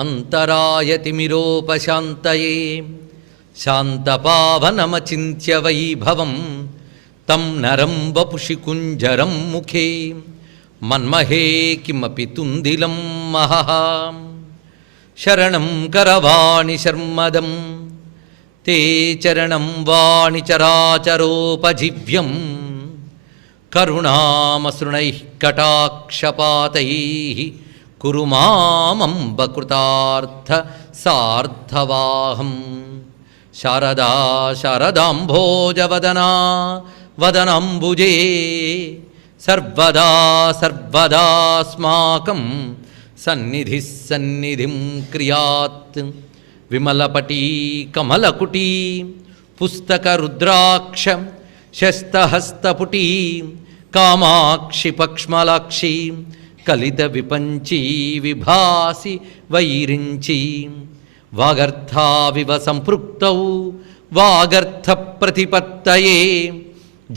అంతరాయతిమిరోపశాంతయే శాంతపావనమచింత్య వైభవం తం నరం వపుషి కుంజరం ముఖే మన్మహే కిమపి తుందిలం మహః శరణం కరవాణి శర్మదం తే చరణం వాణి చరాచరోపజీవ్యం కరుణామసృణైః కటాక్షపాతైః కురు మామంబ కృతార్థ సార్థవాహం శారదా శారదాంభోజవదనా వదనాంబుజే సర్వదా సర్వదాస్మాకం సన్నిధిః సన్నిధిం క్రియాత్ విమలపటీ కమలకుటీ పుస్తకరుద్రాక్ష శస్తహస్తపుటీ కామాక్షి పక్ష్మలాక్షి కలిత విపంచీ విభాసి వైరించి వాగర్థావివ సంపృక్తౌ వాగర్థ ప్రతిపత్తయే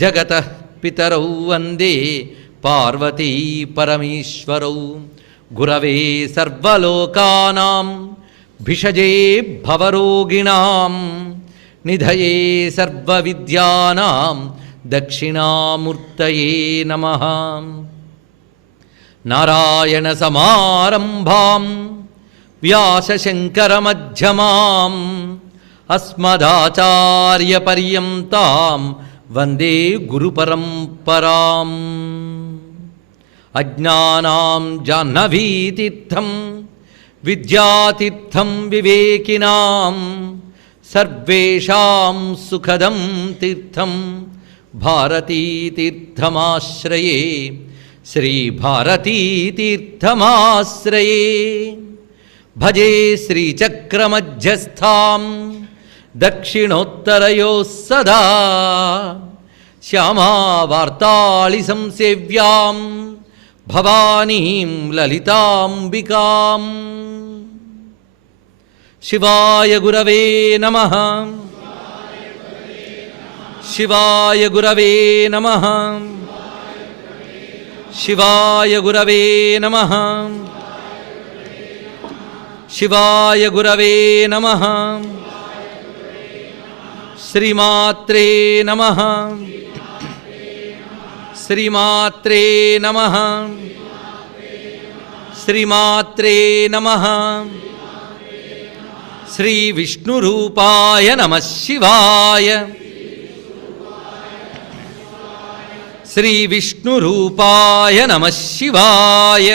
జగతః పితరౌ వందే పార్వతీ పరమేశ్వరౌ గురవే సర్వలోకానాం భిషజే భవరోగిణాం నిధయే సర్వవిద్యానాం దక్షిణామూర్తయే నమః నారాయణ సమారంభాం వ్యాసశంకరమధ్యమాం అస్మదాచార్యపర్యంతాం వందే గురుపరంపరాం అజ్ఞానాం జాహ్నవీతీర్థం విద్యాతీర్థం వివేకినాం సర్వేషాం సుఖదం తీర్థం భారతీతీర్థమాశ్రయే శ్రీభారతీతీర్థమాశ్రయే భజే శ్రీచక్రమధ్యస్థాం దక్షిణోత్తరయోः సదా శ్యామావార్తాళి సంసేవ్యాం భవానీం లలితాంబికాం శివాయ గురవే నమః శివాయ గురవే నమః శివాయ గురవే నమః శివాయ గురవే నమః శ్రీమాత్రే నమః శ్రీమాత్రే నమః శ్రీమాత్రే నమః శ్రీ విష్ణురూపాయ నమః శివాయ శ్రీ విష్ణురూపాయ నమః శివాయ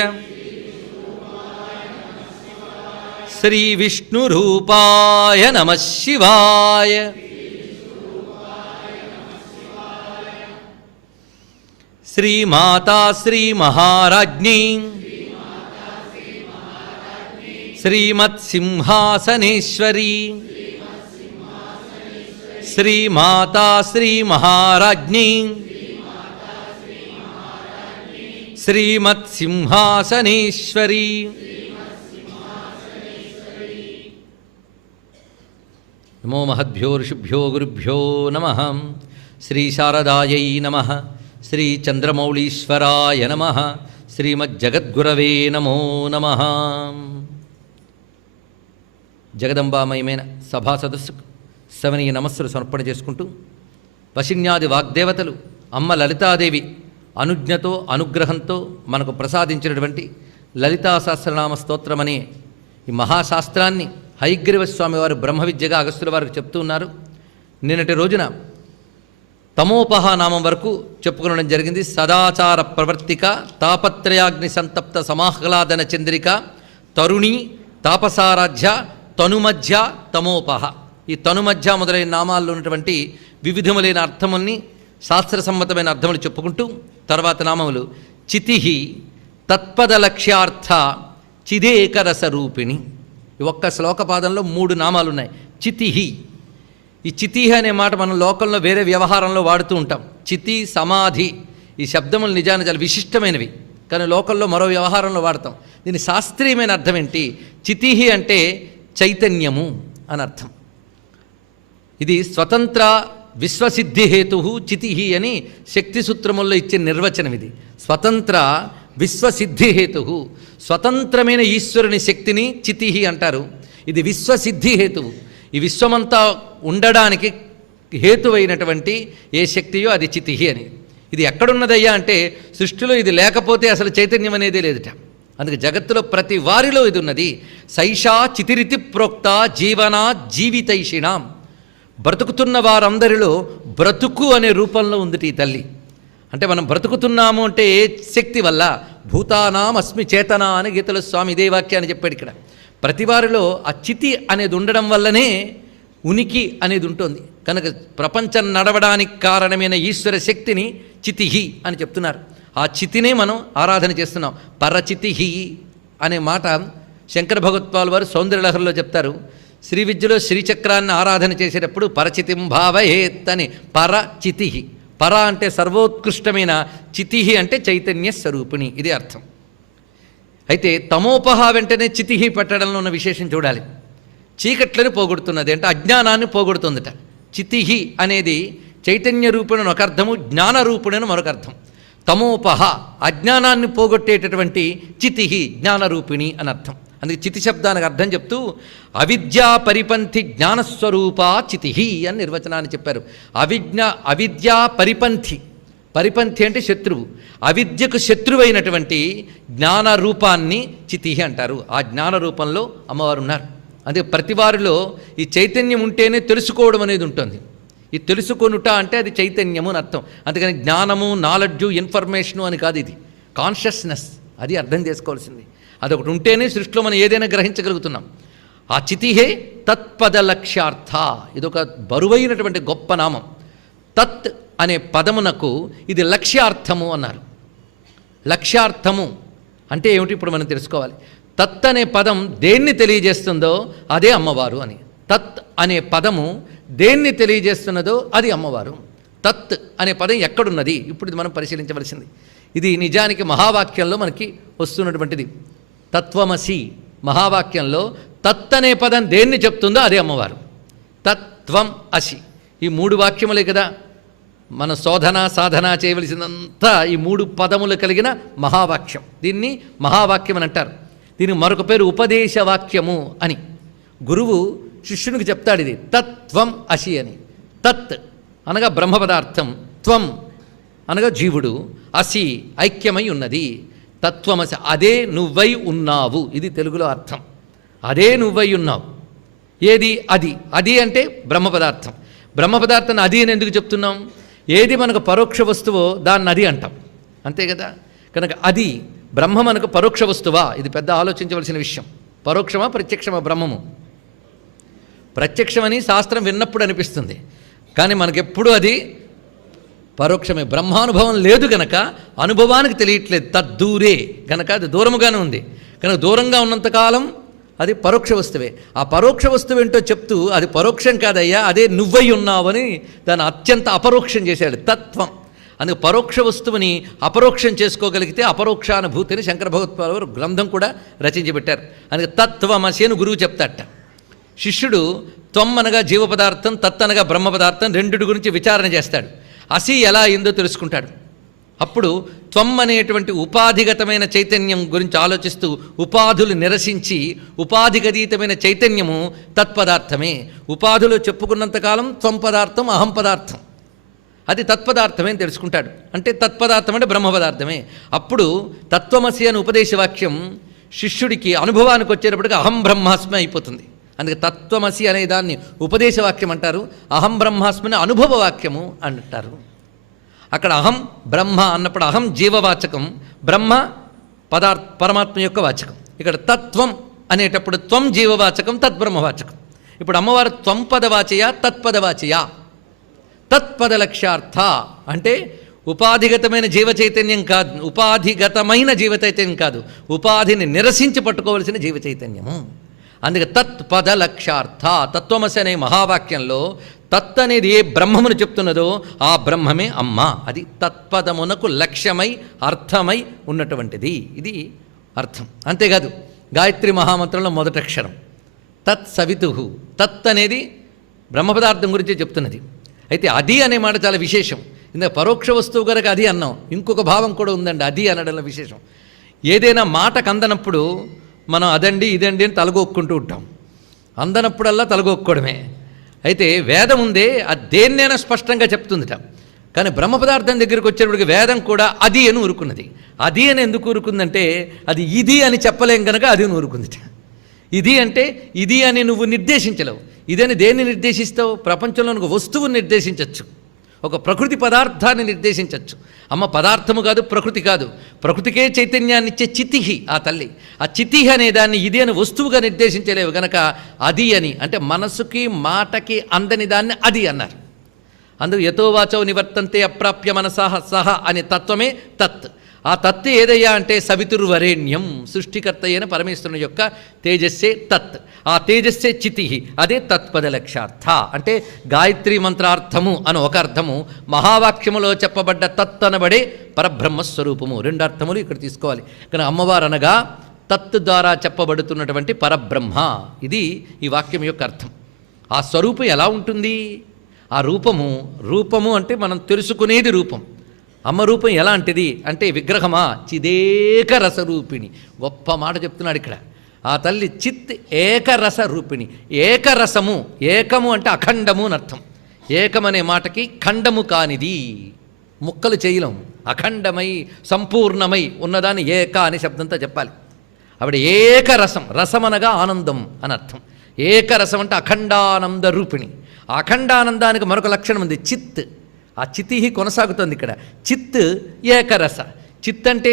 శ్రీ విష్ణురూపాయ నమః శివాయ శ్రీమాతా శ్రీ మహారాజ్ఞీ శ్రీమత్సింహాసనేశ్వరీ శ్రీమాతా శ్రీ మహారాజ్ఞీ శ్రీమత్సింహాసనేశ్వరీ నమో మహద్భ్యో ఋషిభ్యో గురుభ్యో నమః శ్రీ శారదాయై నమః శ్రీ చంద్రమౌళీశ్వరాయ నమః శ్రీమజ్జగద్గురవే నమో నమః జగదంబామయమైన సభా సదస్సుకు సవనీయ నమస్సులు సమర్పణ చేసుకుంటూ వశిన్యాది వాగ్దేవతలు అమ్మ లలితాదేవి అనుజ్ఞతో అనుగ్రహంతో మనకు ప్రసాదించినటువంటి లలితా సహస్రనామ స్తోత్రం అనే ఈ మహాశాస్త్రాన్ని హయగ్రీవ స్వామి వారు బ్రహ్మ విద్యగా అగస్త్యుల వారికి చెప్తూ ఉన్నారు. నిన్నటి రోజున తమోపహ నామం వరకు చెప్పుకోవడం జరిగింది. సదాచార ప్రవర్తిక తాపత్రయాగ్ని సంతప్త సమాహ్లాదన చంద్రిక తరుణి తాపసారాధ్య తనుమధ్య తమోపహ. ఈ తనుమధ్య మొదలైన నామాల్లో ఉన్నటువంటి వివిధములైన అర్థముల్ని శాస్త్రసమ్మతమైన అర్థములు చెప్పుకుంటూ తర్వాత నామములు చితిహి తత్పద లక్ష్యార్థ చిదేకరస రూపిణి. ఈ ఒక్క శ్లోకపాదంలో 3 నామాలు ఉన్నాయి. చితిహి, ఈ చితిహి అనే మాట మనం లోకంలో వేరే వ్యవహారంలో వాడుతూ ఉంటాం. చితి సమాధి ఈ శబ్దములు నిజాన్ని చాలా విశిష్టమైనవి, కానీ లోకంలో మరో వ్యవహారంలో వాడతాం. దీని శాస్త్రీయమైన అర్థం ఏంటి? చితిహి అంటే చైతన్యము అని అర్థం. ఇది స్వతంత్ర విశ్వసిద్ధి హేతు చితిహి అని శక్తి సూత్రముల్లో ఇచ్చే నిర్వచనం. ఇది స్వతంత్ర విశ్వసిద్ధిహేతు. స్వతంత్రమైన ఈశ్వరుని శక్తిని చితి అంటారు. ఇది విశ్వసిద్ధిహేతువు. ఈ విశ్వమంతా ఉండడానికి హేతువైనటువంటి ఏ శక్తియో అది చితి అని. ఇది ఎక్కడున్నదయ్యా అంటే సృష్టిలో ఇది లేకపోతే అసలు చైతన్యం అనేదే లేదుట. అందుకే జగత్తులో ప్రతి వారిలో ఇది ఉన్నది. సైషా చితిరితి ప్రోక్త జీవనా జీవితైషిణాం. బ్రతుకుతున్న వారందరిలో బ్రతుకు అనే రూపంలో ఉంది ఈ తల్లి. అంటే మనం బ్రతుకుతున్నాము అంటే ఏ శక్తి వల్ల? భూతానాం అస్మి చేతన అని గీతలో స్వామి ఇదే వాక్యాన్ని చెప్పాడు. ఇక్కడ ప్రతి వారిలో ఆ చితి అనేది ఉండడం వల్లనే ఉనికి అనేది ఉంటుంది. కనుక ప్రపంచం నడవడానికి కారణమైన ఈశ్వర శక్తిని చితిహి అని చెప్తున్నారు. ఆ చితినే మనం ఆరాధన చేస్తున్నాం. పరచితిహి అనే మాట శంకర భగవత్పాల్ వారు సౌందర్యలహరిలో చెప్తారు. శ్రీ విద్యలో శ్రీచక్రాన్ని ఆరాధన చేసేటప్పుడు పరచితిం భావయేత్ అని. పరచితిహి, పర అంటే సర్వోత్కృష్టమైన, చితిహి అంటే చైతన్య స్వరూపిణి, ఇది అర్థం. అయితే తమోపహ వెంటనే చితిహి పెట్టడంలో ఉన్న విశేషం చూడాలి. చీకట్లను పోగొడుతున్నది అంటే అజ్ఞానాన్ని పోగొడుతుందట. చితిహి అనేది చైతన్య రూపిణని ఒక అర్థము, జ్ఞాన రూపిణని మరొక అర్థం. తమోపహ అజ్ఞానాన్ని పోగొట్టేటటువంటి చితిహి జ్ఞానరూపిణి అని అర్థం. అందుకే చితి శబ్దానికి అర్థం చెప్తూ అవిద్యా పరిపంథి జ్ఞానస్వరూపా చితిహి అని నిర్వచనాన్ని చెప్పారు. అవిద్యా పరిపంథి, పరిపంథి అంటే శత్రువు, అవిద్యకు శత్రువైనటువంటి జ్ఞాన రూపాన్ని చితిహి అంటారు. ఆ జ్ఞాన రూపంలో అమ్మవారు ఉన్నారు. అందుకే ప్రతి వారిలో ఈ చైతన్యం ఉంటేనే తెలుసుకోవడం అనేది ఉంటుంది. ఈ తెలుసుకొనుట అంటే అది చైతన్యము అని అర్థం. అందుకని జ్ఞానము, నాలెడ్జు, ఇన్ఫర్మేషను అని కాదు, ఇది కాన్షియస్నెస్. అది అర్థం చేసుకోవాల్సింది. అదొకటి ఉంటేనే సృష్టిలో మనం ఏదైనా గ్రహించగలుగుతున్నాం. ఆ చితిహే తత్పద లక్ష్యార్థ. ఇదొక బరువైనటువంటి గొప్ప నామం. తత్ అనే పదమునకు ఇది లక్ష్యార్థము అన్నారు. లక్ష్యార్థము అంటే ఏమిటి ఇప్పుడు మనం తెలుసుకోవాలి. తత్ అనే పదం దేన్ని తెలియజేస్తుందో అదే అమ్మవారు అని. తత్ అనే పదము దేన్ని తెలియజేస్తున్నదో అది అమ్మవారు. తత్ అనే పదం ఎక్కడున్నది ఇప్పుడు ఇది మనం పరిశీలించవలసింది. ఇది నిజానికి మహావాక్యంలో మనకి వస్తున్నటువంటిది. తత్వమసి మహావాక్యంలో తత్ అనే పదం దేన్ని చెప్తుందో అదే అమ్మవారు. తత్వం అసి, ఈ మూడు వాక్యములే కదా మన సాధన చేయవలసిందంతా. ఈ మూడు పదములు కలిగిన మహావాక్యం, దీన్ని మహావాక్యం అని అంటారు. దీనికి మరొక పేరు ఉపదేశవాక్యము అని. గురువు శిష్యునికి చెప్తాడు ఇది తత్వం అసి అని. తత్ అనగా బ్రహ్మ పదార్థం, త్వం అనగా జీవుడు, అసి ఐక్యమై ఉన్నది. తత్వమసి అదే నువ్వై ఉన్నావు, ఇది తెలుగులో అర్థం. అదే నువ్వై ఉన్నావు. ఏది? అది. అది అంటే బ్రహ్మ పదార్థం. బ్రహ్మ పదార్థాన్ని అది అని ఎందుకు చెప్తున్నాం? ఏది మనకు పరోక్ష వస్తువో దాన్ని అది అంటాం, అంతే కదా. కనుక అది బ్రహ్మ మనకు పరోక్ష వస్తువా? ఇది పెద్ద ఆలోచించవలసిన విషయం. పరోక్షమా ప్రత్యక్షమా బ్రహ్మము? ప్రత్యక్షమని శాస్త్రం విన్నప్పుడు అనిపిస్తుంది, కానీ మనకెప్పుడు అది పరోక్షమే. బ్రహ్మానుభవం లేదు గనక అనుభవానికి తెలియట్లేదు. తద్దూరే గనక అది దూరముగానే ఉంది. కనుక దూరంగా ఉన్నంతకాలం అది పరోక్ష వస్తువే. ఆ పరోక్ష వస్తువు ఏంటో చెప్తూ అది పరోక్షం కాదయ్యా, అదే నువ్వై ఉన్నావని దాన్ని అత్యంత అపరోక్షం చేశాడు తత్వం. అందుకే పరోక్ష వస్తువుని అపరోక్షం చేసుకోగలిగితే అపరోక్షానుభూతిని శంకర భగవత్పాల్ వారు గ్రంథం కూడా రచించి పెట్టారు. అందుకే తత్వమసి అని గురువు చెప్తాట. శిష్యుడు త్వం అనగా జీవ పదార్థం, తత్ అనగా బ్రహ్మ పదార్థం, రెండిటి గురించి విచారణ చేస్తాడు. అసి ఎలా అయిందో తెలుసుకుంటాడు. అప్పుడు త్వం అనేటువంటి ఉపాధిగతమైన చైతన్యం గురించి ఆలోచిస్తూ ఉపాధులు నిరసించి ఉపాధిగతీతమైన చైతన్యము తత్పదార్థమే. ఉపాధులు చెప్పుకున్నంతకాలం త్వం పదార్థం, అహం పదార్థం, అది తత్పదార్థమే అని తెలుసుకుంటాడు. అంటే తత్పదార్థం అంటే బ్రహ్మ పదార్థమే. అప్పుడు తత్వమసి అని ఉపదేశవాక్యం శిష్యుడికి అనుభవానికి వచ్చేటప్పటికి అహం బ్రహ్మాస్మి అయిపోతుంది. అందుకే తత్వమసి అనే దాన్ని ఉపదేశవాక్యం అంటారు, అహం బ్రహ్మాస్మిని అనుభవవాక్యము అంటారు. అక్కడ అహం బ్రహ్మ అన్నప్పుడు అహం జీవవాచకం, బ్రహ్మ పరమాత్మ యొక్క వాచకం. ఇక్కడ తత్వం అనేటప్పుడు త్వం జీవవాచకం, తద్బ్రహ్మవాచకం. ఇప్పుడు అమ్మవారు త్వం పదవాచయ, తత్పదవాచయ. తత్పద లక్ష్యార్థ అంటే ఉపాధిగతమైన జీవచైతన్యం కాదు, ఉపాధిగతమైన జీవచైతన్యం కాదు, ఉపాధిని నిరసించి పట్టుకోవలసిన జీవచైతన్యము. అందుకే తత్పద లక్ష్యార్థ. తత్వమసి అనే మహావాక్యంలో తత్ అనేది ఏ బ్రహ్మమును చెప్తున్నదో ఆ బ్రహ్మమే అమ్మ. అది తత్పదమునకు లక్ష్యమై అర్థమై ఉన్నటువంటిది, ఇది అర్థం. అంతేకాదు గాయత్రి మహామంత్రంలో మొదటక్షరం తత్ సవితుహు. తత్ అనేది బ్రహ్మ పదార్థం గురించి చెప్తున్నది. అయితే అది అనే మాట చాలా విశేషం. ఇందులో పరోక్ష వస్తువు కనుక అది అన్నాం, ఇంకొక భావం కూడా ఉందండి అది అనడంలో విశేషం. ఏదైనా మాటకు అందనప్పుడు మనం అదండి ఇదండి అని తలగొక్కుంటూ ఉంటాం. అందనప్పుడల్లా తలగొక్కోవడమే. అయితే వేదం ఉందే అది దేన్నైనా స్పష్టంగా చెప్తుందిట. కానీ బ్రహ్మ పదార్థం దగ్గరికి వచ్చేటప్పటికి వేదం కూడా అది అని ఊరుకున్నది. అది అని ఎందుకు ఊరుకుందంటే అది ఇది అని చెప్పలేం కనుక అది అని ఊరుకుందిట. ఇది అంటే ఇది అని నువ్వు నిర్దేశించలేవు. ఇదని దేన్ని నిర్దేశిస్తావు? ప్రపంచంలో ఒక వస్తువుని నిర్దేశించవచ్చు, ఒక ప్రకృతి పదార్థాన్ని నిర్దేశించవచ్చు. అమ్మ పదార్థము కాదు, ప్రకృతి కాదు, ప్రకృతికే చైతన్యాన్ని ఇచ్చే చితిహి ఆ తల్లి. ఆ చితిహి అనే దాన్ని ఇది అని వస్తువుగా నిర్దేశించలేవు గనక అది అని అంటే మనసుకి మాటకి అందని దాన్ని అది అన్నారు. అందుకు యతో వాచో నివర్తంతే అప్రాప్య మనసహ సహ అనే తత్వమే తత్. ఆ తత్ ఏదయ్యా అంటే సవితుర్వరేణ్యం, సృష్టికర్త అయిన పరమేశ్వరుని యొక్క తేజస్సే తత్. ఆ తేజస్సే చితి, అదే తత్పద లక్ష్యార్థ. అంటే గాయత్రీ మంత్రార్థము అని ఒక అర్థము, మహావాక్యములో చెప్పబడ్డ తత్ అనబడే పరబ్రహ్మస్వరూపము, రెండు అర్థములు ఇక్కడ తీసుకోవాలి. కానీ అమ్మవారు అనగా తత్ ద్వారా చెప్పబడుతున్నటువంటి పరబ్రహ్మ, ఇది ఈ వాక్యం యొక్క అర్థం. ఆ స్వరూపం ఎలా ఉంటుంది? ఆ రూపము అంటే మనం తెలుసుకునేది రూపం. అమ్మ రూపం ఎలాంటిది అంటే విగ్రహమా, చిదేక రసరూపిణి. గొప్ప మాట చెప్తున్నాడు ఇక్కడ. ఆ తల్లి చిత్ ఏకరస రూపిణి. ఏకరసము, ఏకము అంటే అఖండము అని అర్థం. ఏకమనే మాటకి ఖండము కానిది, ముక్కలు చేయలేం. అఖండమై సంపూర్ణమై ఉన్నదాన్ని ఏక అనే శబ్దంతో చెప్పాలి. ఆవిడ ఏకరసం, రసమనగా ఆనందం అని అర్థం. ఏకరసం అంటే అఖండానంద రూపిణి. ఆ అఖండానందానికి మరొక లక్షణం ఉంది, చిత్. ఆ చితి కొనసాగుతుంది ఇక్కడ. చిత్ ఏకరస. చిత్ అంటే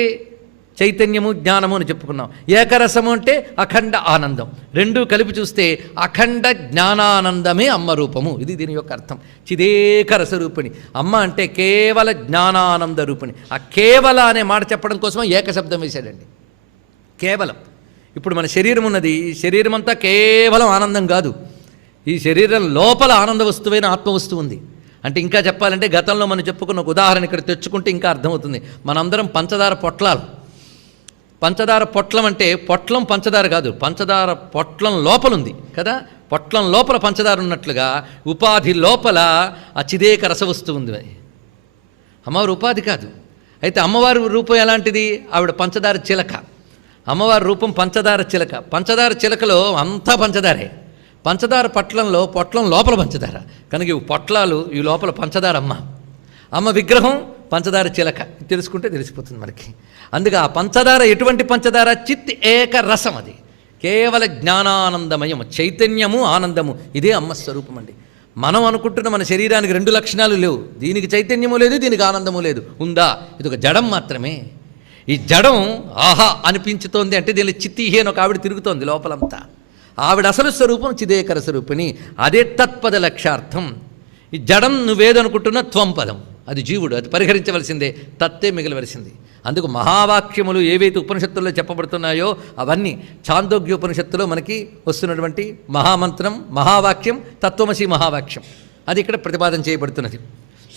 చైతన్యము, జ్ఞానము అని చెప్పుకున్నాం. ఏకరసము అంటే అఖండ ఆనందం. రెండూ కలిపి చూస్తే అఖండ జ్ఞానానందమే అమ్మ రూపము. ఇది దీని యొక్క అర్థం. చిదేకరస రూపిణి. అమ్మ అంటే కేవల జ్ఞానానంద రూపిణి. ఆ కేవల అనే మాట చెప్పడం కోసం ఏకశబ్దం వేశాడండి. కేవలం. ఇప్పుడు మన శరీరం ఉన్నది, ఈ శరీరం అంతా కేవలం ఆనందం కాదు. ఈ శరీరం లోపల ఆనంద వస్తువైన ఆత్మ వస్తువు ఉంది. అంటే ఇంకా చెప్పాలంటే గతంలో మనం చెప్పుకున్న ఒక ఉదాహరణ ఇక్కడ తెచ్చుకుంటే ఇంకా అర్థమవుతుంది. మనందరం పంచదార పొట్లాలు. పంచదార పొట్లం అంటే పొట్లం పంచదార కాదు, పంచదార పొట్లం లోపలుంది కదా. పొట్లం లోపల పంచదార ఉన్నట్లుగా ఉపాధి లోపల ఆ చిదేక రసవస్తువు ఉంది. అమ్మవారి ఉపాధి కాదు. అయితే అమ్మవారి రూపం ఎలాంటిది? ఆవిడ పంచదార చిలక. అమ్మవారి రూపం పంచదార చిలక. పంచదార చిలకలో అంతా పంచదారే. పంచదార పొట్లం లోపల పంచదార కనుక ఇవి పొట్లాలు, ఈ లోపల పంచదార అమ్మ. అమ్మ విగ్రహం పంచదార చిలక. తెలుసుకుంటే తెలిసిపోతుంది మనకి. అందుకే ఆ పంచదార ఎటువంటి పంచదార? చిత్ ఏక రసం. అది కేవల జ్ఞానానందమయం, చైతన్యము, ఆనందము. ఇదే అమ్మ స్వరూపం అండి. మనం అనుకుంటున్న మన శరీరానికి రెండు లక్షణాలు లేవు. దీనికి చైతన్యము లేదు, దీనికి ఆనందము లేదు. ఉందా? ఇది ఒక జడం మాత్రమే. ఈ జడం ఆహా అనిపించుతోంది అంటే దీనిలో చిత్తిహి అని ఒక ఆవిడ తిరుగుతోంది లోపలంతా. ఆవిడ అసలు స్వరూపం చిదేకర స్వరూపిణి. అదే తత్పద లక్ష్యార్థం. ఈ జడం నువ్వేదనుకుంటున్నా త్వం పదం, అది జీవుడు, అది పరిహరించవలసిందే, తత్తే మిగలవలసింది. అందుకు మహావాక్యములు ఏవైతే ఉపనిషత్తుల్లో చెప్పబడుతున్నాయో అవన్నీ ఛాందోగ్య ఉపనిషత్తులో మనకి వస్తున్నటువంటి మహామంత్రం, మహావాక్యం, తత్వమసి మహావాక్యం, అది ఇక్కడ ప్రతిపాదన చేయబడుతున్నది.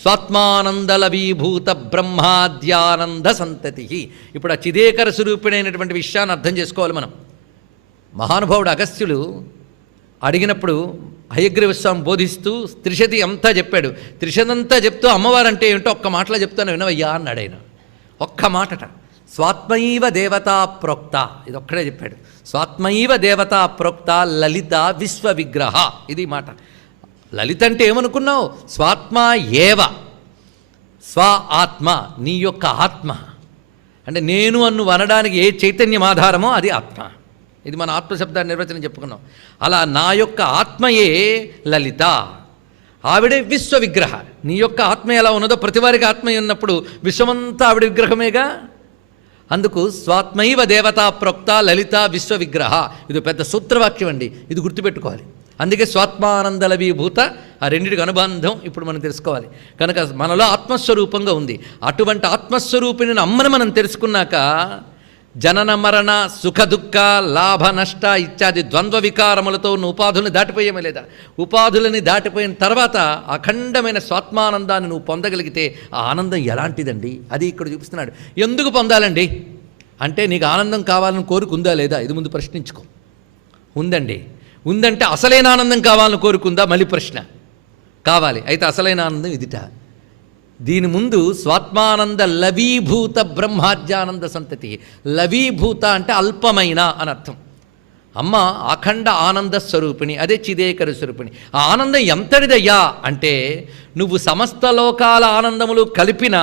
స్వాత్మానందలవీభూత బ్రహ్మాద్యానంద సంతతి. ఇప్పుడు ఆ చిదేకర స్వరూపిణైనటువంటి విషయాన్ని అర్థం చేసుకోవాలి మనం. మహానుభావుడు అగస్త్యులు అడిగినప్పుడు హయగ్రీవస్వామి బోధిస్తూ త్రిశతి అంతా చెప్పాడు. త్రిశతంతా చెప్తూ అమ్మవారంటే ఏమిటో ఒక్క మాటలో చెప్తాను వినవయ్యా అన్నాడు ఆయన. ఒక్క మాటట. స్వాత్మైవ దేవతా ప్రోక్త, ఇది ఒక్కడే చెప్పాడు. స్వాత్మైవ దేవతా ప్రోక్త లలిత విశ్వ విగ్రహ, ఇది మాట. లలిత అంటే ఏమనుకున్నావు? స్వాత్మ ఏవ, స్వ ఆత్మ, నీ యొక్క ఆత్మ. అంటే నేను అన్ను అనడానికి ఏ చైతన్యం ఆధారమో అది ఆత్మ. ఇది మన ఆత్మశబ్దాన్ని నిర్వచనం చెప్పుకున్నాం. అలా నా యొక్క ఆత్మయే లలిత, ఆవిడే విశ్వ విగ్రహ. నీ యొక్క ఆత్మ ఎలా ఉన్నదో ప్రతివారికి ఆత్మ ఉన్నప్పుడు విశ్వమంతా ఆవిడ విగ్రహమేగా. అందుకు స్వాత్మైవ దేవతా ప్రోక్త లలిత విశ్వ విగ్రహ, ఇది పెద్ద సూత్రవాక్యం అండి, ఇది గుర్తుపెట్టుకోవాలి. అందుకే స్వాత్మానందలవీభూత, ఆ రెండింటికి అనుబంధం ఇప్పుడు మనం తెలుసుకోవాలి. కనుక మనలో ఆత్మస్వరూపంగా ఉంది. అటువంటి ఆత్మస్వరూపిణిని అమ్మని మనం తెలుసుకున్నాక జనన మరణ సుఖ దుఃఖ లాభ నష్ట ఇత్యాది ద్వంద్వ వికారములతో ఉన్న ఉపాధుల్ని దాటిపోయేమే లేదా? ఉపాధులని దాటిపోయిన తర్వాత అఖండమైన స్వాత్మానందాన్ని నువ్వు పొందగలిగితే ఆ ఆనందం ఎలాంటిదండి? అది ఇక్కడ చూపిస్తున్నాడు. ఎందుకు పొందాలండి అంటే నీకు ఆనందం కావాలని కోరుకుందా లేదా? ఇది ముందు ప్రశ్నించుకో. ఉందండి. ఉందంటే అసలైన ఆనందం కావాలని కోరుకుందా? మళ్ళీ ప్రశ్న. కావాలి. అయితే అసలైన ఆనందం ఇదిట. దీని ముందు స్వాత్మానంద లవీభూత బ్రహ్మార్జానంద సంతతి. లవీభూత అంటే అల్పమైన అని అర్థం. అమ్మ అఖండ ఆనంద స్వరూపిణి, అదే చిదేకర స్వరూపిణి. ఆ ఆనందం ఎంతటిదయ్యా అంటే నువ్వు సమస్త లోకాల ఆనందములు కలిపిన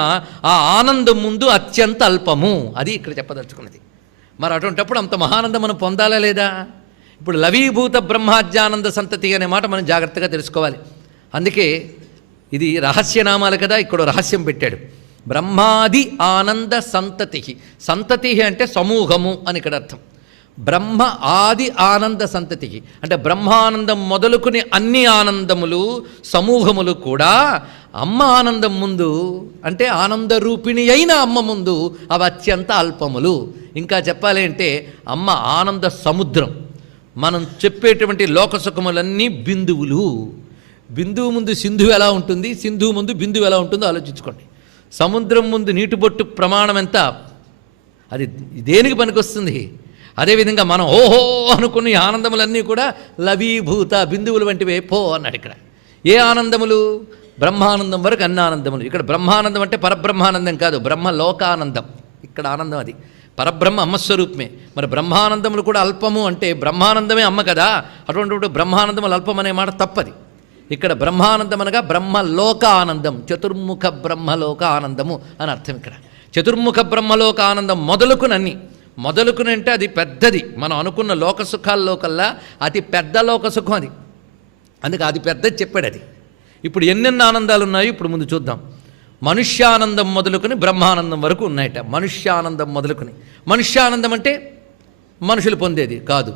ఆ ఆనందం ముందు అత్యంత అల్పము. అది ఇక్కడ చెప్పదలుచుకున్నది. మరి అటువంటిప్పుడు అంత మహానందం మనం పొందాలా లేదా? ఇప్పుడు లవీభూత బ్రహ్మార్జానంద సంతతి అనే మాట మనం జాగ్రత్తగా తెలుసుకోవాలి. అందుకే ఇది రహస్యనామాలు కదా, ఇక్కడ రహస్యం పెట్టాడు. బ్రహ్మాది ఆనంద సంతతి. సంతతి అంటే సమూహము అని ఇక్కడ అర్థం. బ్రహ్మ ఆది ఆనంద సంతతికి అంటే బ్రహ్మానందం మొదలుకుని అన్ని ఆనందములు సమూహములు కూడా అమ్మ ఆనందం ముందు, అంటే ఆనంద రూపిణి అయిన అమ్మ ముందు అవి అత్యంత అల్పములు. ఇంకా చెప్పాలి అంటే అమ్మ ఆనంద సముద్రం. మనం చెప్పేటువంటి లోకసుఖములన్నీ బిందువులు. బిందువు ముందు సింధువు ఎలా ఉంటుంది, సింధువు ముందు బిందువు ఎలా ఉంటుందో ఆలోచించుకోండి. సముద్రం ముందు నీటి బొట్టు ప్రమాణం ఎంత, అది దేనికి పనికొస్తుంది? అదేవిధంగా మనం ఓహో అనుకున్న ఆనందములన్నీ కూడా లవీభూత బిందువులు వంటివే పో అన్నాడు ఇక్కడ. ఏ ఆనందములు? బ్రహ్మానందం వరకు అన్ని ఆనందములు. ఇక్కడ బ్రహ్మానందం అంటే పరబ్రహ్మానందం కాదు, బ్రహ్మలోకానందం. ఇక్కడ ఆనందం అది పరబ్రహ్మ అమ్మస్వరూపమే. మరి బ్రహ్మానందములు కూడా అల్పము అంటే బ్రహ్మానందమే అమ్మ కదా, అటువంటి బ్రహ్మానందములు అల్పమనే మాట తప్పది. ఇక్కడ బ్రహ్మానందం అనగా బ్రహ్మలోక ఆనందం, చతుర్ముఖ బ్రహ్మలోక ఆనందము అని అర్థం. ఇక్కడ చతుర్ముఖ బ్రహ్మలోక ఆనందం మొదలుకునన్ని. మొదలుకుని అంటే అది పెద్దది. మనం అనుకున్న లోకసుఖాల్లో కల్లా అతి పెద్ద లోకసుఖం అది. అందుకే అది పెద్దది చెప్పాడు. అది ఇప్పుడు ఎన్నెన్ని ఆనందాలు ఉన్నాయో ఇప్పుడు ముందు చూద్దాం. మనుష్యానందం మొదలుకొని బ్రహ్మానందం వరకు ఉన్నాయట. మనుష్యానందం మొదలుకొని. మనుష్యానందం అంటే మనుషులు పొందేది కాదు.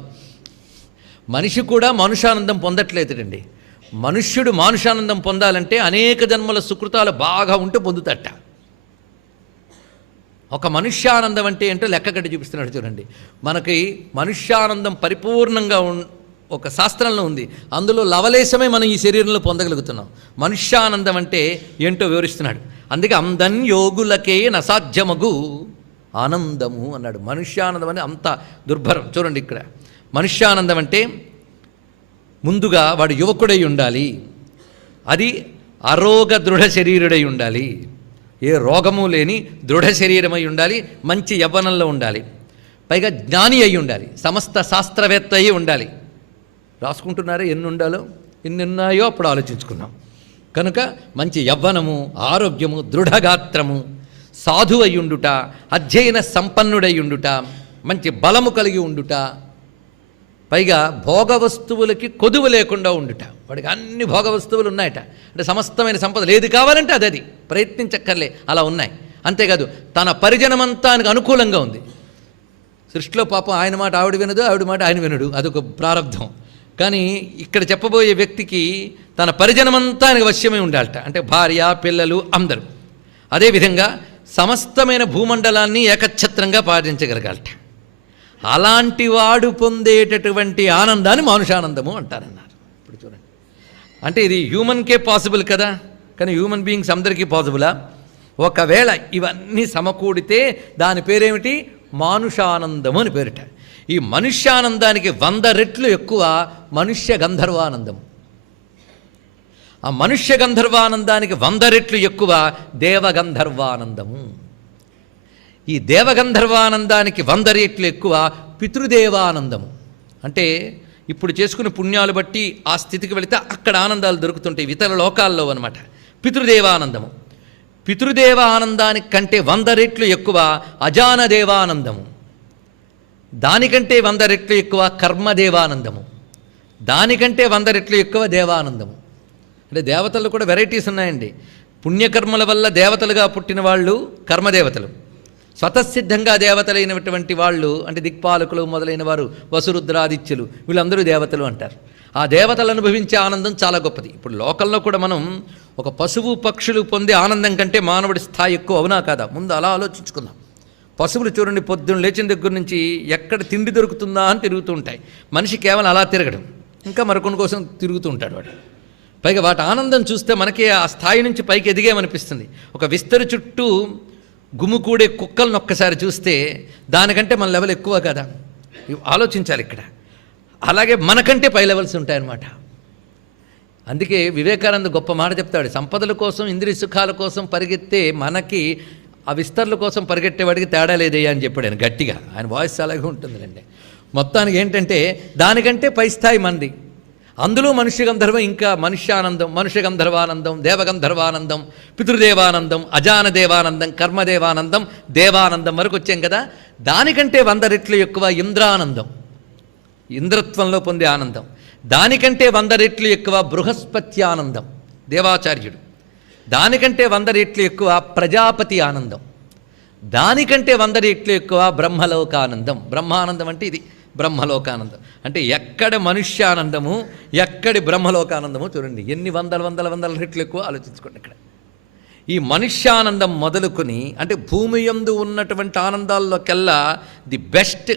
మనిషి కూడా మనుష్యానందం పొందట్లేదండి. మనుష్యుడు మానుషానందం పొందాలంటే అనేక జన్మల సుకృతాలు బాగా ఉంటే పొందుతట. ఒక మనుష్యానందం అంటే ఏంటో లెక్కగట్టి చూపిస్తున్నాడు చూడండి. మనకి మనుష్యానందం పరిపూర్ణంగా ఒక శాస్త్రంలో ఉంది. అందులో లవలేశమే మనం ఈ శరీరంలో పొందగలుగుతున్నాం. మనుష్యానందం అంటే ఏంటో వివరిస్తున్నాడు. అందుకే అందన్యోగులకే నసాధ్యమగు ఆనందము అన్నాడు. మనుష్యానందం అని అంత దుర్భరం. చూడండి ఇక్కడ మనుష్యానందం అంటే ముందుగా వాడు యువకుడై ఉండాలి, అది అరోగ దృఢ శరీరుడై ఉండాలి, ఏ రోగము లేని దృఢ శరీరమై ఉండాలి, మంచి యవ్వనంలో ఉండాలి, పైగా జ్ఞాని అయి ఉండాలి, సమస్త శాస్త్రవేత్త అయి ఉండాలి. రాసుకుంటున్నారా ఎన్ని ఉండాలో? ఎన్ని ఉన్నాయో అప్పుడు ఆలోచించుకున్నాం. కనుక మంచి యవ్వనము, ఆరోగ్యము, దృఢగాత్రము, సాధు అయి ఉండుట, అధ్యయన సంపన్నుడై ఉండుట, మంచి బలము కలిగి ఉండుట, పైగా భోగ వస్తువులకి కొదువు లేకుండా ఉండుట. వాడికి అన్ని భోగ వస్తువులు ఉన్నాయట. అంటే సమస్తమైన సంపదలు ఏది కావాలంటే అది ప్రయత్నించక్కర్లే, అలా ఉన్నాయి. అంతేకాదు తన పరిజనమంతా ఆయనకు అనుకూలంగా ఉంది. సృష్టిలో పాపం ఆయన మాట ఆవిడ వినదు, ఆవిడ మాట ఆయన వినడు, అదొక ప్రారంధం. కానీ ఇక్కడ చెప్పబోయే వ్యక్తికి తన పరిజనమంతా ఆయనకు వశ్యమై ఉండాలట. అంటే భార్య, పిల్లలు అందరూ. అదేవిధంగా సమస్తమైన భూమండలాన్ని ఏకఛత్రంగా పాటించగలగాలట. అలాంటి వాడు పొందేటటువంటి ఆనందాన్ని మానుషానందము అంటారన్నారు. ఇప్పుడు చూడండి, అంటే ఇది హ్యూమన్కే పాసిబుల్ కదా, కానీ హ్యూమన్ బీయింగ్స్ అందరికీ పాసిబులా? ఒకవేళ ఇవన్నీ సమకూడితే దాని పేరేమిటి? మానుషానందము అని పేరిట. ఈ మనుష్యానందానికి 100 రెట్లు ఎక్కువ మనుష్య గంధర్వానందం. ఆ మనుష్య గంధర్వానందానికి 100 రెట్లు ఎక్కువ దేవగంధర్వానందము. ఈ దేవగంధర్వానందానికి 100 రెట్లు ఎక్కువ పితృదేవానందము. అంటే ఇప్పుడు చేసుకునే పుణ్యాలు బట్టి ఆ స్థితికి వెళితే అక్కడ ఆనందాలు దొరుకుతుంటాయి, ఇతర లోకాల్లో అనమాట. పితృదేవానందము. పితృదేవ ఆనందానికి కంటే 100 రెట్లు ఎక్కువ అజానదేవానందము. దానికంటే 100 రెట్లు ఎక్కువ కర్మదేవానందము. దానికంటే 100 రెట్లు ఎక్కువ దేవానందము. అంటే దేవతలు కూడా వెరైటీస్ ఉన్నాయండి. పుణ్యకర్మల వల్ల దేవతలుగా పుట్టిన వాళ్ళు కర్మదేవతలు, స్వతసిద్ధంగా దేవతలైనటువంటి వాళ్ళు అంటే దిక్పాలకులు మొదలైన వారు, వసురుద్రాదిత్యులు, వీళ్ళందరూ దేవతలు అంటారు. ఆ దేవతలు అనుభవించే ఆనందం చాలా గొప్పది. ఇప్పుడు లోకల్లో కూడా మనం ఒక పశువు పక్షులు పొందే ఆనందం కంటే మానవుడి స్థాయి ఎక్కువ, అవునా కాదా? ముందు అలా ఆలోచించుకుందాం. పశువులు చూడండి, పొద్దున్న లేచిన దగ్గర నుంచి ఎక్కడ తిండి దొరుకుతుందా అని తిరుగుతూ ఉంటాయి. మనిషి కేవలం అలా తిరగడం, ఇంకా మరికొన్ని కోసం తిరుగుతూ ఉంటాడు వాడు. పైగా వాటి ఆనందం చూస్తే మనకి ఆ స్థాయి నుంచి పైకి ఎదిగేమనిపిస్తుంది. ఒక విస్తరి చుట్టూ గుమ్ముకూడే కుక్కలను ఒక్కసారి చూస్తే దానికంటే మన లెవెల్ ఎక్కువ కదా, ఆలోచించాలి ఇక్కడ. అలాగే మనకంటే పై లెవెల్స్ ఉంటాయన్నమాట. అందుకే వివేకానంద గొప్ప మాట చెప్తాడు, సంపదల కోసం ఇంద్రియ సుఖాల కోసం పరిగెత్తే మనకి ఆ విస్తరణ కోసం పరిగెట్టేవాడికి తేడా లేదయ్యా అని చెప్పాడు ఆయన గట్టిగా. ఆయన వాయిస్ అలాగే ఉంటుందండి. మొత్తానికి ఏంటంటే దానికంటే పై స్థాయి మంది, అందులో మనుష్య గంధర్వం, ఇంకా మనుష్యానందం, మనుష్య గంధర్వానందం, దేవగంధర్వానందం, పితృదేవానందం, అజాన దేవానందం, కర్మదేవానందం, దేవానందం వరకు వచ్చాం కదా. దానికంటే 100 రెట్లు ఎక్కువ ఇంద్రానందం, ఇంద్రత్వంలో పొందే ఆనందం. దానికంటే 100 రెట్లు ఎక్కువ బృహస్పతి ఆనందం, దేవాచార్యుడు. దానికంటే 100 రెట్లు ఎక్కువ ప్రజాపతి ఆనందం. దానికంటే 100 రెట్లు ఎక్కువ బ్రహ్మలోకానందం. బ్రహ్మానందం అంటే ఇది, బ్రహ్మలోకానందం అంటే ఎక్కడ మనుష్యానందము, ఎక్కడి బ్రహ్మలోకానందము చూడండి. ఎన్ని వందల రెట్లు ఎక్కువ ఆలోచించుకోండి. ఇక్కడ ఈ మనుష్యానందం మొదలుకొని, అంటే భూమి యందు ఉన్నటువంటి ఆనందాల్లోకెల్లా ది బెస్ట్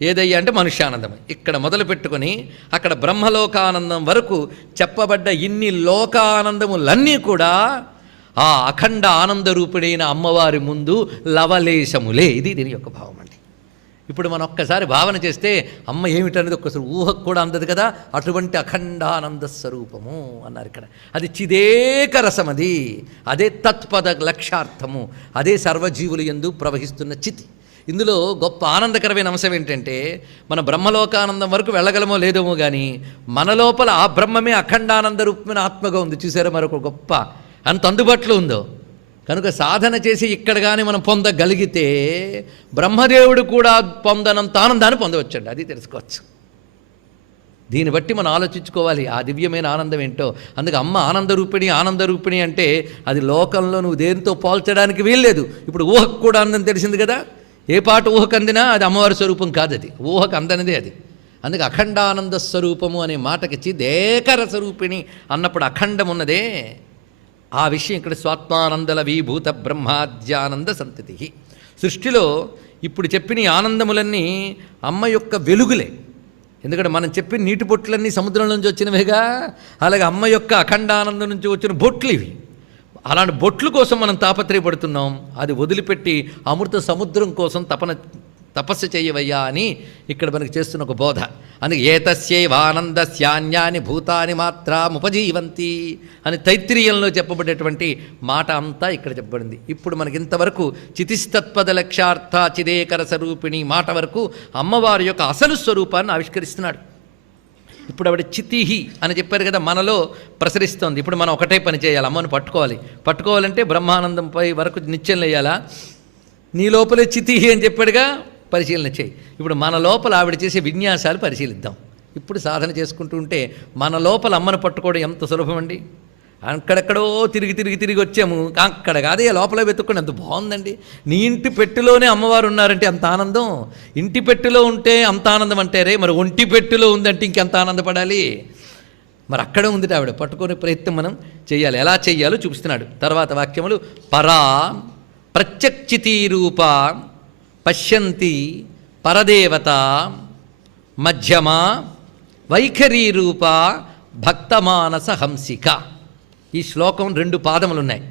ఏదయ్యా అంటే మనుష్యానందం. ఇక్కడ మొదలు పెట్టుకొని అక్కడ బ్రహ్మలోకానందం వరకు చెప్పబడ్డ ఇన్ని లోకానందములన్నీ కూడా ఆ అఖండ ఆనందరూపిడైన అమ్మవారి ముందు లవలేశములే. ఇది దీని యొక్క భావం అండి. ఇప్పుడు మనం ఒక్కసారి భావన చేస్తే అమ్మ ఏమిటనేది ఒక్కసారి ఊహకు కూడా అందదు కదా. అటువంటి అఖండానంద స్వరూపము అన్నారు ఇక్కడ. అది చిదేక రసం, అదే తత్పద లక్ష్యార్థము, అదే సర్వజీవులు యందు ప్రవహిస్తున్న చితి. ఇందులో గొప్ప ఆనందకరమైన అంశం ఏంటంటే, మన బ్రహ్మలోకానందం వరకు వెళ్ళగలమో లేదేమో కానీ మన లోపల ఆ బ్రహ్మమే అఖండానంద రూపమైన ఆత్మగా ఉంది. చూసారా మరొక గొప్ప, అంత అందుబాటులో ఉందో. కనుక సాధన చేసి ఇక్కడ కానీ మనం పొందగలిగితే బ్రహ్మదేవుడు కూడా పొందనంత ఆనందాన్ని పొందవచ్చండి. అది తెలుసుకోవచ్చు. దీన్ని బట్టి మనం ఆలోచించుకోవాలి ఆ దివ్యమైన ఆనందం ఏంటో. అందుకే అమ్మ ఆనందరూపిణి అంటే అది లోకంలో నువ్వు దేనితో పోల్చడానికి వీల్లేదు. ఇప్పుడు ఊహకు కూడా ఆనందం తెలిసింది కదా. ఏ పాట ఊహకు అందినా అది అమ్మవారి స్వరూపం కాదు, అది ఊహకు అందనిదే అది. అందుకే అఖండానంద స్వరూపము అనే మాటకి చిదేకరస్వరూపిణి అన్నప్పుడు అఖండం ఉన్నదే ఆ విషయం ఇక్కడ. స్వాత్మానందల విభూత బ్రహ్మాద్యానంద సంతతి. సృష్టిలో ఇప్పుడు చెప్పిన ఈ ఆనందములన్నీ అమ్మ యొక్క వెలుగులే. ఎందుకంటే మనం చెప్పిన నీటి బొట్లన్నీ సముద్రం నుంచి వచ్చినవిగా, అలాగే అమ్మ యొక్క అఖండానందం నుంచి వచ్చిన బొట్లు ఇవి. అలాంటి బొట్ల కోసం మనం తాపత్రయపడుతున్నాం. అది వదిలిపెట్టి అమృత సముద్రం కోసం తపస్సు చేయవయ్యా అని ఇక్కడ మనకి చేస్తున్న ఒక బోధ. అందుకే ఏతస్యైవానందస్యాన్యాని భూతాని మాత్రముపజీవంతి అని తైత్తిరీయంలో చెప్పబడేటువంటి మాట అంతా ఇక్కడ చెప్పబడింది. ఇప్పుడు మనకి ఇంతవరకు చితిస్తత్పద లక్ష్యార్థ చిదేకర స్వరూపిణి మాట వరకు అమ్మవారి యొక్క అసలు స్వరూపాన్ని ఆవిష్కరిస్తున్నాడు. ఇప్పుడు ఆవిడ చితిహి అని చెప్పారు కదా, మనలో ప్రసరిస్తోంది. ఇప్పుడు మనం ఒకటే పని చేయాలి, అమ్మను పట్టుకోవాలంటే బ్రహ్మానందంపై వరకు నిత్యం వేయాలా. నీ లోపలే చితిహి అని చెప్పాడుగా, పరిశీలన చేయి. ఇప్పుడు మన లోపల ఆవిడ చేసే విన్యాసాలు పరిశీలిద్దాం. ఇప్పుడు సాధన చేసుకుంటూ ఉంటే మన లోపల అమ్మను పట్టుకోవడం ఎంత సులభం అండి. అక్కడెక్కడో తిరిగి వచ్చాము, అక్కడ కాదే లోపల వెతుక్కొని ఎంత బాగుందండి. నీ ఇంటి పెట్టెలోనే అమ్మవారు ఉన్నారంటే అంత ఆనందం. ఇంటి పెట్టెలో ఉంటే అంత ఆనందం అంటారే, మరి ఒంటి పెట్టెలో ఉందంటే ఇంకెంత ఆనందపడాలి. మరి అక్కడే ఉంది ఆవిడ. పట్టుకునే ప్రయత్నం మనం చేయాలి. ఎలా చెయ్యాలో చూపిస్తున్నాడు. తర్వాత వాక్యములు పరా ప్రత్యక్షితీరూప పశ్యంతి పరదేవత మధ్యమ వైఖరీరూప భక్తమానస హంసిక. ఈ శ్లోకం 2 పాదములున్నాయి.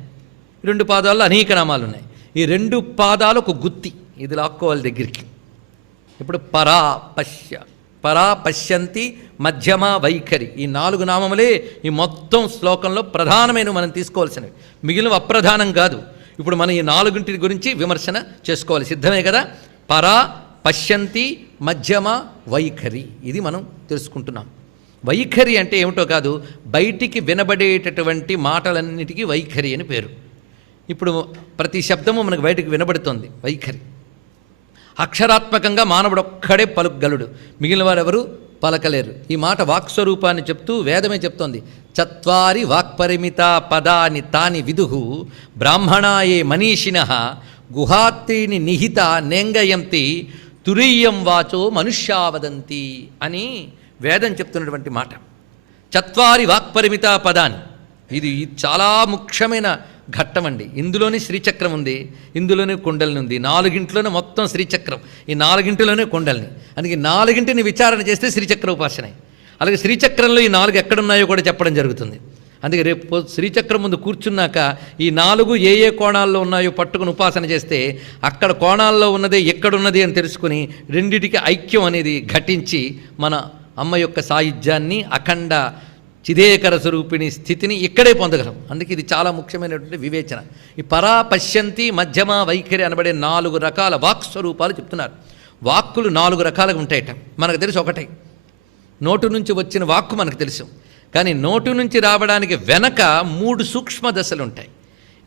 2 పాదాల్లో అనేక నామాలు ఉన్నాయి. ఈ 2 పాదాలు ఒక గుత్తి, ఇది లాక్కోవాలి దగ్గరికి. ఇప్పుడు పరా పశ్యంతి మధ్యమ వైఖరి, ఈ 4 నామములే ఈ మొత్తం శ్లోకంలో ప్రధానమైన మనం తీసుకోవాల్సినవి. మిగిలిన అప్రధానం కాదు. ఇప్పుడు మనం ఈ 4 గురించి విమర్శన చేసుకోవాలి. సిద్ధమే కదా. పరా పశ్యంతి మధ్యమ వైఖరి, ఇది మనం తెలుసుకుంటున్నాం. వైఖరి అంటే ఏమిటో కాదు, బయటికి వినబడేటటువంటి మాటలన్నిటికీ వైఖరి అని పేరు. ఇప్పుడు ప్రతి శబ్దము మనకు బయటికి వినబడుతోంది. వైఖరి అక్షరాత్మకంగా మానవుడు ఒక్కడే పలుకగలడు, మిగిలిన వారెవరు పలకలేరు. ఈ మాట వాక్స్వరూపాన్ని చెప్తూ వేదమే చెప్తోంది. చత్వారి వాక్పరిమిత పదాని తాని విదుహు బ్రాహ్మణాయే మనీషిణః గుహాత్రీని నిహిత నేంగయంతి తురీయం వాచో మనుష్యావదంతి అని వేదం చెప్తున్నటువంటి మాట. చత్వారి వాక్పరిమిత పదాన్ని, ఇది చాలా ముఖ్యమైన ఘట్టం అండి. ఇందులోనే శ్రీచక్రం ఉంది, ఇందులోనే కుండలిని ఉంది. 4 మొత్తం శ్రీచక్రం, ఈ 4 కుండలిని. అందుకే 4 విచారణ చేస్తే శ్రీచక్ర ఉపాసన. అలాగే శ్రీచక్రంలో ఈ 4 ఎక్కడున్నాయో కూడా చెప్పడం జరుగుతుంది. అందుకే రేపు శ్రీచక్రం ముందు కూర్చున్నాక ఈ 4 ఏ కోణాల్లో ఉన్నాయో పట్టుకుని ఉపాసన చేస్తే అక్కడ కోణాల్లో ఉన్నదే ఎక్కడున్నది అని తెలుసుకుని రెండిటికి ఐక్యం అనేది ఘటించి మన అమ్మ యొక్క సాయుధ్యాన్ని, అఖండ చిదేకర స్వరూపిణి స్థితిని ఇక్కడే పొందగలం. అందుకే ఇది చాలా ముఖ్యమైనటువంటి వివేచన. ఈ పరా, పశ్యంతి, మధ్యమ, వైఖరి అనబడే 4 రకాల వాక్ స్వరూపాలు చెప్తున్నారు. వాక్కులు 4 రకాలుగా ఉంటాయట. మనకు తెలుసు ఒకటే, నోటు నుంచి వచ్చిన వాక్కు మనకు తెలుసు. కానీ నోటు నుంచి రావడానికి వెనక 3 సూక్ష్మ దశలు ఉంటాయి.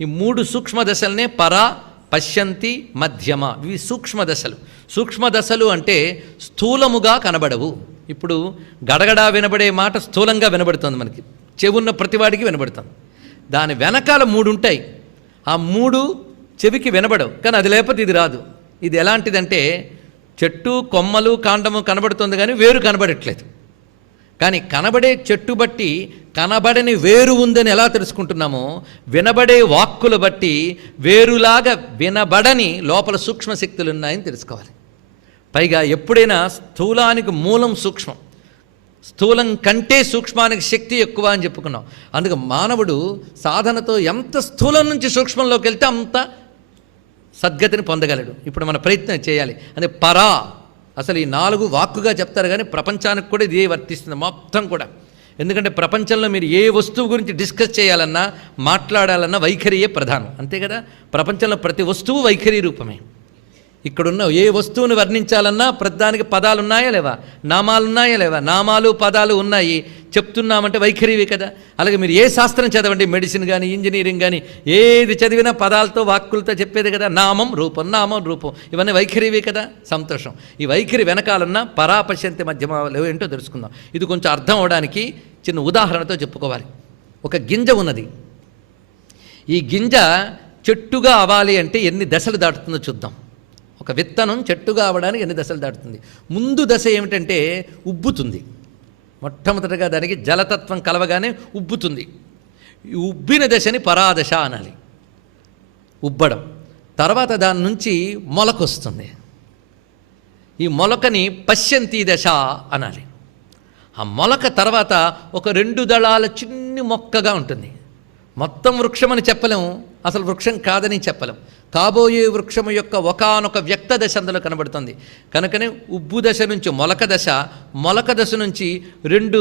ఈ 3 సూక్ష్మ దశలనే పరా, పశ్యంతి, మధ్యమ. ఇవి సూక్ష్మ దశలు. సూక్ష్మ దశలు అంటే స్థూలముగా కనబడవు. ఇప్పుడు గడగడా వినబడే మాట స్థూలంగా వినబడుతుంది, మనకి చెవున్న ప్రతివాడికి వినబడుతుంది. దాని వెనకాల 3 ఉంటాయి. ఆ 3 చెవికి వినబడవు, కానీ అది లేకపోతే ఇది రాదు. ఇది ఎలాంటిదంటే చెట్టు, కొమ్మలు, కాండము కనబడుతుంది కానీ వేరు కనబడట్లేదు. కానీ కనబడే చెట్టు బట్టి కనబడని వేరు ఉందని ఎలా తెలుసుకుంటున్నామో, వినబడే వాక్కులు బట్టి వేరులాగా వినబడని లోపల సూక్ష్మశక్తులు ఉన్నాయని తెలుసుకోవాలి. పైగా ఎప్పుడైనా స్థూలానికి మూలం సూక్ష్మం, స్థూలం కంటే సూక్ష్మానికి శక్తి ఎక్కువ అని చెప్పుకున్నాం. అందుకు మానవుడు సాధనతో ఎంత స్థూలం నుంచి సూక్ష్మంలోకి వెళ్తే అంత సద్గతిని పొందగలడు. ఇప్పుడు మన ప్రయత్నం చేయాలి. అంటే పరా, అసలు ఈ 4 వాక్కుగా చెప్తారు, కానీ ప్రపంచానికి కూడా ఇదే వర్తిస్తుంది మొత్తం కూడా. ఎందుకంటే ప్రపంచంలో మీరు ఏ వస్తువు గురించి డిస్కస్ చేయాలన్నా, మాట్లాడాలన్నా వైఖరియే ప్రధానం, అంతే కదా. ప్రపంచంలో ప్రతి వస్తువు వైఖరి రూపమే. ఇక్కడున్న ఏ వస్తువుని వర్ణించాలన్నా ప్రతిదానికి పదాలు ఉన్నాయా లేవా, నామాలు ఉన్నాయా లేవా, నామాలు పదాలు ఉన్నాయి, చెప్తున్నామంటే వైఖరివి కదా. అలాగే మీరు ఏ శాస్త్రం చదవండి, మెడిసిన్ కానీ ఇంజనీరింగ్ కానీ ఏది చదివినా పదాలతో వాక్కులతో చెప్పేది కదా. నామం రూపం, నామం రూపం, ఇవన్నీ వైఖరివి కదా. సంతోషం. ఈ వైఖరి వెనకాలన్న పరాపశ్యంతి మధ్యమాలు ఏంటో తెలుసుకుందాం. ఇది కొంచెం అర్థం అవడానికి చిన్న ఉదాహరణతో చెప్పుకోవాలి. ఒక గింజ ఉన్నది. ఈ గింజ చెట్టుగా అవ్వాలి అంటే ఎన్ని దశలు దాటుతుందో చూద్దాం. ఒక విత్తనం చెట్టుగా అవ్వడానికి ఎన్ని దశలు దాటుతుంది. ముందు దశ ఏమిటంటే ఉబ్బుతుంది. మొట్టమొదటిగా దానికి జలతత్వం కలవగానే ఉబ్బుతుంది. ఈ ఉబ్బిన దశని పరాదశ అనాలి, ఉబ్బడం. తర్వాత దాని నుంచి మొలకొస్తుంది. ఈ మొలకని పశ్యంతి దశ అనాలి. ఆ మొలక తర్వాత ఒక 2 దళాల చిన్ని మొక్కగా ఉంటుంది. మొత్తం వృక్షం అని చెప్పలేము, అసలు వృక్షం కాదని చెప్పలేం. కాబోయే వృక్షము యొక్క ఒకానొక వ్యక్త దశ అందులో కనబడుతుంది. కనుకనే ఉబ్బు దశ నుంచి మొలక దశ, మొలక దశ నుంచి 2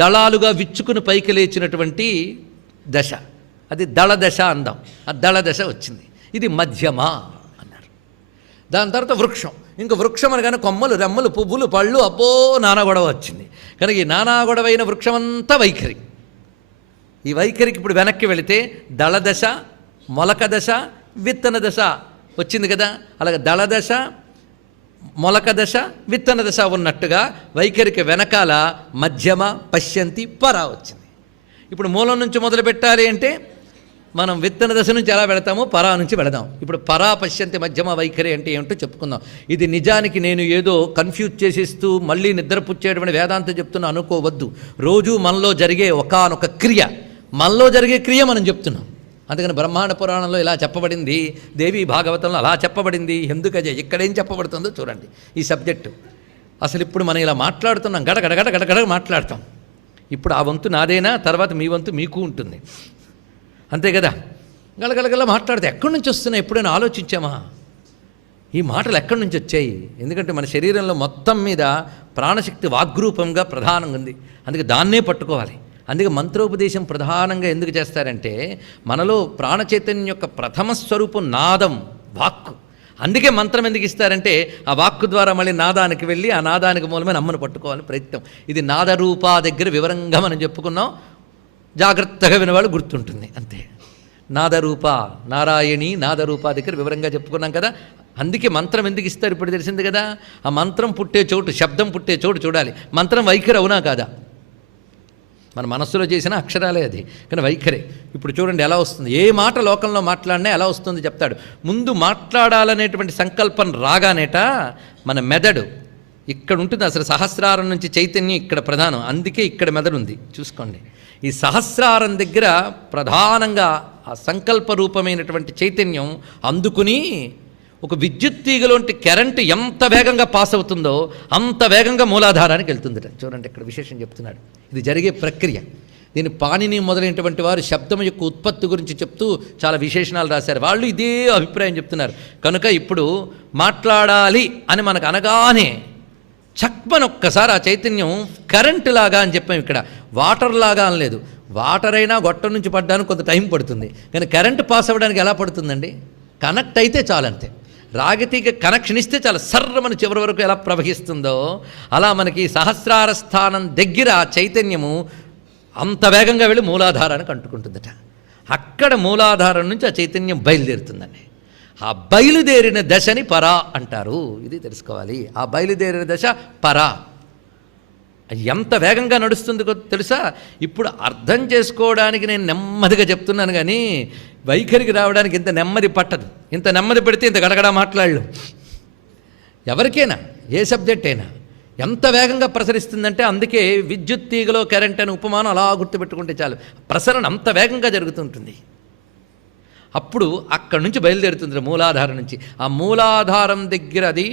దళాలుగా విచ్చుకుని పైకి లేచినటువంటి దశ, అది దళ దశ అందాం. ఆ దళ దశ వచ్చింది. ఇది మధ్యమ అన్నారు. దాని తర్వాత వృక్షం. ఇంకా వృక్షం అనగానే కొమ్మలు, రెమ్మలు, పువ్వులు, పళ్ళు, అబ్బో నానా గొడవ వచ్చింది. కనుక ఈ నానా గొడవైన వృక్షమంతా వైఖరి. ఈ వైఖరికి ఇప్పుడు వెనక్కి వెళితే దళదశ, మొలక దశ, విత్తన దశ వచ్చింది కదా. అలాగే దళదశ, మొలక దశ, విత్తన దశ ఉన్నట్టుగా వైఖరికి వెనకాల మధ్యమ, పశ్యంతి, పరా వచ్చింది. ఇప్పుడు మూలం నుంచి మొదలు పెట్టాలి అంటే మనం విత్తన దశ నుంచి ఎలా వెళతామో పరా నుంచి వెళదాం. ఇప్పుడు పరా, పశ్యంతి, మధ్యమ వైఖరి అంటే ఏమిటో చెప్పుకుందాం. ఇది నిజానికి నేను ఏదో కన్ఫ్యూజ్ చేసేస్తూ మళ్ళీ నిద్రపుచ్చేటువంటి వేదాంతం చెప్తున్నా అనుకోవద్దు. రోజు మనలో జరిగే ఒకానొక క్రియ, మనలో జరిగే క్రియ మనం చెప్తున్నాం. అందుకని బ్రహ్మాండ పురాణంలో ఇలా చెప్పబడింది, దేవి భాగవతంలో అలా చెప్పబడింది. ఎందుకజ ఇక్కడేం చెప్పబడుతుందో చూడండి ఈ సబ్జెక్టు. అసలు ఇప్పుడు మనం ఇలా మాట్లాడుతున్నాం, గడగడగడ గడగడ మాట్లాడతాం. ఇప్పుడు ఆ వంతు నాదేనా, తర్వాత మీ వంతు మీకు ఉంటుంది, అంతే కదా. గలగలగల మాట్లాడితే ఎక్కడి నుంచి వస్తున్నాయి ఎప్పుడైనా ఆలోచించామా? ఈ మాటలు ఎక్కడి నుంచి వచ్చాయి? ఎందుకంటే మన శరీరంలో మొత్తం మీద ప్రాణశక్తి వాగ్రూపంగా ప్రధానంగా ఉంది. అందుకే దాన్నే పట్టుకోవాలి. అందుకే మంత్రోపదేశం ప్రధానంగా ఎందుకు చేస్తారంటే మనలో ప్రాణచైతన్యం యొక్క ప్రథమ స్వరూపం నాదం, వాక్కు. అందుకే మంత్రం ఎందుకు ఇస్తారంటే ఆ వాక్కు ద్వారా మళ్ళీ నాదానికి వెళ్ళి ఆ నాదానికి మూలమైన అమ్మను పట్టుకోవాలని ప్రయత్నం. ఇది నాదరూపా దగ్గర వివరంగా మనం చెప్పుకున్నాం. జాగ్రత్తగా వినవాళ్ళు గుర్తుంటుంది అంతే. నాదరూప, నారాయణి నాదరూప దగ్గర వివరంగా చెప్పుకున్నాం కదా. అందుకే మంత్రం ఎందుకు ఇస్తారు ఇప్పుడు తెలిసింది కదా. ఆ మంత్రం పుట్టే చోటు, శబ్దం పుట్టే చోటు చూడాలి. మంత్రం వైఖరి అవునా కాదా? మన మనస్సులో చేసిన అక్షరాలే అది, కానీ వైఖరే. ఇప్పుడు చూడండి ఎలా వస్తుంది. ఏ మాట లోకంలో మాట్లాడినా ఎలా వస్తుంది చెప్తాడు. ముందు మాట్లాడాలనేటువంటి సంకల్పం రాగానేట మన మెదడు ఇక్కడ ఉంటుంది. అసలు సహస్రారం నుంచి చైతన్యం ఇక్కడ ప్రధానం, అందుకే ఇక్కడ మెదడు ఉంది చూసుకోండి. ఈ సహస్రారం దగ్గర ప్రధానంగా ఆ సంకల్ప రూపమైనటువంటి చైతన్యం అందుకుని ఒక విద్యుత్ తీగలోంటి కరెంటు ఎంత వేగంగా పాస్ అవుతుందో అంత వేగంగా మూలాధారానికి వెళ్తుంది. చూడండి ఇక్కడ విశేషం చెప్తున్నాడు. ఇది జరిగే ప్రక్రియ. దీని పాణిని మొదలైనటువంటి వారు శబ్దం యొక్క ఉత్పత్తి గురించి చెప్తూ చాలా విశేషణాలు రాశారు. వాళ్ళు ఇదే అభిప్రాయం చెప్తున్నారు. కనుక ఇప్పుడు మాట్లాడాలి అని మనకు అనగానే చక్మనొక్కసారి ఆ చైతన్యం కరెంటు లాగా అని చెప్పాం, ఇక్కడ వాటర్ లాగా అనలేదు. వాటర్ అయినా గొట్టం నుంచి పడ్డానికి కొంత టైం పడుతుంది, కానీ కరెంటు పాస్ అవ్వడానికి ఎలా పడుతుందండి? కనెక్ట్ అయితే చాలంతే. రాగతీగ కనెక్షన్ ఇస్తే చాలా సర్రమని చివరి వరకు ఎలా ప్రవహిస్తుందో అలా మనకి సహస్రార స్థానం దగ్గర ఆ చైతన్యము అంత వేగంగా వెళ్ళి మూలాధారానికి అంటుకుంటుందట. అక్కడ మూలాధారం నుంచి ఆ చైతన్యం బయలుదేరుతుందండి. ఆ బయలుదేరిన దశని పరా అంటారు. ఇది తెలుసుకోవాలి. ఆ బయలుదేరిన దశ పరా. ఎంత వేగంగా నడుస్తుందో తెలుసా? ఇప్పుడు అర్థం చేసుకోవడానికి నేను నెమ్మదిగా చెప్తున్నాను, కానీ వైఖరికి రావడానికి ఇంత నెమ్మది పట్టదు. ఇంత నెమ్మది పెడితే ఇంత గడగడ మాట్లాడలేం. ఎవరికైనా, ఏ సబ్జెక్ట్ అయినా ఎంత వేగంగా ప్రసరిస్తుందంటే, అందుకే విద్యుత్ తీగలో కరెంట్ అని ఉపమానం అలా గుర్తుపెట్టుకుంటే చాలు. ప్రసరణ అంత వేగంగా జరుగుతుంటుంది. అప్పుడు అక్కడి నుంచి బయలుదేరుతుంది మూలాధారం నుంచి. ఆ మూలాధారం దగ్గర అది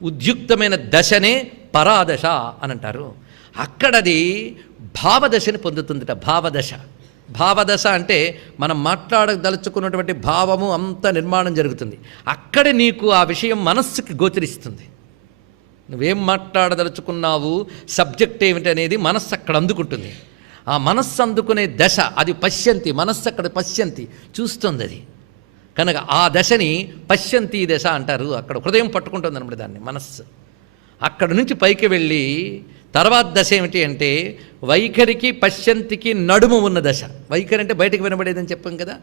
ఉద్యుక్తమైన దశనే పరాదశ అని అంటారు. అక్కడది భావదశని పొందుతుందిట. భావదశ. భావదశ అంటే మనం మాట్లాడదలుచుకున్నటువంటి భావము అంత నిర్మాణం జరుగుతుంది. అక్కడే నీకు ఆ విషయం మనస్సుకి గోచరిస్తుంది. నువ్వేం మాట్లాడదలుచుకున్నావు, సబ్జెక్ట్ ఏమిటి అనేది మనస్సు అక్కడ అందుకుంటుంది. ఆ మనస్సు అందుకునే దశ అది పశ్యంతి. మనస్సు అక్కడ పశ్యంతి, చూస్తుంది అది. కనుక ఆ దశని పశ్యంతి దశ అంటారు. అక్కడ హృదయం పట్టుకుంటుంది అన్నమాట దాన్ని మనస్సు. అక్కడ నుంచి పైకి వెళ్ళి తర్వాత దశ ఏమిటి అంటే వైఖరికి పశ్యంతికి నడుము ఉన్న దశ. వైఖరి అంటే బయటకు వినబడేదని చెప్పాం కదా.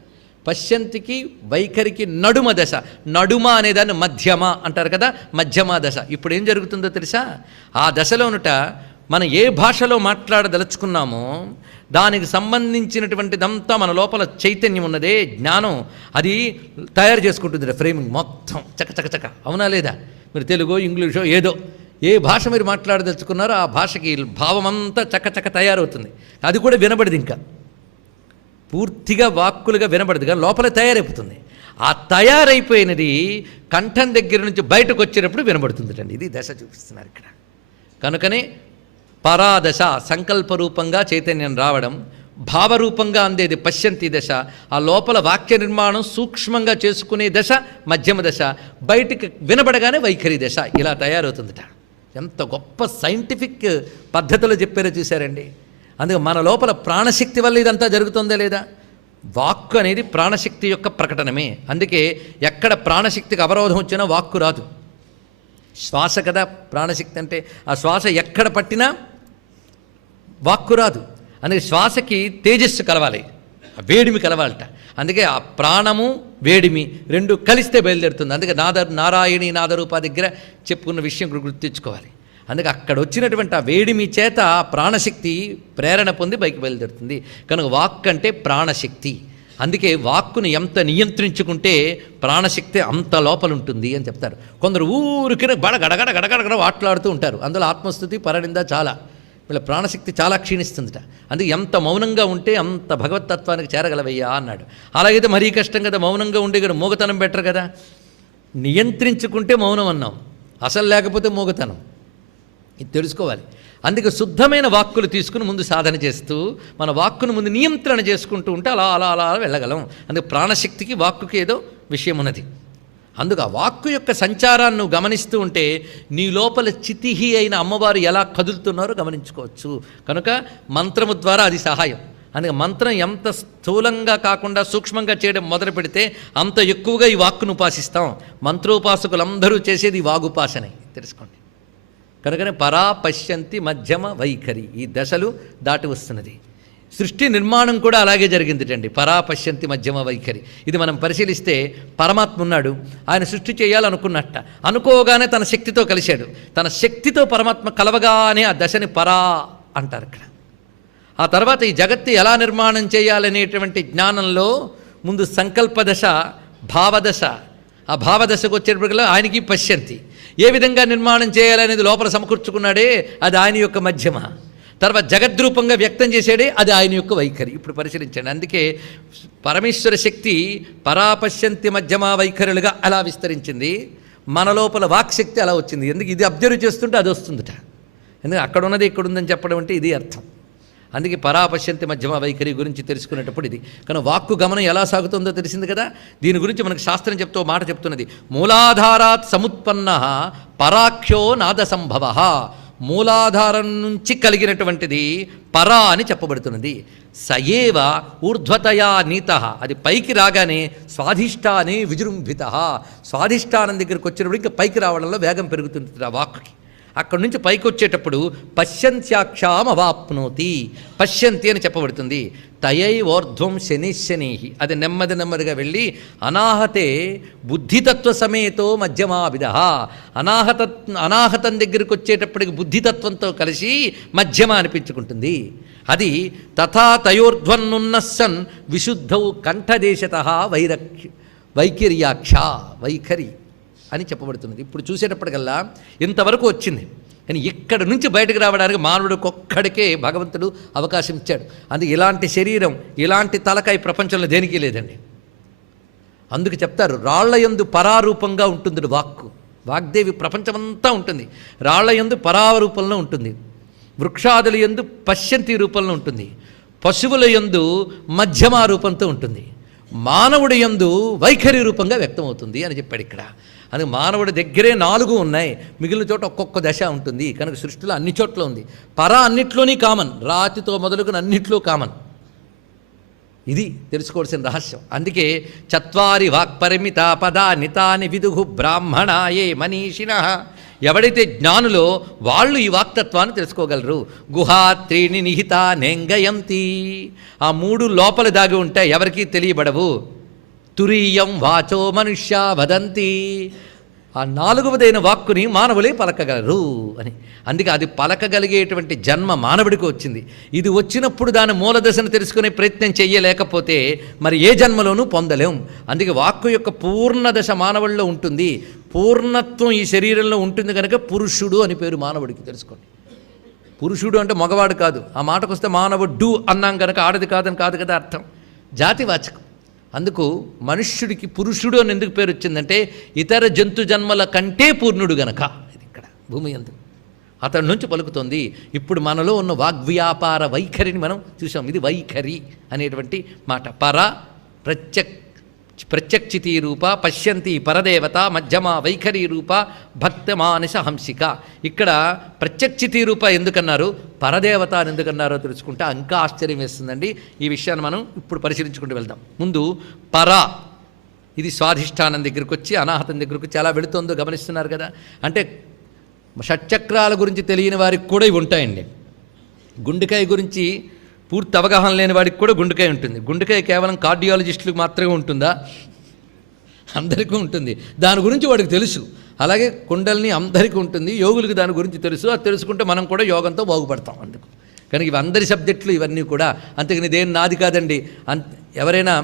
పశ్యంతికి వైఖరికి నడుమ దశ. నడుమ అనేదాన్ని మధ్యమ అంటారు కదా, మధ్యమ దశ. ఇప్పుడు ఏం జరుగుతుందో తెలుసా? ఆ దశలోనుట మనం ఏ భాషలో మాట్లాడదలుచుకున్నామో దానికి సంబంధించినటువంటిదంతా మన లోపల చైతన్యం ఉన్నదే, జ్ఞానం, అది తయారు చేసుకుంటుంది ఫ్రేమింగ్ మొత్తం చకచకచక. అవునా లేదా? మీరు తెలుగో ఇంగ్లీషో ఏదో ఏ భాష మీరు మాట్లాడదలుచుకున్నారో ఆ భాషకి భావమంతా చకచక తయారవుతుంది. అది కూడా వినబడదు, ఇంకా పూర్తిగా వాక్కులుగా వినబడదు, కానీ లోపల తయారైపోతుంది. ఆ తయారైపోయినది కంఠం దగ్గర నుంచి బయటకు వచ్చేటప్పుడు వినబడుతుందిటండి. ఇది దశ చూపిస్తున్నారు ఇక్కడ. కనుకనే పరాదశ సంకల్పరూపంగా చైతన్యం రావడం, భావరూపంగా అందేది పశ్యంతి దశ, ఆ లోపల వాక్య నిర్మాణం సూక్ష్మంగా చేసుకునే దశ మధ్యమ దశ, బయటికి వినబడగానే వైఖరి దశ. ఇలా తయారవుతుందిట. ఎంత గొప్ప సైంటిఫిక్ పద్ధతిలో చెప్పారో చూశారండి. అందుకే మన లోపల ప్రాణశక్తి వల్ల ఇదంతా జరుగుతుందా లేదా? వాక్కు అనేది ప్రాణశక్తి యొక్క ప్రకటనమే. అందుకే ఎక్కడ ప్రాణశక్తికి అవరోధం వచ్చినా వాక్కు రాదు. శ్వాస కదా ప్రాణశక్తి అంటే. ఆ శ్వాస ఎక్కడ పట్టినా వాక్కు రాదు. అందుకే శ్వాసకి తేజస్సు కలవాలి, వేడిమి కలవాలట. అందుకే ఆ ప్రాణము వేడిమి రెండు కలిస్తే బయలుదేరుతుంది. అందుకే నారాయణి నాదరూప దగ్గర చెప్పుకున్న విషయం గుర్తించుకోవాలి. అందుకే అక్కడ వచ్చినటువంటి ఆ వేడిమి చేత ప్రాణశక్తి ప్రేరణ పొంది బయటకు బయలుదేరుతుంది. కనుక వాక్ అంటే ప్రాణశక్తి. అందుకే వాక్కును ఎంత నియంత్రించుకుంటే ప్రాణశక్తి అంత లోపల ఉంటుంది అని చెప్తారు. కొందరు ఊరికిన గడగడ గడగడ మాట్లాడుతూ ఉంటారు. అందులో ఆత్మస్థుతి పరనింద చాలా. వీళ్ళ ప్రాణశక్తి చాలా క్షీణిస్తుందిట. అందుకే ఎంత మౌనంగా ఉంటే అంత భగవత్తత్వానికి చేరగలవయ్యా అన్నాడు. అలాగైతే మరీ కష్టం కదా, మౌనంగా ఉండే కదా, మూగతనం బెటర్ కదా. నియంత్రించుకుంటే మౌనం అన్నాం, అసలు లేకపోతే మూగతనం. ఇది తెలుసుకోవాలి. అందుకే శుద్ధమైన వాక్కులు తీసుకుని ముందు సాధన చేస్తూ మన వాక్కును ముందు నియంత్రణ చేసుకుంటూ ఉంటే అలా అలా అలా వెళ్ళగలం. అందుకే ప్రాణశక్తికి వాక్కుకి ఏదో విషయం ఉన్నది. అందుకు ఆ వాక్కు యొక్క సంచారాన్ని నువ్వు గమనిస్తూ ఉంటే నీ లోపల చితిహి అయిన అమ్మవారు ఎలా కదులుతున్నారో గమనించుకోవచ్చు. కనుక మంత్రము ద్వారా అది సహాయం. అందుకే మంత్రం ఎంత స్థూలంగా కాకుండా సూక్ష్మంగా చేయడం మొదలు పెడితే అంత ఎక్కువగా ఈ వాక్కును ఉపాసిస్తాం. మంత్రోపాసకులందరూ చేసేది ఈ వాగుపాసనే, తెలుసుకోండి. కనుకనే పరా పశ్యంతి మధ్యమ వైఖరి ఈ దశలు దాటి వస్తున్నది. సృష్టి నిర్మాణం కూడా అలాగే జరిగిందిటండి. పరా పశ్యంతి మధ్యమ వైఖరి. ఇది మనం పరిశీలిస్తే పరమాత్మ ఉన్నాడు, ఆయన సృష్టి చేయాలనుకున్నట్ట, అనుకోగానే తన శక్తితో కలిశాడు. తన శక్తితో పరమాత్మ కలవగానే ఆ దశని పరా అంటారు ఇక్కడ. ఆ తర్వాత ఈ జగత్తు ఎలా నిర్మాణం చేయాలనేటువంటి జ్ఞానంలో ముందు సంకల్ప దశ, భావదశ. ఆ భావదశకు వచ్చేటప్పటికల్లా ఆయనకి పశ్యంతి. ఏ విధంగా నిర్మాణం చేయాలనేది లోపల సమకూర్చుకున్నాడే అది ఆయన యొక్క మధ్యమ. తర్వాత జగద్రూపంగా వ్యక్తం చేసాడే అది ఆయన యొక్క వైఖరి. ఇప్పుడు పరిశీలించండి. అందుకే పరమేశ్వర శక్తి పరాపశ్యంతి మధ్యమ వైఖరులుగా అలా విస్తరించింది. మన లోపల వాక్శక్తి అలా వచ్చింది. ఎందుకు ఇది అబ్జర్వ్ చేస్తుంటే అది వస్తుందట. ఎందుకంటే అక్కడ ఉన్నది ఇక్కడ ఉందని చెప్పడం అంటే ఇది అర్థం. అందుకే పరాపశ్యంతి మధ్యమ వైఖరి గురించి తెలుసుకునేటప్పుడు ఇది. కానీ వాక్కు గమనం ఎలా సాగుతుందో తెలిసింది కదా. దీని గురించి మనకు శాస్త్రం చెప్తూ మాట చెప్తున్నది, మూలాధారాత్ సముత్పన్న పరాఖ్యో నాద సంభవ. మూలాధారం నుంచి కలిగినటువంటిది పరా అని చెప్పబడుతున్నది. సయేవ ఊర్ధ్వతయా నీత, అది పైకి రాగానే స్వాధిష్టానే విజృంభిత. స్వాధిష్టానం దగ్గరికి వచ్చినప్పుడు ఇంకా పైకి రావడంలో వేగం పెరుగుతుంది ఆ వాక్కుకి. అక్కడి నుంచి పైకి వచ్చేటప్పుడు పశ్యంత్యాక్షాం అవాప్నోతి, పశ్యంతి అని చెప్పబడుతుంది. తయై ఓర్ధ్వం శని, అది నెమ్మది నెమ్మదిగా వెళ్ళి అనాహతే బుద్ధితత్వ సమేతో మధ్యమావిధ, అనాహతం దగ్గరికి వచ్చేటప్పటికి బుద్ధితత్వంతో కలిసి మధ్యమ అనిపించుకుంటుంది. అది తథా తయోర్ధ్వన్నున్నస్సన్ విశుద్ధౌ కంఠదేశత వైఖర్యాక్ష, వైఖరి అని చెప్పబడుతున్నది. ఇప్పుడు చూసేటప్పటికల్లా ఇంతవరకు వచ్చింది, కానీ ఇక్కడ నుంచి బయటకు రావడానికి మానవుడికి ఒక్కడికే భగవంతుడు అవకాశం ఇచ్చాడు. అందుకే ఇలాంటి శరీరం, ఇలాంటి తలకాయ ప్రపంచంలో దేనికి లేదండి. అందుకు చెప్తారు, రాళ్లయందు పరారూపంగా ఉంటుంది వాక్కు. వాగ్దేవి ప్రపంచమంతా ఉంటుంది, రాళ్లయందు పరారూపంలో ఉంటుంది. వృక్షాదుల యందు పశ్యంతి రూపంలో ఉంటుంది, పశువుల యందు మధ్యమా రూపంతో ఉంటుంది, మానవుడి యందు వైఖరి రూపంగా వ్యక్తమవుతుంది అని చెప్పాడు ఇక్కడ. అది మానవుడి దగ్గరే 4 ఉన్నాయి, మిగిలిన చోట ఒక్కొక్క దశ ఉంటుంది. కనుక సృష్టిలో అన్ని చోట్ల ఉంది. పర అన్నిట్లోని కామన్, రాతితో మొదలుకొని అన్నిట్లో కామన్. ఇది తెలుసుకోవాల్సిన రహస్యం. అందుకే చత్వారి వాక్పరిమిత పదా నితాని విదుహు బ్రాహ్మణాయే మనీషిణః. ఎవడైతే జ్ఞానులో వాళ్ళు ఈ వాక్తత్వాన్ని తెలుసుకోగలరు. గుహాత్రీని నిహిత నెంగయంతి, ఆ 3 లోపల దాగి ఉంటాయి, ఎవరికీ తెలియబడవు. తురీయం వాచో మనుష్య వదంతి, ఆ 4వదైన వాక్కుని మానవులే పలకగలరు అని. అందుకే అది పలకగలిగేటువంటి జన్మ మానవుడికి వచ్చింది. ఇది వచ్చినప్పుడు దాని మూలదశను తెలుసుకునే ప్రయత్నం చెయ్యలేకపోతే మరి ఏ జన్మలోనూ పొందలేం. అందుకే వాక్కు యొక్క పూర్ణదశ మానవుల్లో ఉంటుంది, పూర్ణత్వం ఈ శరీరంలో ఉంటుంది. కనుక పురుషుడు అని పేరు మానవుడికి. తెలుసుకోండి, పురుషుడు అంటే మగవాడు కాదు. ఆ మాటకు వస్తే మానవుడు అన్నాం కనుక ఆడది కాదని కాదు కదా అర్థం, జాతివాచకం. అందుకు మనుష్యుడికి పురుషుడు అని ఎందుకు పేరు వచ్చిందంటే ఇతర జంతు జన్మల కంటే పూర్ణుడు గనక. ఇది ఇక్కడ భూమి అందు అతడి నుంచి పలుకుతుంది. ఇప్పుడు మనలో ఉన్న వాగ్వ్యాపార వైఖరిని మనం చూసాం. ఇది వైఖరి అనేటువంటి మాట. పర ప్రత్యక్షితీ రూప పశ్యంతి పరదేవత మధ్యమ వైఖరి రూప భక్త మానస హంసిక. ఇక్కడ ప్రత్యక్షితీ రూప ఎందుకన్నారు, పరదేవత అని ఎందుకన్నారో తెలుసుకుంటే ఇంకా ఆశ్చర్యం వేస్తుందండి. ఈ విషయాన్ని మనం ఇప్పుడు పరిశీలించుకుంటూ వెళ్దాం. ముందు పర, ఇది స్వాధిష్టానం దగ్గరికి వచ్చి అనాహతం దగ్గరికి వచ్చి ఎలా వెళుతుందో గమనిస్తున్నారు కదా. అంటే షట్చక్రాల గురించి తెలియని వారికి కూడా ఇవి ఉంటాయండి. గుండెకాయ గురించి పూర్తి అవగాహన లేని వాడికి కూడా గుండెకాయ ఉంటుంది. గుండెకాయ కేవలం కార్డియాలజిస్టులకు మాత్రమే ఉంటుందా? అందరికీ ఉంటుంది. దాని గురించి వాడికి తెలుసు. అలాగే కుండల్ని అందరికీ ఉంటుంది, యోగులకు దాని గురించి తెలుసు. అది తెలుసుకుంటే మనం కూడా యోగంతో బాగుపడతాం. అందుకు కనుక ఇవి అందరి సబ్జెక్టులు ఇవన్నీ కూడా. అంతేగాని దేని నాది కాదండి. ఎవరైనా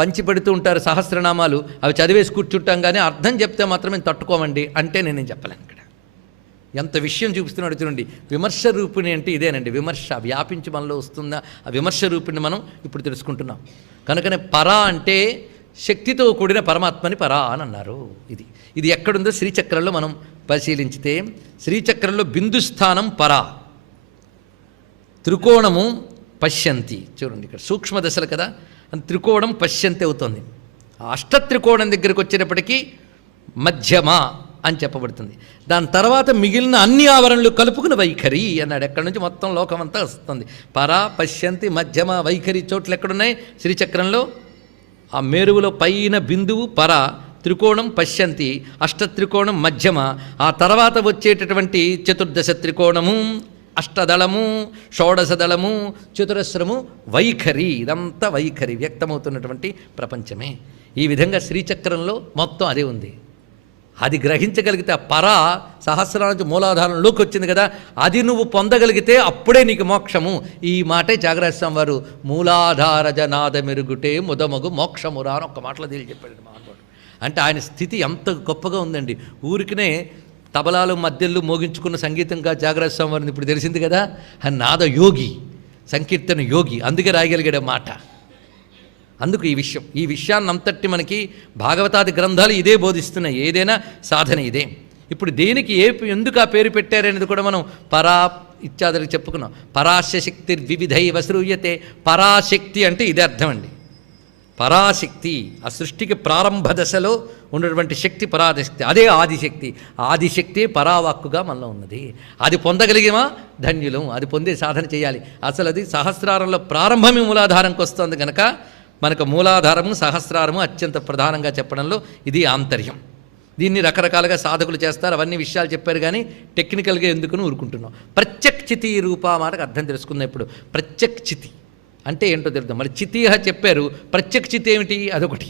పంచి పెడుతూ ఉంటారు సహస్రనామాలు, అవి చదివేసి కూర్చుంటాం, కానీ అర్థం చెప్తే మాత్రమే తట్టుకోమండి అంటే నేను చెప్పలేను. ఇక్కడ ఎంత విషయం చూపిస్తున్నాడు చూడండి. విమర్శ రూపిణి అంటే ఇదేనండి. విమర్శ వ్యాపించి మనలో వస్తుందా, ఆ విమర్శ రూపిణి మనం ఇప్పుడు తెలుసుకుంటున్నాం. కనుకనే పరా అంటే శక్తితో కూడిన పరమాత్మని పరా అని అన్నారు. ఇది ఎక్కడుందో శ్రీచక్రంలో మనం పరిశీలించితే, శ్రీచక్రంలో బిందుస్థానం పరా, త్రికోణము పశ్యంతి. చూడండి ఇక్కడ సూక్ష్మ దశలు కదా, త్రికోణం పశ్యంతి అవుతుంది. అష్టత్రికోణం దగ్గరికి వచ్చేటప్పటికీ మధ్యమ అని చెప్పబడుతుంది. దాని తర్వాత మిగిలిన అన్ని ఆవరణలు కలుపుకుని వైఖరి అన్నాడు. ఎక్కడి నుంచి మొత్తం లోకమంతా వస్తుంది. పరా పశ్యంతి మధ్యమ వైఖరి చోట్ల ఎక్కడున్నాయి శ్రీచక్రంలో? ఆ మేరువులో పైన బిందువు పర, త్రికోణం పశ్యంతి, అష్టత్రికోణం మధ్యమ, ఆ తర్వాత వచ్చేటటువంటి చతుర్దశ త్రికోణము, అష్టదళము, షోడశదళము, చతురస్రము వైఖరి. ఇదంతా వైఖరి వ్యక్తమవుతున్నటువంటి ప్రపంచమే. ఈ విధంగా శ్రీచక్రంలో మొత్తం అదే ఉంది. అది గ్రహించగలిగితే ఆ పర సహస్రానికి మూలాధారంలోకి వచ్చింది కదా, అది నువ్వు పొందగలిగితే అప్పుడే నీకు మోక్షము. ఈ మాటే త్యాగరాజస్వామి వారు మూలాధార జనాద మెరుగుటే ముదమగు మోక్షమురా అని ఒక్క మాటలో తెలియ చెప్పాడు మహానుభావుడు. అంటే ఆయన స్థితి ఎంత గొప్పగా ఉందండి. ఊరికినే తబలాలు మధ్యలు మోగించుకున్న సంగీతంగా త్యాగరాజస్వామి వారిని ఇప్పుడు తెలిసింది కదా. నాద యోగి, సంకీర్తన యోగి, అందుకే రాయగలిగాడు మాట. అందుకు ఈ విషయాన్ని అంతటి మనకి భాగవతాది గ్రంథాలు ఇదే బోధిస్తున్నాయి. ఏదైనా సాధన ఇదే. ఇప్పుడు దేనికి ఎందుకు ఆ పేరు పెట్టారనేది కూడా మనం పరా ఇత్యాదులకు చెప్పుకున్నాం. పరాశక్తి వివిధైవ శ్రూయతే. పరాశక్తి అంటే ఇది అర్థం అండి. పరాశక్తి ఆ సృష్టికి ప్రారంభ దశలో ఉన్నటువంటి శక్తి పరాశక్తి, అదే ఆదిశక్తి. ఆదిశక్తి పరావాక్కుగా మనలో ఉన్నది. అది పొందగలిగేమా ధన్యులం. అది పొందే సాధన చేయాలి. అసలు అది సహస్రారంలో ప్రారంభమే మూలాధారంకి వస్తుంది కనుక మనకు మూలాధారము సహస్రారము అత్యంత ప్రధానంగా చెప్పడంలో ఇది ఆంతర్యం. దీన్ని రకరకాలుగా సాధకులు చేస్తారు. అవన్నీ విషయాలు చెప్పారు కానీ టెక్నికల్గా ఎందుకుని ఊరుకుంటున్నాం. ప్రత్యక్షితి రూప మాటకు అర్థం తెలుసుకుందాం. ఇప్పుడు ప్రత్యక్షితి అంటే ఏంటో తెలుద్దాం. మరి చితీహ చెప్పారు, ప్రత్యక్షితి ఏమిటి? అదొకటి.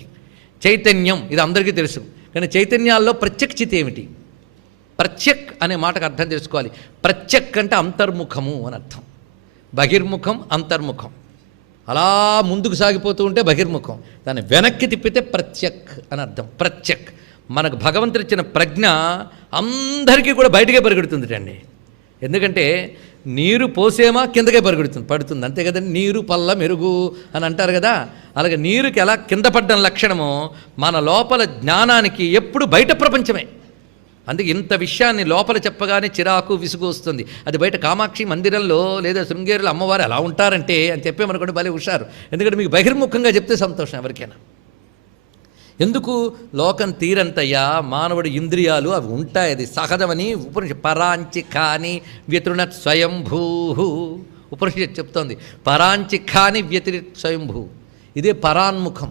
చైతన్యం ఇది అందరికీ తెలుసు, కానీ చైతన్యాల్లో ప్రత్యక్షితి ఏమిటి? ప్రత్యక్ అనే మాటకు అర్థం తెలుసుకోవాలి. ప్రత్యక్ అంటే అంతర్ముఖము అని అర్థం. బహిర్ముఖం అంతర్ముఖం. అలా ముందుకు సాగిపోతూ ఉంటే బహిర్ముఖం, దాన్ని వెనక్కి తిప్పితే ప్రత్యక్ అని అర్థం. ప్రత్యక్ మనకు భగవంతుడు ఇచ్చిన ప్రజ్ఞ అందరికీ కూడా బయటకే పరిగెడుతుంది అండి. ఎందుకంటే నీరు పోసేమా కిందకే పడుతుంది అంతే కదండి. నీరు పల్ల మెరుగు అని అంటారు కదా, అలాగే నీరుకి ఎలా కింద పడ్డం లక్షణమో మన లోపల జ్ఞానానికి ఎప్పుడు బయట ప్రపంచమే. అందుకే ఇంత విషయాన్ని లోపల చెప్పగానే చిరాకు విసుగు వస్తుంది. అది బయట కామాక్షి మందిరంలో లేదా శృంగేరులో అమ్మవారు ఎలా ఉంటారంటే అని చెప్పేమనుకోండి భలే హుషారు. ఎందుకంటే మీకు బహిర్ముఖంగా చెప్తే సంతోషం ఎవరికైనా. ఎందుకు లోకం తీరంతయ్యా, మానవుడి ఇంద్రియాలు అవి ఉంటాయి, అది సహజమని ఉపనిషత్. పరాంచి కాని వ్యతిరుణత్ స్వయంభూ ఉపనిషత్ చెప్తోంది. పరాంచి కాని వ్యతిరిత్ స్వయంభూ, ఇదే పరాన్ముఖం.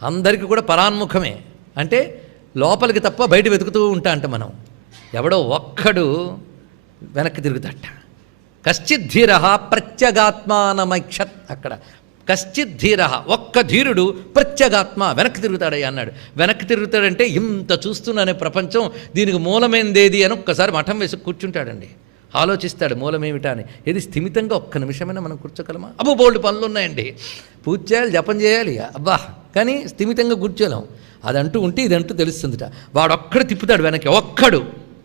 అందరికీ కూడా పరాన్ముఖమే అంటే లోపలికి తప్ప బయట వెతుకుతూ ఉంటా అంట మనం. ఎవడో ఒక్కడు వెనక్కి తిరుగుతాట. కశ్చిత్ ధీర ప్రత్యగాత్మానమైక్షత్. అక్కడ కశ్చిత్ ధీర ఒక్క ధీరుడు ప్రత్యగాత్మ వెనక్కి తిరుగుతాడయ్యా అన్నాడు. వెనక్కి తిరుగుతాడంటే ఇంత చూస్తున్నానే ప్రపంచం, దీనికి మూలమైందేది అని ఒక్కసారి మఠం వేసి కూర్చుంటాడండి. ఆలోచిస్తాడు మూలమేమిటా అని. ఏది స్థిమితంగా ఒక్క నిమిషమైనా మనం కూర్చోగలమా? అబ్బో బోల్డ్ పనులు ఉన్నాయండి, పూజ చేయాలి, జపం చేయాలి, అబ్బా, కానీ స్థిమితంగా కూర్చోలేం. అదంటూ ఉంటే ఇదంటూ తెలుస్తుందిట. వాడొక్కడు తిప్పుతాడు వెనక్కి, ఒక్కడు,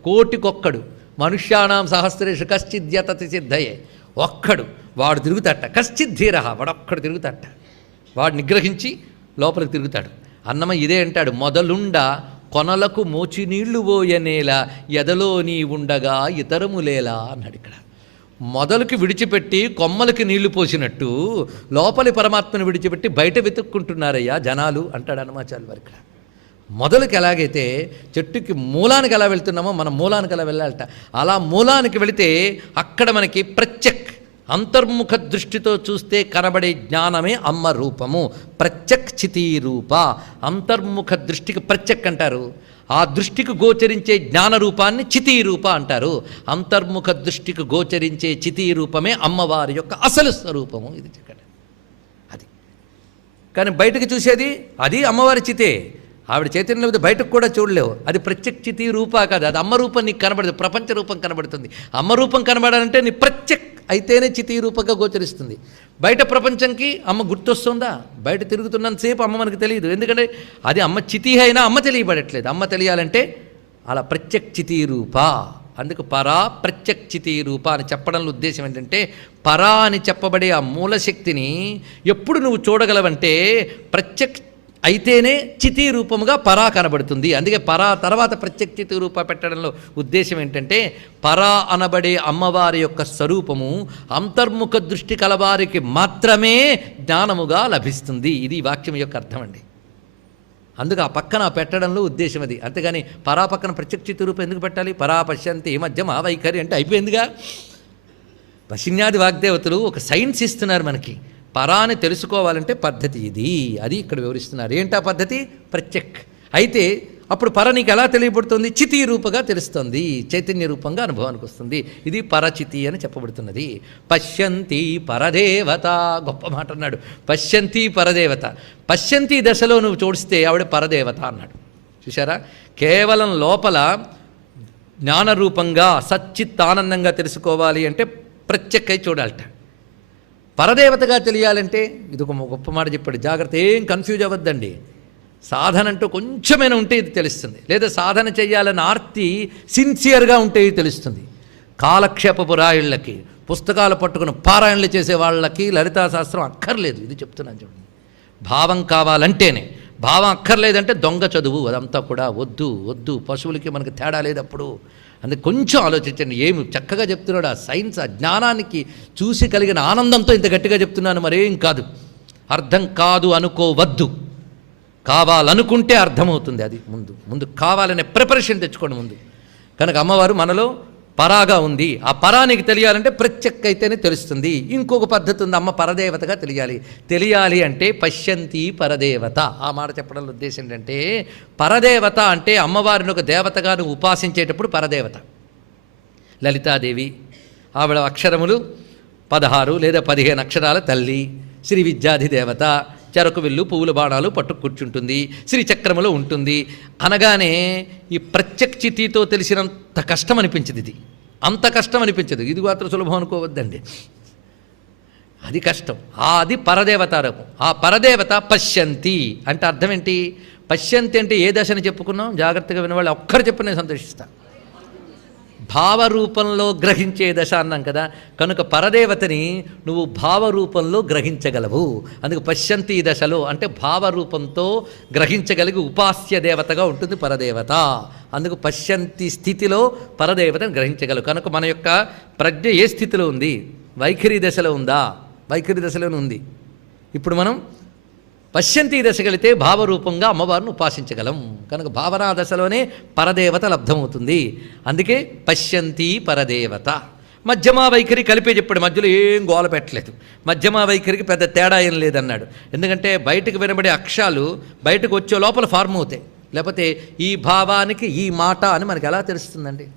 కోటికొక్కడు. మనుష్యానాం సహస్రేషు కశ్చిద్యతతి సిద్ధయే. ఒక్కడు వాడు తిరుగుతాట. కశ్చిత్ ధీర వాడొక్కడు తిరుగుతాట. వాడు నిగ్రహించి లోపలికి తిరుగుతాడు. అన్నమ ఇదే అంటాడు, మొదలుండ కొనలకు మోచినీళ్లు పోయనేలా ఎదలో నీ ఉండగా ఇతరములేలా అన్నాడు. ఇక్కడ మొదలుకి విడిచిపెట్టి కొమ్మలకి నీళ్లు పోసినట్టు లోపలి పరమాత్మను విడిచిపెట్టి బయట వెతుక్కుంటున్నారయ్యా జనాలు అంటాడు హనుమాచార్యులు వారు. ఇక్కడ మొదలుకి ఎలాగైతే చెట్టుకి మూలానికి ఎలా వెళ్తున్నామో మనం మూలానికి ఎలా వెళ్ళాలట, అలా మూలానికి వెళితే అక్కడ మనకి ప్రత్యక్ అంతర్ముఖ దృష్టితో చూస్తే కనబడే జ్ఞానమే అమ్మ రూపము. ప్రత్యక్ చితీ రూప. అంతర్ముఖ దృష్టికి ప్రత్యక్ అంటారు, ఆ దృష్టికి గోచరించే జ్ఞాన రూపాన్ని చితీ రూప అంటారు. అంతర్ముఖ దృష్టికి గోచరించే చితీ రూపమే అమ్మవారి యొక్క అసలు స్వరూపము. ఇది ఇక్కడ అది. కానీ బయటకు చూసేది అది అమ్మవారి చితే. ఆవిడ చైతన్యం లేకపోతే బయటకు కూడా చూడలేవు. అది ప్రత్యక్ చితీ రూపా కాదు, అది అమ్మ రూపం నీకు కనబడదు, ప్రపంచ రూపం కనబడుతుంది. అమ్మ రూపం కనబడాలంటే నీ ప్రత్యక్ అయితేనే చితీ రూపంగా గోచరిస్తుంది. బయట ప్రపంచంకి అమ్మ గుర్తొస్తుందా? బయట తిరుగుతున్నంతసేపు అమ్మ మనకు తెలియదు. ఎందుకంటే అది అమ్మ చితీ అయినా అమ్మ తెలియబడట్లేదు. అమ్మ తెలియాలంటే అలా ప్రత్యక్ చితీ రూప. అందుకు పరా ప్రత్యక్ చితీ రూప అని చెప్పడంలో ఉద్దేశం ఏంటంటే, పరా అని చెప్పబడే ఆ మూలశక్తిని ఎప్పుడు నువ్వు చూడగలవంటే ప్రత్యక్ అయితేనే చితీ రూపముగా పరా కనబడుతుంది. అందుకే పరా తర్వాత ప్రత్యక్ చితీ రూప పెట్టడంలో ఉద్దేశం ఏంటంటే, పరా అనబడే అమ్మవారి యొక్క స్వరూపము అంతర్ముఖ దృష్టి కలవారికి మాత్రమే జ్ఞానముగా లభిస్తుంది. ఇది వాక్యం యొక్క అర్థం అండి. అందుకు ఆ పక్కన పెట్టడంలో ఉద్దేశం అది. అంతేగాని పరా పక్కన ప్రత్యక్ చితీ రూపం ఎందుకు పెట్టాలి? పరా పశ్యంతి మధ్యం ఆ వైఖరి అంటే అయిపోయిందిగా. వశిన్యాది వాగ్దేవతలు ఒక సైన్స్ ఇస్తున్నారు మనకి. పరాని తెలుసుకోవాలంటే పద్ధతి ఇది, అది ఇక్కడ వివరిస్తున్నారు. ఏంటా పద్ధతి? ప్రత్యక్. అయితే అప్పుడు పర నీకు ఎలా తెలియబడుతుంది? చితీ రూపంగా తెలుస్తుంది, చైతన్య రూపంగా అనుభవానికి వస్తుంది. ఇది పరచితి అని చెప్పబడుతున్నది. పశ్యంతి పరదేవత, గొప్ప మాట అన్నాడు. పశ్యంతి పరదేవత. పశ్యంతి దశలో నువ్వు చూడిస్తే ఆవిడ పరదేవత అన్నాడు. చూసారా? కేవలం లోపల జ్ఞానరూపంగా సచ్చిత్ ఆనందంగా తెలుసుకోవాలి అంటే ప్రత్యక్కై చూడాలట. పరదేవతగా తెలియాలంటే ఇది ఒక గొప్ప మాట చెప్పాడు. జాగ్రత్త, ఏం కన్ఫ్యూజ్ అవ్వద్దండి. సాధన అంటూ కొంచెమైనా ఉంటే ఇది తెలుస్తుంది, లేదా సాధన చేయాలని ఆర్తి సిన్సియర్గా ఉంటే ఇది తెలుస్తుంది. కాలక్షేపపు రాయుళ్ళకి, పుస్తకాలు పట్టుకుని పారాయణలు చేసే వాళ్ళకి లలితా శాస్త్రం అక్కర్లేదు. ఇది చెప్తున్నాను చూడండి. భావం కావాలంటేనే. భావం అక్కర్లేదంటే దొంగ చదువు, అదంతా కూడా వద్దు వద్దు. పశువులకి మనకి తేడా లేదు. అప్పుడు అందుకే కొంచెం ఆలోచించండి. ఏమి చక్కగా చెప్తున్నాడు. ఆ సైన్స్, ఆ జ్ఞానానికి చూసి కలిగిన ఆనందంతో ఇంత గట్టిగా చెప్తున్నాను, మరేం కాదు. అర్థం కాదు అనుకోవద్దు, కావాలనుకుంటే అర్థమవుతుంది. అది ముందు ముందు కావాలనే ప్రిపరేషన్ తెచ్చుకోండి ముందు. కనుక అమ్మవారు మనలో పరాగా ఉంది. ఆ పరానికి తెలియాలంటే ప్రత్యక్ అయితేనే తెలుస్తుంది. ఇంకొక పద్ధతి ఉంది, అమ్మ పరదేవతగా తెలియాలి అంటే పశ్యంతి పరదేవత. ఆ మాట చెప్పడంలో ఉద్దేశం ఏంటంటే, పరదేవత అంటే అమ్మవారిని ఒక దేవతగా నువ్వు ఉపాసించేటప్పుడు పరదేవత. లలితాదేవి, ఆవిడ అక్షరములు 16 లేదా 15 అక్షరాల తల్లి. శ్రీ విద్యాధిదేవత, చెరకు విల్లు పువ్వుల బాణాలు పట్టు కూర్చుంటుంది, శ్రీచక్రములో ఉంటుంది అనగానే ఈ ప్రత్యక్షితితో తెలిసినంత కష్టం అనిపించదు. ఇది అంత కష్టం అనిపించదు. ఇది మాత్రం సులభం అనుకోవద్దండి, అది కష్టం. అది పరదేవత రూపం. ఆ పరదేవత పశ్యంతి అంటే అర్థం ఏంటి? పశ్యంతి అంటే ఏ దశని చెప్పుకున్నాం? జాగ్రత్తగా వినవాళ్ళు ఒక్కరు చెప్పి నేను సంతోషిస్తాను. భావరూపంలో గ్రహించే దశ అన్నాం కదా. కనుక పరదేవతని నువ్వు భావరూపంలో గ్రహించగలవు. అందుకు పశ్యంతి దశలో అంటే భావరూపంతో గ్రహించగలిగి ఉపాస్య దేవతగా ఉంటుంది పరదేవత. అందుకు పశ్యంతి స్థితిలో పరదేవతను గ్రహించగలవు. కనుక మన యొక్క ప్రజ్ఞ ఏ స్థితిలో ఉంది? వైఖరి దశలో ఉందా? వైఖరి దశలోనే ఉంది. ఇప్పుడు మనం పశ్యంతి దశకెళితే భావరూపంగా అమ్మవారిని ఉపాసించగలం. కనుక భావనా దశలోనే పరదేవత లబ్ధమవుతుంది. అందుకే పశ్యంతి పరదేవత. మధ్యమా వైఖరి కలిపే చెప్పాడు, మధ్యలో ఏం గోల పెట్టలేదు. మధ్యమా వైఖరికి పెద్ద తేడా ఏం లేదన్నాడు. ఎందుకంటే బయటకు వినబడే అక్షరాలు బయటకు వచ్చే లోపల ఫార్మ్ అవుతాయి. లేకపోతే ఈ భావానికి ఈ మాట అని మనకు ఎలా తెలుస్తుందండి?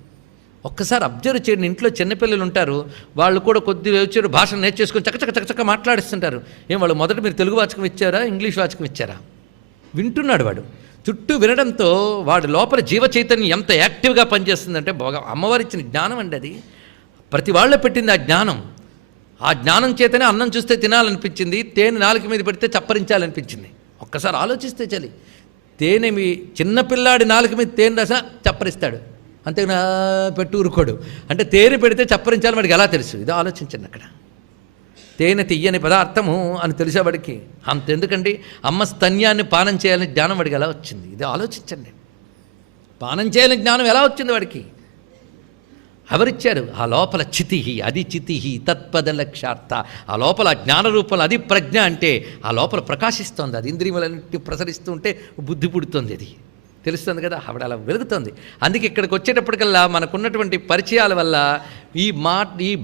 ఒక్కసారి అబ్జర్వ్ చేయండి. ఇంట్లో చిన్నపిల్లలు ఉంటారు, వాళ్ళు కూడా కొద్దిగా వచ్చారు భాష నేర్చేసుకొని చక్కచక్క మాట్లాడిస్తుంటారు. వాళ్ళు మొదట మీరు తెలుగు వాచకం ఇచ్చారా, ఇంగ్లీష్ వాచకం ఇచ్చారా? వింటున్నాడు వాడు. చుట్టూ వినడంతో వాడి లోపల జీవ చైతన్యం ఎంత యాక్టివ్గా పనిచేస్తుందంటే అమ్మవారి ఇచ్చిన జ్ఞానం అండి అది. ప్రతి వాళ్ళ పెట్టింది ఆ జ్ఞానం. ఆ జ్ఞానం చేతనే అన్నం చూస్తే తినాలనిపించింది, తేనె నాలుక మీద పెడితే చప్పరించాలనిపించింది. ఒక్కసారి ఆలోచిస్తే చలి. తేనె మీ చిన్నపిల్లాడి నాలుక మీద తేనె రాసినా చప్పరిస్తాడు, అంతేనా పెట్టు ఊరుకోడు. అంటే తేనె పెడితే చప్పరించాలి వాడికి ఎలా తెలుసు? ఇది ఆలోచించండి. అక్కడ తేనె తీయని పదార్థము అని తెలిసేవాడికి అంతెందుకండి, అమ్మ స్తన్యాన్ని పానం చేయాలని జ్ఞానం వాడికి ఎలా వచ్చింది? ఇది ఆలోచించండి. పానం చేయాలని జ్ఞానం ఎలా వచ్చింది వాడికి? ఎవరిచ్చారు? ఆ లోపల చితి, అది చితి తత్పద లక్ష్యార్థ. ఆ లోపల జ్ఞాన రూపంలో అది ప్రజ్ఞ అంటే ఆ లోపల ప్రకాశిస్తోంది. అది ఇంద్రియములన్నింటినీ ప్రసరిస్తూ ఉంటే బుద్ధి పుడుతుంది. అది తెలుస్తుంది కదా, ఆవిడ అలా వెలుగుతుంది. అందుకే ఇక్కడికి వచ్చేటప్పటికల్లా మనకున్నటువంటి పరిచయాల వల్ల ఈ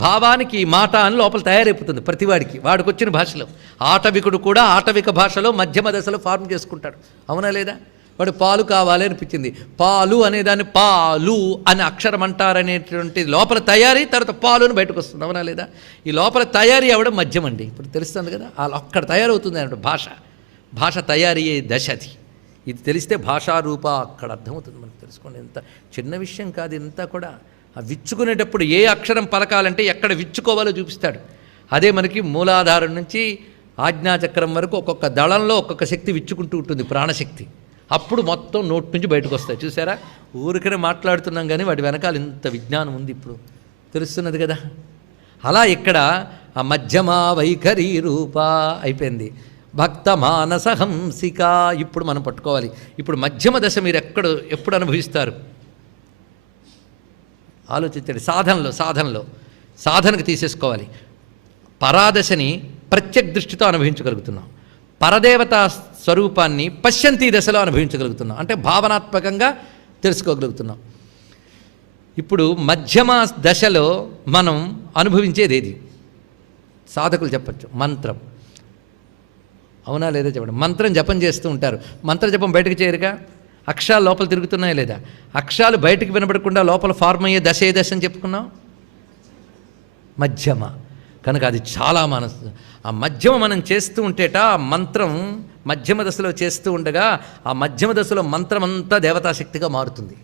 భావానికి ఈ మాట అని లోపల తయారైపోతుంది ప్రతివాడికి, వాడికి వచ్చిన భాషలో. ఆటవికుడు కూడా ఆటవిక భాషలో మధ్యమ దశలో ఫార్మ్ చేసుకుంటాడు. అవునా లేదా? వాడు పాలు కావాలి అనిపించింది, పాలు అనేదాన్ని పాలు అని అక్షరం అంటారనేటువంటి లోపల తయారీ, తర్వాత పాలు అని బయటకు వస్తుంది. అవునా లేదా? ఈ లోపల తయారీ అవ్వడం మధ్యం అండి. ఇప్పుడు తెలుస్తుంది కదా, అక్కడ తయారవుతుంది అన్నట్టు భాష తయారీ అయ్యే దశ అది. ఇది తెలిస్తే భాషారూప అక్కడ అర్థమవుతుంది మనకు. తెలుసుకోండి, ఎంత చిన్న విషయం కాదు ఇంతా కూడా. ఆ విచ్చుకునేటప్పుడు ఏ అక్షరం పలకాలంటే ఎక్కడ విచ్చుకోవాలో చూపిస్తాడు. అదే మనకి మూలాధారం నుంచి ఆజ్ఞాచక్రం వరకు ఒక్కొక్క దళంలో ఒక్కొక్క శక్తి విచ్చుకుంటూ ఉంటుంది, ప్రాణశక్తి. అప్పుడు మొత్తం నోటి నుంచి బయటకు వస్తాయి. చూసారా? ఊరికనే మాట్లాడుతున్నాం కానీ వాటి వెనకాల ఇంత విజ్ఞానం ఉంది. ఇప్పుడు తెలుస్తున్నది కదా. అలా ఇక్కడ ఆ మధ్యమా వైఖరి రూప అయిపోయింది. భక్త మానసహంసిక ఇప్పుడు మనం పట్టుకోవాలి. ఇప్పుడు మధ్యమ దశ మీరు ఎప్పుడు అనుభవిస్తారు? ఆలోచించండి. సాధనకు తీసేసుకోవాలి. పరాదశని ప్రత్యక్ దృష్టితో అనుభవించగలుగుతున్నాం. పరదేవతా స్వరూపాన్ని పశ్యంతి దశలో అనుభవించగలుగుతున్నాం, అంటే భావనాత్మకంగా తెలుసుకోగలుగుతున్నాం. ఇప్పుడు మధ్యమ దశలో మనం అనుభవించేది ఏది? సాధకులు చెప్పచ్చు, మంత్రం. అవునా లేదా చెప్పండి. మంత్రం జపం చేస్తూ ఉంటారు, మంత్ర జపం బయటకు చేయరుగా. అక్షరాలు లోపల తిరుగుతున్నాయా లేదా? అక్షరాలు బయటకు వినబడకుండా లోపల ఫార్మ్ అయ్యే దశ ఏ దశ అని చెప్పుకున్నాం? మధ్యమ. కనుక అది చాలా ఆ మధ్యమ మనం చేస్తూ ఉంటేట ఆ మంత్రం మధ్యమ దశలో చేస్తూ ఉండగా ఆ మధ్యమ దశలో మంత్రం అంతా దేవతాశక్తిగా మారుతుంది.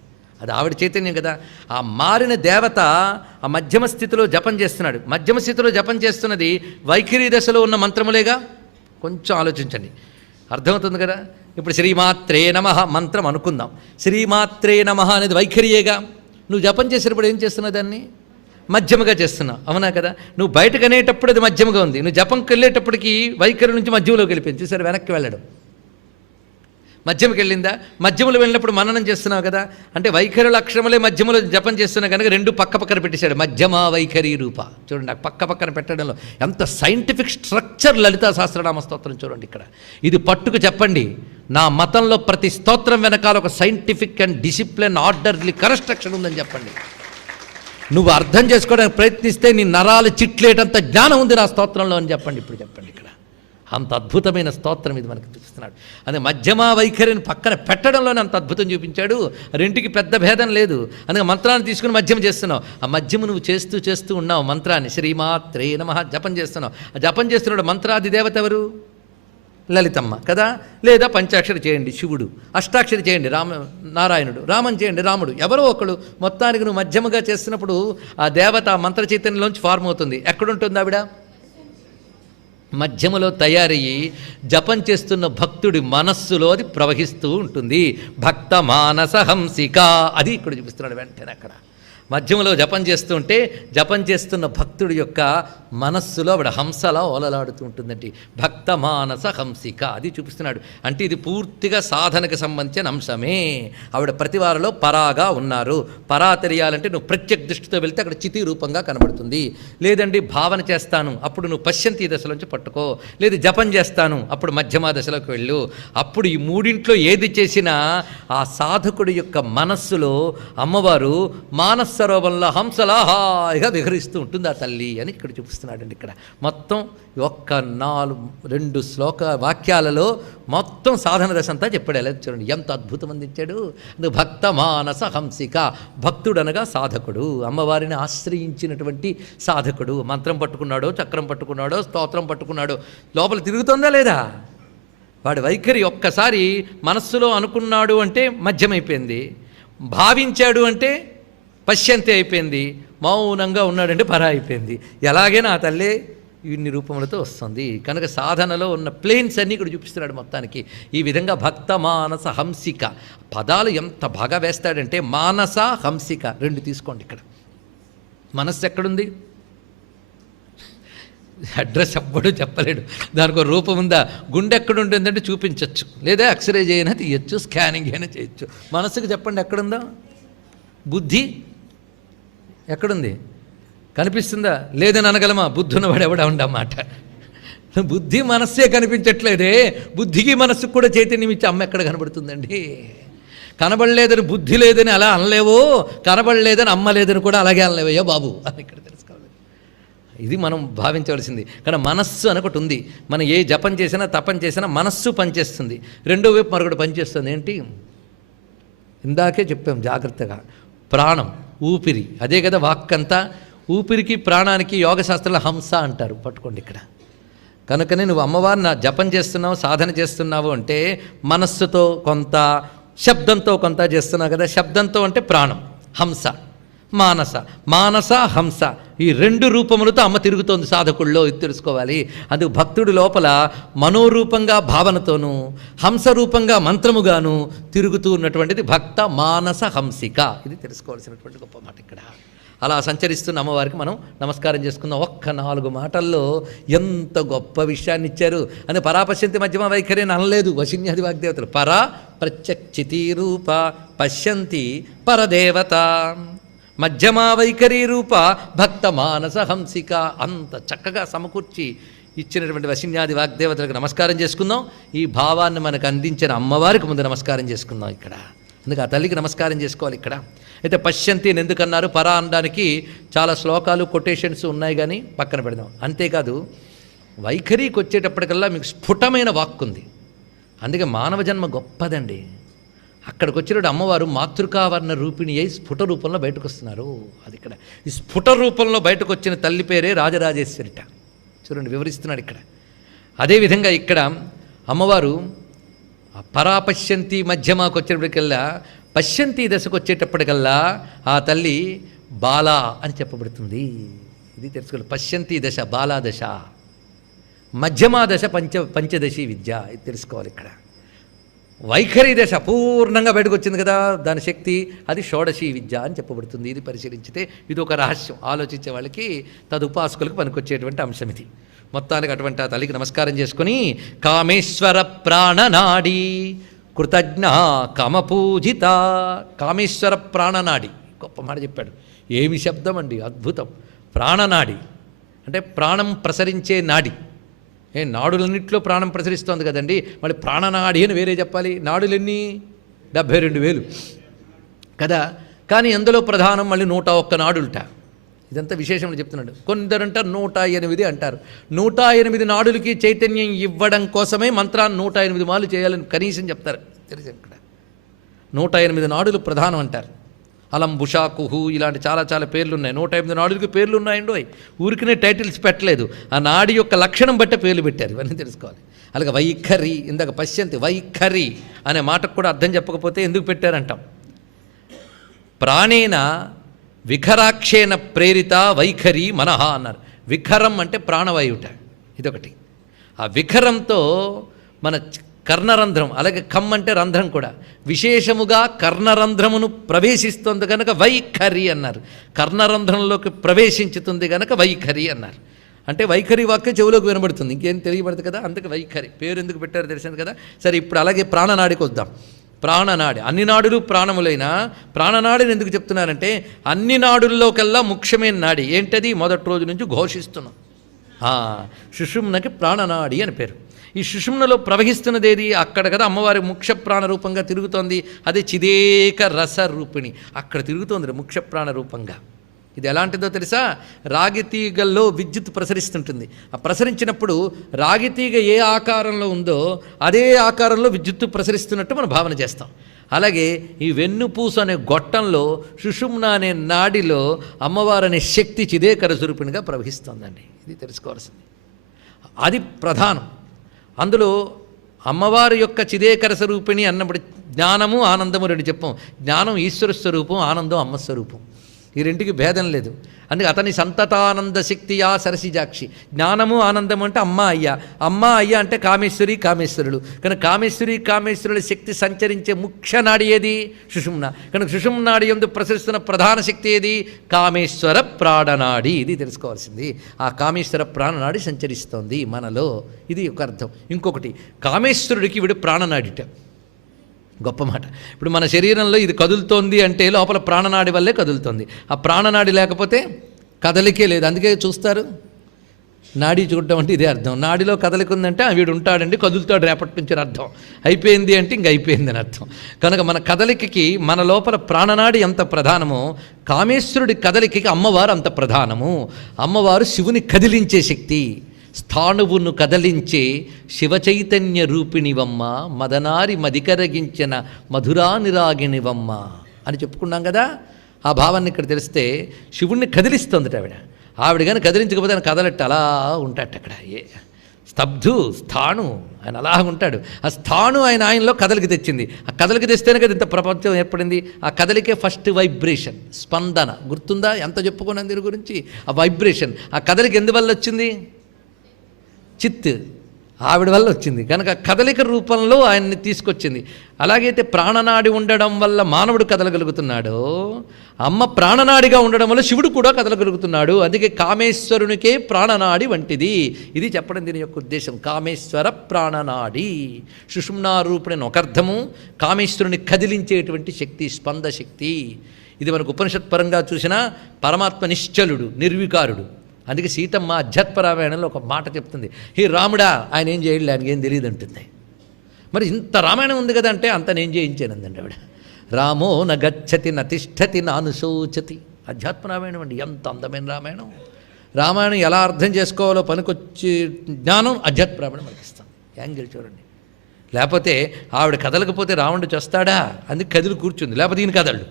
అది ఆవిడ చైతన్యం కదా. ఆ మారిన దేవత ఆ మధ్యమ స్థితిలో జపం చేస్తున్నాడు. మధ్యమ స్థితిలో జపం చేస్తున్నది వైఖరి దశలో ఉన్న మంత్రములేగా. కొంచెం ఆలోచించండి, అర్థమవుతుంది కదా. ఇప్పుడు శ్రీమాత్రే నమః మంత్రం అనుకుందాం. శ్రీమాత్రే నమః అనేది వైఖరియేగా. నువ్వు జపం చేసినప్పుడు ఏం చేస్తున్నావు? దాన్ని మధ్యమగా చేస్తున్నావు. అవునా కదా? నువ్వు బయటకు అనేటప్పుడు అది మధ్యమగా ఉంది, నువ్వు జపంకి వెళ్ళేటప్పటికి వైఖరి నుంచి మధ్యలోకి వెళ్ళిపోయింది. చూసారు? వెనక్కి వెళ్ళడం. మధ్యమకి వెళ్ళిందా? మధ్యములు వెళ్ళినప్పుడు మననం చేస్తున్నావు కదా, అంటే వైఖరుల అక్షరములే మధ్యములో జపం చేస్తున్నా కనుక రెండు పక్క పక్కన పెట్టేశాడు. మధ్యమా వైఖరి రూప. చూడండి, నాకు పక్క పక్కన పెట్టడంలో ఎంత సైంటిఫిక్ స్ట్రక్చర్ లలితా సహస్రనామ స్తోత్రం చూడండి. ఇక్కడ ఇది పట్టుకు చెప్పండి. నా మతంలో ప్రతి స్తోత్రం వెనకాల ఒక scientific and discipline orderly construction ఉందని చెప్పండి. నువ్వు అర్థం చేసుకోవడానికి ప్రయత్నిస్తే నీ నరాలు చిట్లేటంత జ్ఞానం ఉంది నా స్తోత్రంలో అని చెప్పండి. ఇప్పుడు చెప్పండి, ఇక్కడ అంత అద్భుతమైన స్తోత్రం ఇది మనకు చూపిస్తున్నాడు. అదే మధ్యమా వైఖరిని పక్కన పెట్టడంలోనే అంత అద్భుతం చూపించాడు. రెంటికి పెద్ద భేదం లేదు. అందుకే మంత్రాన్ని తీసుకుని మధ్యమ చేస్తున్నావు. ఆ మధ్యమ నువ్వు చేస్తూ ఉన్నావు. మంత్రాన్ని శ్రీమాత్రే నమః జపం చేస్తున్నావు. ఆ జపం చేస్తున్నాడు మంత్రాది దేవత ఎవరు? లలితమ్మ కదా. లేదా పంచాక్షరి చేయండి శివుడు, అష్టాక్షరి చేయండి నారాయణుడు, రామన్ చేయండి రాముడు, ఎవరో ఒకడు. మొత్తానికి నువ్వు మధ్యమగా చేస్తున్నప్పుడు ఆ దేవత మంత్ర చైతన్యంలోంచి ఫార్మ్ అవుతుంది. ఎక్కడుంటుంది ఆవిడ? మధ్యములో తయారయ్యి జపం చేస్తున్న భక్తుడి మనస్సులో అది ప్రవహిస్తూ ఉంటుంది. భక్త మానస హంసిక, అది ఇక్కడ చూపిస్తున్నాడు వెంటనే. అక్కడ మధ్యములో జపం చేస్తుంటే జపం చేస్తున్న భక్తుడి యొక్క మనస్సులో ఆవిడ హంసలా ఓలలాడుతూ ఉంటుందండి. భక్త మానస హంసిక, అది చూపిస్తున్నాడు. అంటే ఇది పూర్తిగా సాధనకు సంబంధించిన అంశమే. ఆవిడ ప్రతివారలో పరాగా ఉన్నారు. పరా తెలియాలంటే నువ్వు ప్రత్యక్ష దృష్టితో వెళ్తే అక్కడ చితి రూపంగా కనబడుతుంది. లేదండి భావన చేస్తాను, అప్పుడు నువ్వు పశ్యంతి దశలోంచి పట్టుకో. లేదు జపం చేస్తాను, అప్పుడు మధ్యమా దశలోకి వెళ్ళు. అప్పుడు ఈ మూడింట్లో ఏది చేసినా ఆ సాధకుడి యొక్క మనస్సులో అమ్మవారు మానస సరోవరంలో హంసలా హాయిగా విహరిస్తూ ఉంటుంది ఆ తల్లి అని ఇక్కడ చూపిస్తున్నాడండి. ఇక్కడ మొత్తం ఒక్క 2 శ్లోక వాక్యాలలో మొత్తం సాధన దశ అంతా చెప్పాడు. ఎలా చూడండి ఎంత అద్భుతం అందించాడు. అందుకు భక్త మానస హంసిక, భక్తుడు అనగా సాధకుడు, అమ్మవారిని ఆశ్రయించినటువంటి సాధకుడు. మంత్రం పట్టుకున్నాడో, చక్రం పట్టుకున్నాడో, స్తోత్రం పట్టుకున్నాడో, లోపల తిరుగుతుందా లేదా? వాడి వైఖరి ఒక్కసారి మనస్సులో అనుకున్నాడు అంటే మధ్యమైపోయింది, భావించాడు అంటే పశ్యంతి అయిపోయింది, మౌనంగా ఉన్నాడంటే పరా అయిపోయింది. ఎలాగైనా ఆ తల్లే ఇన్ని రూపములతో వస్తుంది. కనుక సాధనలో ఉన్న ప్లేన్స్ అన్నీ ఇక్కడ చూపిస్తున్నాడు మొత్తానికి. ఈ విధంగా భక్త మానస హంసిక పదాలు ఎంత బాగా వేస్తాడంటే మానస హంసిక 2 తీసుకోండి. ఇక్కడ మనస్సు ఎక్కడుంది? అడ్రస్ ఎవ్వడూ చెప్పలేడు. దానికి రూపం ఉందా? గుండె ఎక్కడుంటుందంటే చూపించవచ్చు, లేదా ఎక్స్రే చేయనా తీయచ్చు, స్కానింగ్ అయినా చేయొచ్చు. మనస్సుకు చెప్పండి ఎక్కడుందో? బుద్ధి ఎక్కడుంది? కనిపిస్తుందా? లేదని అనగలమా? బుద్ధి ఉన్నవాడు ఎవడా ఉండమాట. బుద్ధి మనస్సే కనిపించట్లేదే. బుద్ధికి మనస్సుకు కూడా చైతన్యం ఇచ్చి అమ్మ ఎక్కడ కనబడుతుందండి? కనబడలేదని బుద్ధి లేదని అలా అనలేవో, కనబడలేదని అమ్మ లేదని కూడా అలాగే అనలేవయ్యో బాబు అని ఇక్కడ తెలుసుకోవాలి. ఇది మనం భావించవలసింది. కానీ మనస్సు అనొకటి ఉంది. మనం ఏ జపం చేసినా తపం చేసినా మనస్సు పనిచేస్తుంది. రెండో వైపు మరొకటి పనిచేస్తుంది. ఏంటి? ఇందాకే చెప్పాం జాగ్రత్తగా, ప్రాణం, ఊపిరి. అదే కదా వాక్కంతా. ఊపిరికి ప్రాణానికి యోగశాస్త్రంలో హంస అంటారు. పట్టుకోండి ఇక్కడ. కనుకనే నువ్వు అమ్మవారిని జపం చేస్తున్నావు, సాధన చేస్తున్నావు అంటే మనస్సుతో కొంత, శబ్దంతో కొంత చేస్తున్నావు కదా. శబ్దంతో అంటే ప్రాణం, హంస, మానస హంస, ఈ 2 రూపములతో అమ్మ తిరుగుతోంది సాధకుల్లో. ఇది తెలుసుకోవాలి. అందుకు భక్తుడి లోపల మనోరూపంగా భావనతోనూ, హంసరూపంగా మంత్రముగాను తిరుగుతూ ఉన్నటువంటిది భక్త మానస హంసిక. ఇది తెలుసుకోవాల్సినటువంటి గొప్ప మాట. ఇక్కడ అలా సంచరిస్తున్న అమ్మవారికి మనం నమస్కారం చేసుకుందాం. ఒక్క 4 మాటల్లో ఎంత గొప్ప విషయాన్ని ఇచ్చారు. అని పరాపశ్యంతి మధ్యమ వైఖరి అని అనలేదు వశిన్యాది వాగ్దేవతలు. పరా ప్రత్యక్షితి రూప పశ్యంతి పరదేవత, మధ్యమా వైఖరి రూప భక్త మానస హంసిక. అంత చక్కగా సమకూర్చి ఇచ్చినటువంటి వశిన్యాది వాగ్దేవతలకు నమస్కారం చేసుకుందాం. ఈ భావాన్ని మనకు అందించిన అమ్మవారికి ముందు నమస్కారం చేసుకుందాం. ఇక్కడ అందుకే ఆ తల్లికి నమస్కారం చేసుకోవాలి. ఇక్కడ అయితే పశ్యంతి ఎందుకన్నారు? పరా అనడానికి చాలా శ్లోకాలు, కొటేషన్స్ ఉన్నాయి, కానీ పక్కన పెడదాం. అంతేకాదు వైఖరికి వచ్చేటప్పటికల్లా మీకు స్ఫుటమైన వాక్కు ఉంది. అందుకే మానవ జన్మ గొప్పదండి. అక్కడికి వచ్చినప్పుడు అమ్మవారు మాతృకావర్ణ రూపిణి అయి స్ఫుట రూపంలో బయటకు వస్తున్నారు. అది ఇక్కడ ఈ స్ఫుట రూపంలో బయటకు వచ్చిన తల్లి పేరే రాజరాజేశ్వరిట. చూడండి వివరిస్తున్నాడు ఇక్కడ. అదేవిధంగా ఇక్కడ అమ్మవారు పరాపశ్యంతి మధ్యమాకు వచ్చేటప్పటికల్లా, పశ్యంతి దశకు వచ్చేటప్పటికల్లా ఆ తల్లి బాలా అని చెప్పబడుతుంది. ఇది తెలుసుకోవాలి. పశ్యంతి దశ బాలాదశ, మధ్యమా దశ పంచదశి విద్య. ఇది తెలుసుకోవాలి. ఇక్కడ వైఖరి దశ పూర్ణంగా బయటకు వచ్చింది కదా, దాని శక్తి, అది షోడశీ విద్య అని చెప్పబడుతుంది. ఇది పరిశీలించితే ఇది ఒక రహస్యం. ఆలోచించే వాళ్ళకి తదుపాసకులకు పనికొచ్చేటువంటి అంశం ఇది. మొత్తానికి అటువంటి ఆ తల్లికి నమస్కారం చేసుకుని కామేశ్వర ప్రాణనాడి కృతజ్ఞ కామపూజిత. కామేశ్వర ప్రాణనాడి, గొప్ప మాట చెప్పాడు. ఏమి శబ్దం అండి, అద్భుతం. ప్రాణనాడి అంటే ప్రాణం ప్రసరించే నాడి. నాడులన్నింటిలో ప్రాణం ప్రసరిస్తోంది కదండి, మళ్ళీ ప్రాణనాడి అని వేరే చెప్పాలి. నాడులెన్ని? 72,000 కదా. కానీ అందులో ప్రధానం మళ్ళీ 101 నాడులుట. ఇదంతా విశేషం చెప్తున్నాడు. కొందరంటారు 108 అంటారు. 108 నాడులకి చైతన్యం ఇవ్వడం కోసమే మంత్రాన్ని 108 మార్లు చేయాలని కనీసం చెప్తారు. తెలిసి ఇక్కడ 108 నాడులు ప్రధానం అంటారు. అలం బుషా కుహు ఇలాంటి చాలా చాలా పేర్లు ఉన్నాయి. 108 నాడులకి పేర్లు ఉన్నాయండి. ఊరికినే టైటిల్స్ పెట్టలేదు, ఆ నాడి యొక్క లక్షణం బట్టే పేర్లు పెట్టారు. ఇవన్నీ తెలుసుకోవాలి. అలాగే వైఖరి, ఇందాక పశ్యంతి వైఖరి అనే మాటకు కూడా అర్థం చెప్పకపోతే ఎందుకు పెట్టారంటాం. ప్రాణేన విఖరాక్షేణ ప్రేరిత వైఖరి మనహ అన్నారు. విఖరం అంటే ప్రాణవాయువుట, ఇదొకటి. ఆ విఖరంతో మన కర్ణరంధ్రం, అలాగే కమ్ అంటే రంధ్రం కూడా విశేషముగా కర్ణరంధ్రమును ప్రవేశిస్తుంది కనుక వైఖరి అన్నారు. కర్ణరంధ్రంలోకి ప్రవేశించుతుంది కనుక వైఖరి అన్నారు. అంటే వైఖరి వాక్యం చెవులోకి వినబడుతుంది, ఇంకేం తెలియబడుతుంది కదా, అందుకే వైఖరి పేరు ఎందుకు పెట్టారో తెలిసింది కదా. సరే, ఇప్పుడు అలాగే ప్రాణనాడికి వద్దాం. ప్రాణనాడి, అన్ని నాడులు ప్రాణములైన ప్రాణనాడిని ఎందుకు చెప్తున్నారంటే అన్ని నాడుల్లోకల్లా ముఖ్యమైన నాడి ఏంటది? మొదటి రోజు నుంచి ఘోషిస్తున్నాం. సుషుమ్నకి ప్రాణనాడి అని పేరు. ఈ సుషుమ్నలో ప్రవహిస్తున్నదేది? అక్కడ కదా అమ్మవారి ముఖ్య ప్రాణ రూపంగా తిరుగుతోంది. అదే చిదేక రస రూపిణి, అక్కడ తిరుగుతోంది ముఖ్య ప్రాణ రూపంగా. ఇది ఎలాంటిదో తెలుసా? రాగితీగల్లో విద్యుత్ ప్రసరిస్తుంటుంది. ఆ ప్రసరించినప్పుడు రాగితీగ ఏ ఆకారంలో ఉందో అదే ఆకారంలో విద్యుత్తు ప్రసరిస్తున్నట్టు మనం భావన చేస్తాం. అలాగే ఈ వెన్నుపూస అనే గొట్టంలో సుషుమ్న అనే నాడిలో అమ్మవారు అనే శక్తి చిదేకర స్వరూపిణిగా ప్రవహిస్తోందండి. ఇది తెలుసుకోవాల్సింది. అది ప్రధానం. అందులో అమ్మవారి యొక్క చిదేకర స్వరూపిణి అన్నప్పుడు జ్ఞానము ఆనందము రెండు చెప్పాం. జ్ఞానం ఈశ్వర స్వరూపం, ఆనందం అమ్మ స్వరూపం. ఈ రెంటికి భేదం లేదు. అందుకే అతని సంతతానంద శక్తియా సరసిజాక్షి. జ్ఞానము ఆనందము అంటే అమ్మ అయ్య, అమ్మ అయ్య అంటే కామేశ్వరి కామేశ్వరుడు. కనుక కామేశ్వరి కామేశ్వరుడి శక్తి సంచరించే ముఖ్య నాడి ఏది? సుషుమ్న. కనుక సుషుమ్న నాడి యందు ప్రసరిస్తున్న ప్రధాన శక్తి ఏది? కామేశ్వర ప్రాణనాడి. ఇది తెలుసుకోవాల్సింది. ఆ కామేశ్వర ప్రాణనాడి సంచరిస్తోంది మనలో, ఇది ఒక అర్థం. ఇంకొకటి, కామేశ్వరుడికి వీడు ప్రాణనాడిట. గొప్ప మాట. ఇప్పుడు మన శరీరంలో ఇది కదులుతోంది అంటే లోపల ప్రాణనాడి వల్లే కదులుతోంది. ఆ ప్రాణనాడి లేకపోతే కదలికే లేదు. అందుకే చూస్తారు, నాడి చూడటం అంటే ఇదే అర్థం. నాడిలో కదలిక ఉందంటే వీడు ఉంటాడండి, కదులుతాడు రేపటి నుంచి అర్థం. అయిపోయింది అంటే ఇంక అయిపోయింది అని అర్థం. కనుక మన కదలికకి మన లోపల ప్రాణనాడి ఎంత ప్రధానమో కామేశ్వరుడి కదలికకి అమ్మవారు అంత ప్రధానము. అమ్మవారు శివుని కదిలించే శక్తి. స్థాణువును కదలించే శివచైతన్య రూపిణివమ్మ, మదనారి మదికరగించిన మధురానిరాగిణివమ్మ అని చెప్పుకున్నాం కదా. ఆ భావాన్ని ఇక్కడ తెలిస్తే శివుణ్ణి కదిలిస్తోందట ఆవిడ కానీ కదిలించకపోతే ఆయన కదలట్టు అలా ఉంటాడు. అక్కడ స్థాణు ఆయన అలా ఉంటాడు. ఆ స్థాణు ఆయనలో కదలికి తెచ్చింది. ఆ కదలికి తెస్తేనే కదా ఇంత ప్రపంచం ఏర్పడింది. ఆ కదలికే ఫస్ట్ వైబ్రేషన్, స్పందన. గుర్తుందా ఎంత చెప్పుకున్నాను దీని గురించి? ఆ వైబ్రేషన్, ఆ కదలిక ఎందువల్ల వచ్చింది? చిత్ ఆవిడ వల్ల వచ్చింది. కనుక కదలిక రూపంలో ఆయన్ని తీసుకొచ్చింది. అలాగైతే ప్రాణనాడి ఉండడం వల్ల మానవుడు కదలగలుగుతున్నాడో, అమ్మ ప్రాణనాడిగా ఉండడం వల్ల శివుడు కూడా కదలగలుగుతున్నాడు. అందుకే కామేశ్వరునికే ప్రాణనాడి వంటిది. ఇది చెప్పడం దీని యొక్క ఉద్దేశం. కామేశ్వర ప్రాణనాడి సుషుమ్నారూపుడని ఒక అర్థము, కామేశ్వరుని కదిలించేటువంటి శక్తి, స్పంద శక్తి. ఇది మనకు ఉపనిషత్పరంగా చూసినా పరమాత్మ నిశ్చలుడు, నిర్వికారుడు. అందుకే సీతమ్మ అధ్యాత్మరామాయణంలో ఒక మాట చెప్తుంది, హే రాముడా ఆయన ఏం చేయలే, ఆయనకి ఏం తెలియదు అంటుంది. మరి ఇంత రామాయణం ఉంది కదా అంటే అంత నేను చేయించానందండి ఆవిడ. రామో న గచ్చతి నతిష్ఠతి నానుశోచతి. అధ్యాత్మరామాయణం అండి, ఎంత అందమైన రామాయణం. రామాయణం ఎలా అర్థం చేసుకోవాలో పనికొచ్చే జ్ఞానం అధ్యాత్మరామాయణం మనకి ఇస్తాం. యాంగిల్ చూడండి. లేకపోతే ఆవిడ కదలకపోతే రావణుడు చేస్తాడా? అందుకే కదిలి కూర్చుంది, లేకపోతే ఈయన కదలడు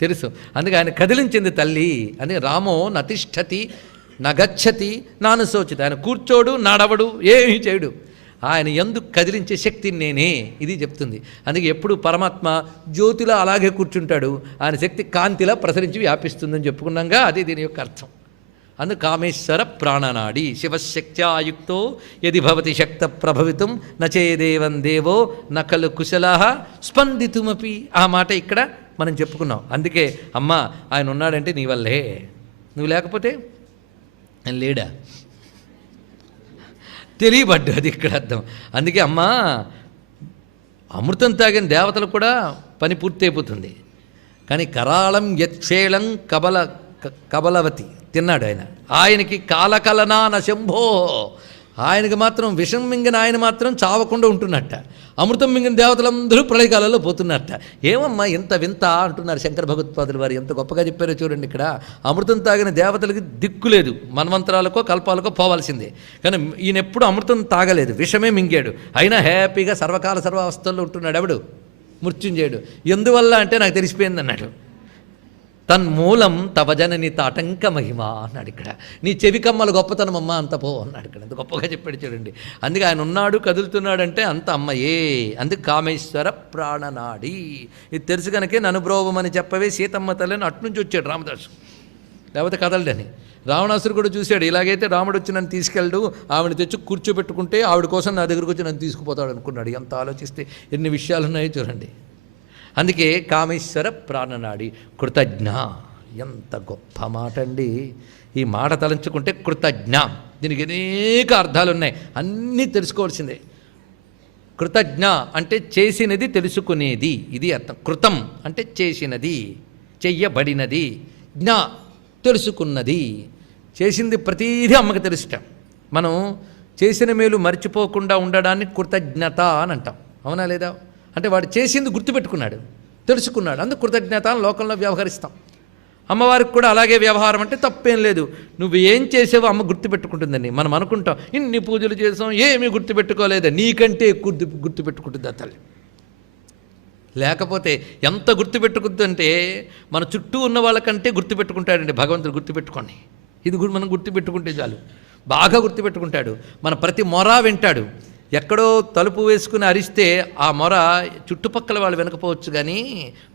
తెలుసు. అందుకే ఆయన కదిలించింది తల్లి. అందుకే రామో నతిష్ఠతి నగచ్చతి నానుశోచిత. ఆయన కూర్చోడు, నడవడు, ఏమీ చేయడు. ఆయన ఎందుకు కదిలించే శక్తి నేనే, ఇది చెప్తుంది. అందుకే ఎప్పుడు పరమాత్మ జ్యోతిలో అలాగే కూర్చుంటాడు, ఆయన శక్తి కాంతిలా ప్రసరించి వ్యాపిస్తుందని చెప్పుకున్నాగా. అది దీని యొక్క అర్థం. అందుకు కామేశ్వర ప్రాణనాడి. శివశక్త్యాయుక్తో యది భవతి శక్త ప్రభవితం నచేదేవం దేవో నకలు కుశలః స్పందితుమపి. ఆ మాట ఇక్కడ మనం చెప్పుకున్నాం. అందుకే అమ్మ ఆయన ఉన్నాడంటే నీ వల్లే, నువ్వు లేకపోతే ఆయన లేడా తెలియబడ్డు. అది ఇక్కడ అర్థం. అందుకే అమ్మ అమృతం తాగిన దేవతలు కూడా పని పూర్తి అయిపోతుంది. కానీ కరాళం యత్క్షేళం కబలవతి తిన్నాడు ఆయనకి కాలకలనా నశంభో, ఆయనకి మాత్రం విషం మింగిన ఆయన మాత్రం చావకుండా ఉంటున్నట్ట, అమృతం మింగిన దేవతలందరూ ప్రళయకాలంలో పోతున్నట్ట. ఏమమ్మా ఇంత వింత అంటున్నారు శంకర భగవత్పాదులు వారు, ఎంత గొప్పగా చెప్పారో చూడండి. ఇక్కడ అమృతం తాగిన దేవతలకి దిక్కు లేదు, మన్వంతరాలకో కల్పాలకో పోవాల్సిందే. కానీ ఈయన ఎప్పుడు అమృతం తాగలేదు, విషమే మింగాడు, అయినా హ్యాపీగా సర్వకాల సర్వావస్థల్లో ఉంటున్నాడు. ఎవడు? మృత్యుంజయుడు. ఎందువల్ల అంటే నాకు తెలిసిపోయింది అన్నాడు. తన్మూలం తవ జనని తాటంక మహిమ అన్నాడు. ఇక్కడ నీ చెవి కమ్మల గొప్పతనం అమ్మ అంత పో అన్నాడు. ఇక్కడ ఎంత గొప్పగా చెప్పాడు చూడండి. అందుకే ఆయన ఉన్నాడు కదులుతున్నాడంటే అంత అమ్మయే. అందుకు కామేశ్వర ప్రాణనాడి ఇది తెలుసు కనుకే నన్ను బ్రోవమని చెప్పవే సీతమ్మ తల్లిని అట్నుంచి వచ్చాడు రామదాసు, లేకపోతే కదలడని. రావణాసురు కూడా చూశాడు, ఇలాగైతే రాముడు వచ్చి నన్ను తీసుకెళ్ళడు, ఆవిడ తెచ్చి కూర్చోబెట్టుకుంటే ఆవిడ కోసం నా దగ్గరకు వచ్చి నన్ను తీసుకుపోతాడు అనుకున్నాడు. ఎంత ఆలోచిస్తే ఎన్ని విషయాలు ఉన్నాయో చూడండి. అందుకే కామేశ్వర ప్రాణనాడి కృతజ్ఞ. ఎంత గొప్ప మాట అండి ఈ మాట. తలంచుకుంటే కృతజ్ఞ, దీనికి అనేక అర్థాలు ఉన్నాయి, అన్నీ తెలుసుకోవాల్సిందే. కృతజ్ఞ అంటే చేసినది తెలుసుకునేది, ఇది అర్థం. కృతం అంటే చేసినది, చెయ్యబడినది. జ్ఞ తెలుసుకున్నది. చేసింది ప్రతీదీ అమ్మకి తెలుసుట. మనం చేసిన మేలు మర్చిపోకుండా ఉండడాన్ని కృతజ్ఞత అని అంటాం, అవునా లేదా? అంటే వాడు చేసింది గుర్తుపెట్టుకున్నాడు, తెలుసుకున్నాడు, అందుకు కృతజ్ఞత అని లోకంలో వ్యవహరిస్తాం. అమ్మవారికి కూడా అలాగే వ్యవహారం అంటే తప్పేం లేదు. నువ్వు ఏం చేసావో అమ్మ గుర్తుపెట్టుకుంటుందని మనం అనుకుంటాం. ఇన్ని పూజలు చేసాం ఏమీ గుర్తుపెట్టుకోలేదు, నీకంటే ఎక్కువ గుర్తుపెట్టుకుంటుంది ఆ తల్లి. లేకపోతే ఎంత గుర్తుపెట్టుకుంటుందంటే మన చుట్టూ ఉన్న వాళ్ళకంటే గుర్తుపెట్టుకుంటాడండి భగవంతుడు. గుర్తుపెట్టుకోండి, ఇది మనం గుర్తుపెట్టుకుంటే చాలు. బాగా గుర్తుపెట్టుకుంటాడు. మన ప్రతి మొర వింటాడు. ఎక్కడో తలుపు వేసుకుని అరిస్తే ఆ మొర చుట్టుపక్కల వాళ్ళు వినకపోవచ్చు, కానీ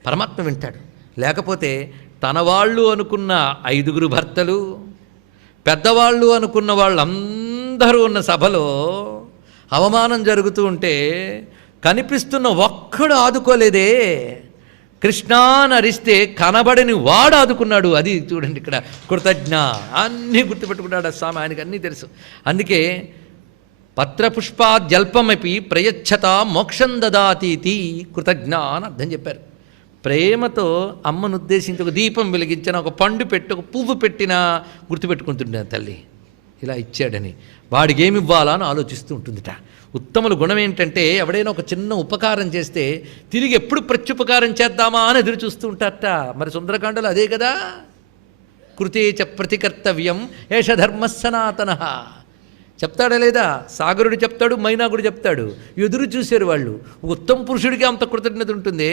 పరమాత్మ వింటాడు. లేకపోతే తన వాళ్ళు అనుకున్న 5 భర్తలు, పెద్దవాళ్ళు అనుకున్న వాళ్ళందరూ ఉన్న సభలో అవమానం జరుగుతూ ఉంటే కనిపిస్తున్న ఒక్కడు ఆదుకోలేదే. కృష్ణాని అరిస్తే కనబడని వాడు ఆదుకున్నాడు. అది చూడండి ఇక్కడ కృతజ్ఞ. అన్నీ గుర్తుపెట్టుకున్నాడు ఆ స్వామి, ఆయనకి అన్నీ తెలుసు. అందుకే పత్రపుష్పాద్యల్పమపి ప్రయచ్చత మోక్షం దదాతీతి కృతజ్ఞ అని అర్థం చెప్పారు. ప్రేమతో అమ్మను ఉద్దేశించి ఒక దీపం వెలిగించిన, ఒక పండు పెట్టి, ఒక పువ్వు పెట్టినా గుర్తుపెట్టుకుంటుండే తల్లి ఇలా ఇచ్చాడని. వాడికి ఏమి ఇవ్వాలా అని ఆలోచిస్తూ ఉంటుందిట. ఉత్తముల గుణం ఏంటంటే ఎవడైనా ఒక చిన్న ఉపకారం చేస్తే తిరిగి ఎప్పుడు ప్రత్యుపకారం చేద్దామా అని ఎదురు చూస్తూ ఉంటారట. మరి సుందరకాండలో అదే కదా, కృతే చ ప్రతికర్తవ్యం ఏష ధర్మ సనాతన చెప్తాడా లేదా? సాగరుడు చెప్తాడు, మైనాకుడు చెప్తాడు. ఎదురు చూశారు వాళ్ళు. ఉత్తమ పురుషుడికి అంత కృతజ్ఞత ఉంటుంది,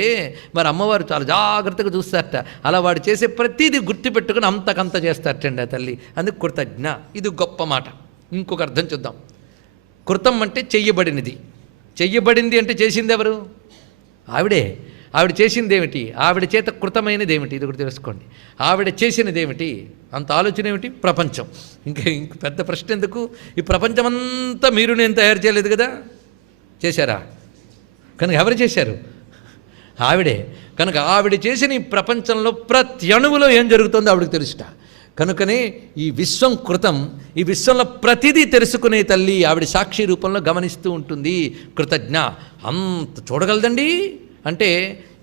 మరి అమ్మవారు చాలా జాగ్రత్తగా చూస్తారట. అలా వాడు చేసే ప్రతిదీ గుర్తుపెట్టుకుని అంతకంత చేస్తారటండి ఆ తల్లి. అందుకు కృతజ్ఞ. ఇది గొప్ప మాట. ఇంకొక అర్థం చూద్దాం. కృతం అంటే చెయ్యబడినది. చెయ్యబడింది అంటే చేసింది ఎవరు? ఆవిడే. ఆవిడ చేసింది ఏమిటి? ఆవిడ చేత కృతమైనది ఏమిటి? ఇది కూడా తెలుసుకోండి. ఆవిడ చేసినది ఏమిటి? అంత ఆలోచన ఏమిటి? ప్రపంచం. ఇంక పెద్ద ప్రశ్న ఎందుకు? ఈ ప్రపంచమంతా మీరు నేను తయారు చేయలేదు కదా, చేశారా? కనుక ఎవరు చేశారు? ఆవిడే. కనుక ఆవిడ చేసిన ఈ ప్రపంచంలో ప్రతి అణువులో ఏం జరుగుతుందో ఆవిడకి తెలుసుట. కనుకనే ఈ విశ్వం కృతం, ఈ విశ్వంలో ప్రతిదీ తెలుసుకునే తల్లి ఆవిడ సాక్షి రూపంలో గమనిస్తూ ఉంటుంది. కృతజ్ఞ. అంత చూడగలదండి అంటే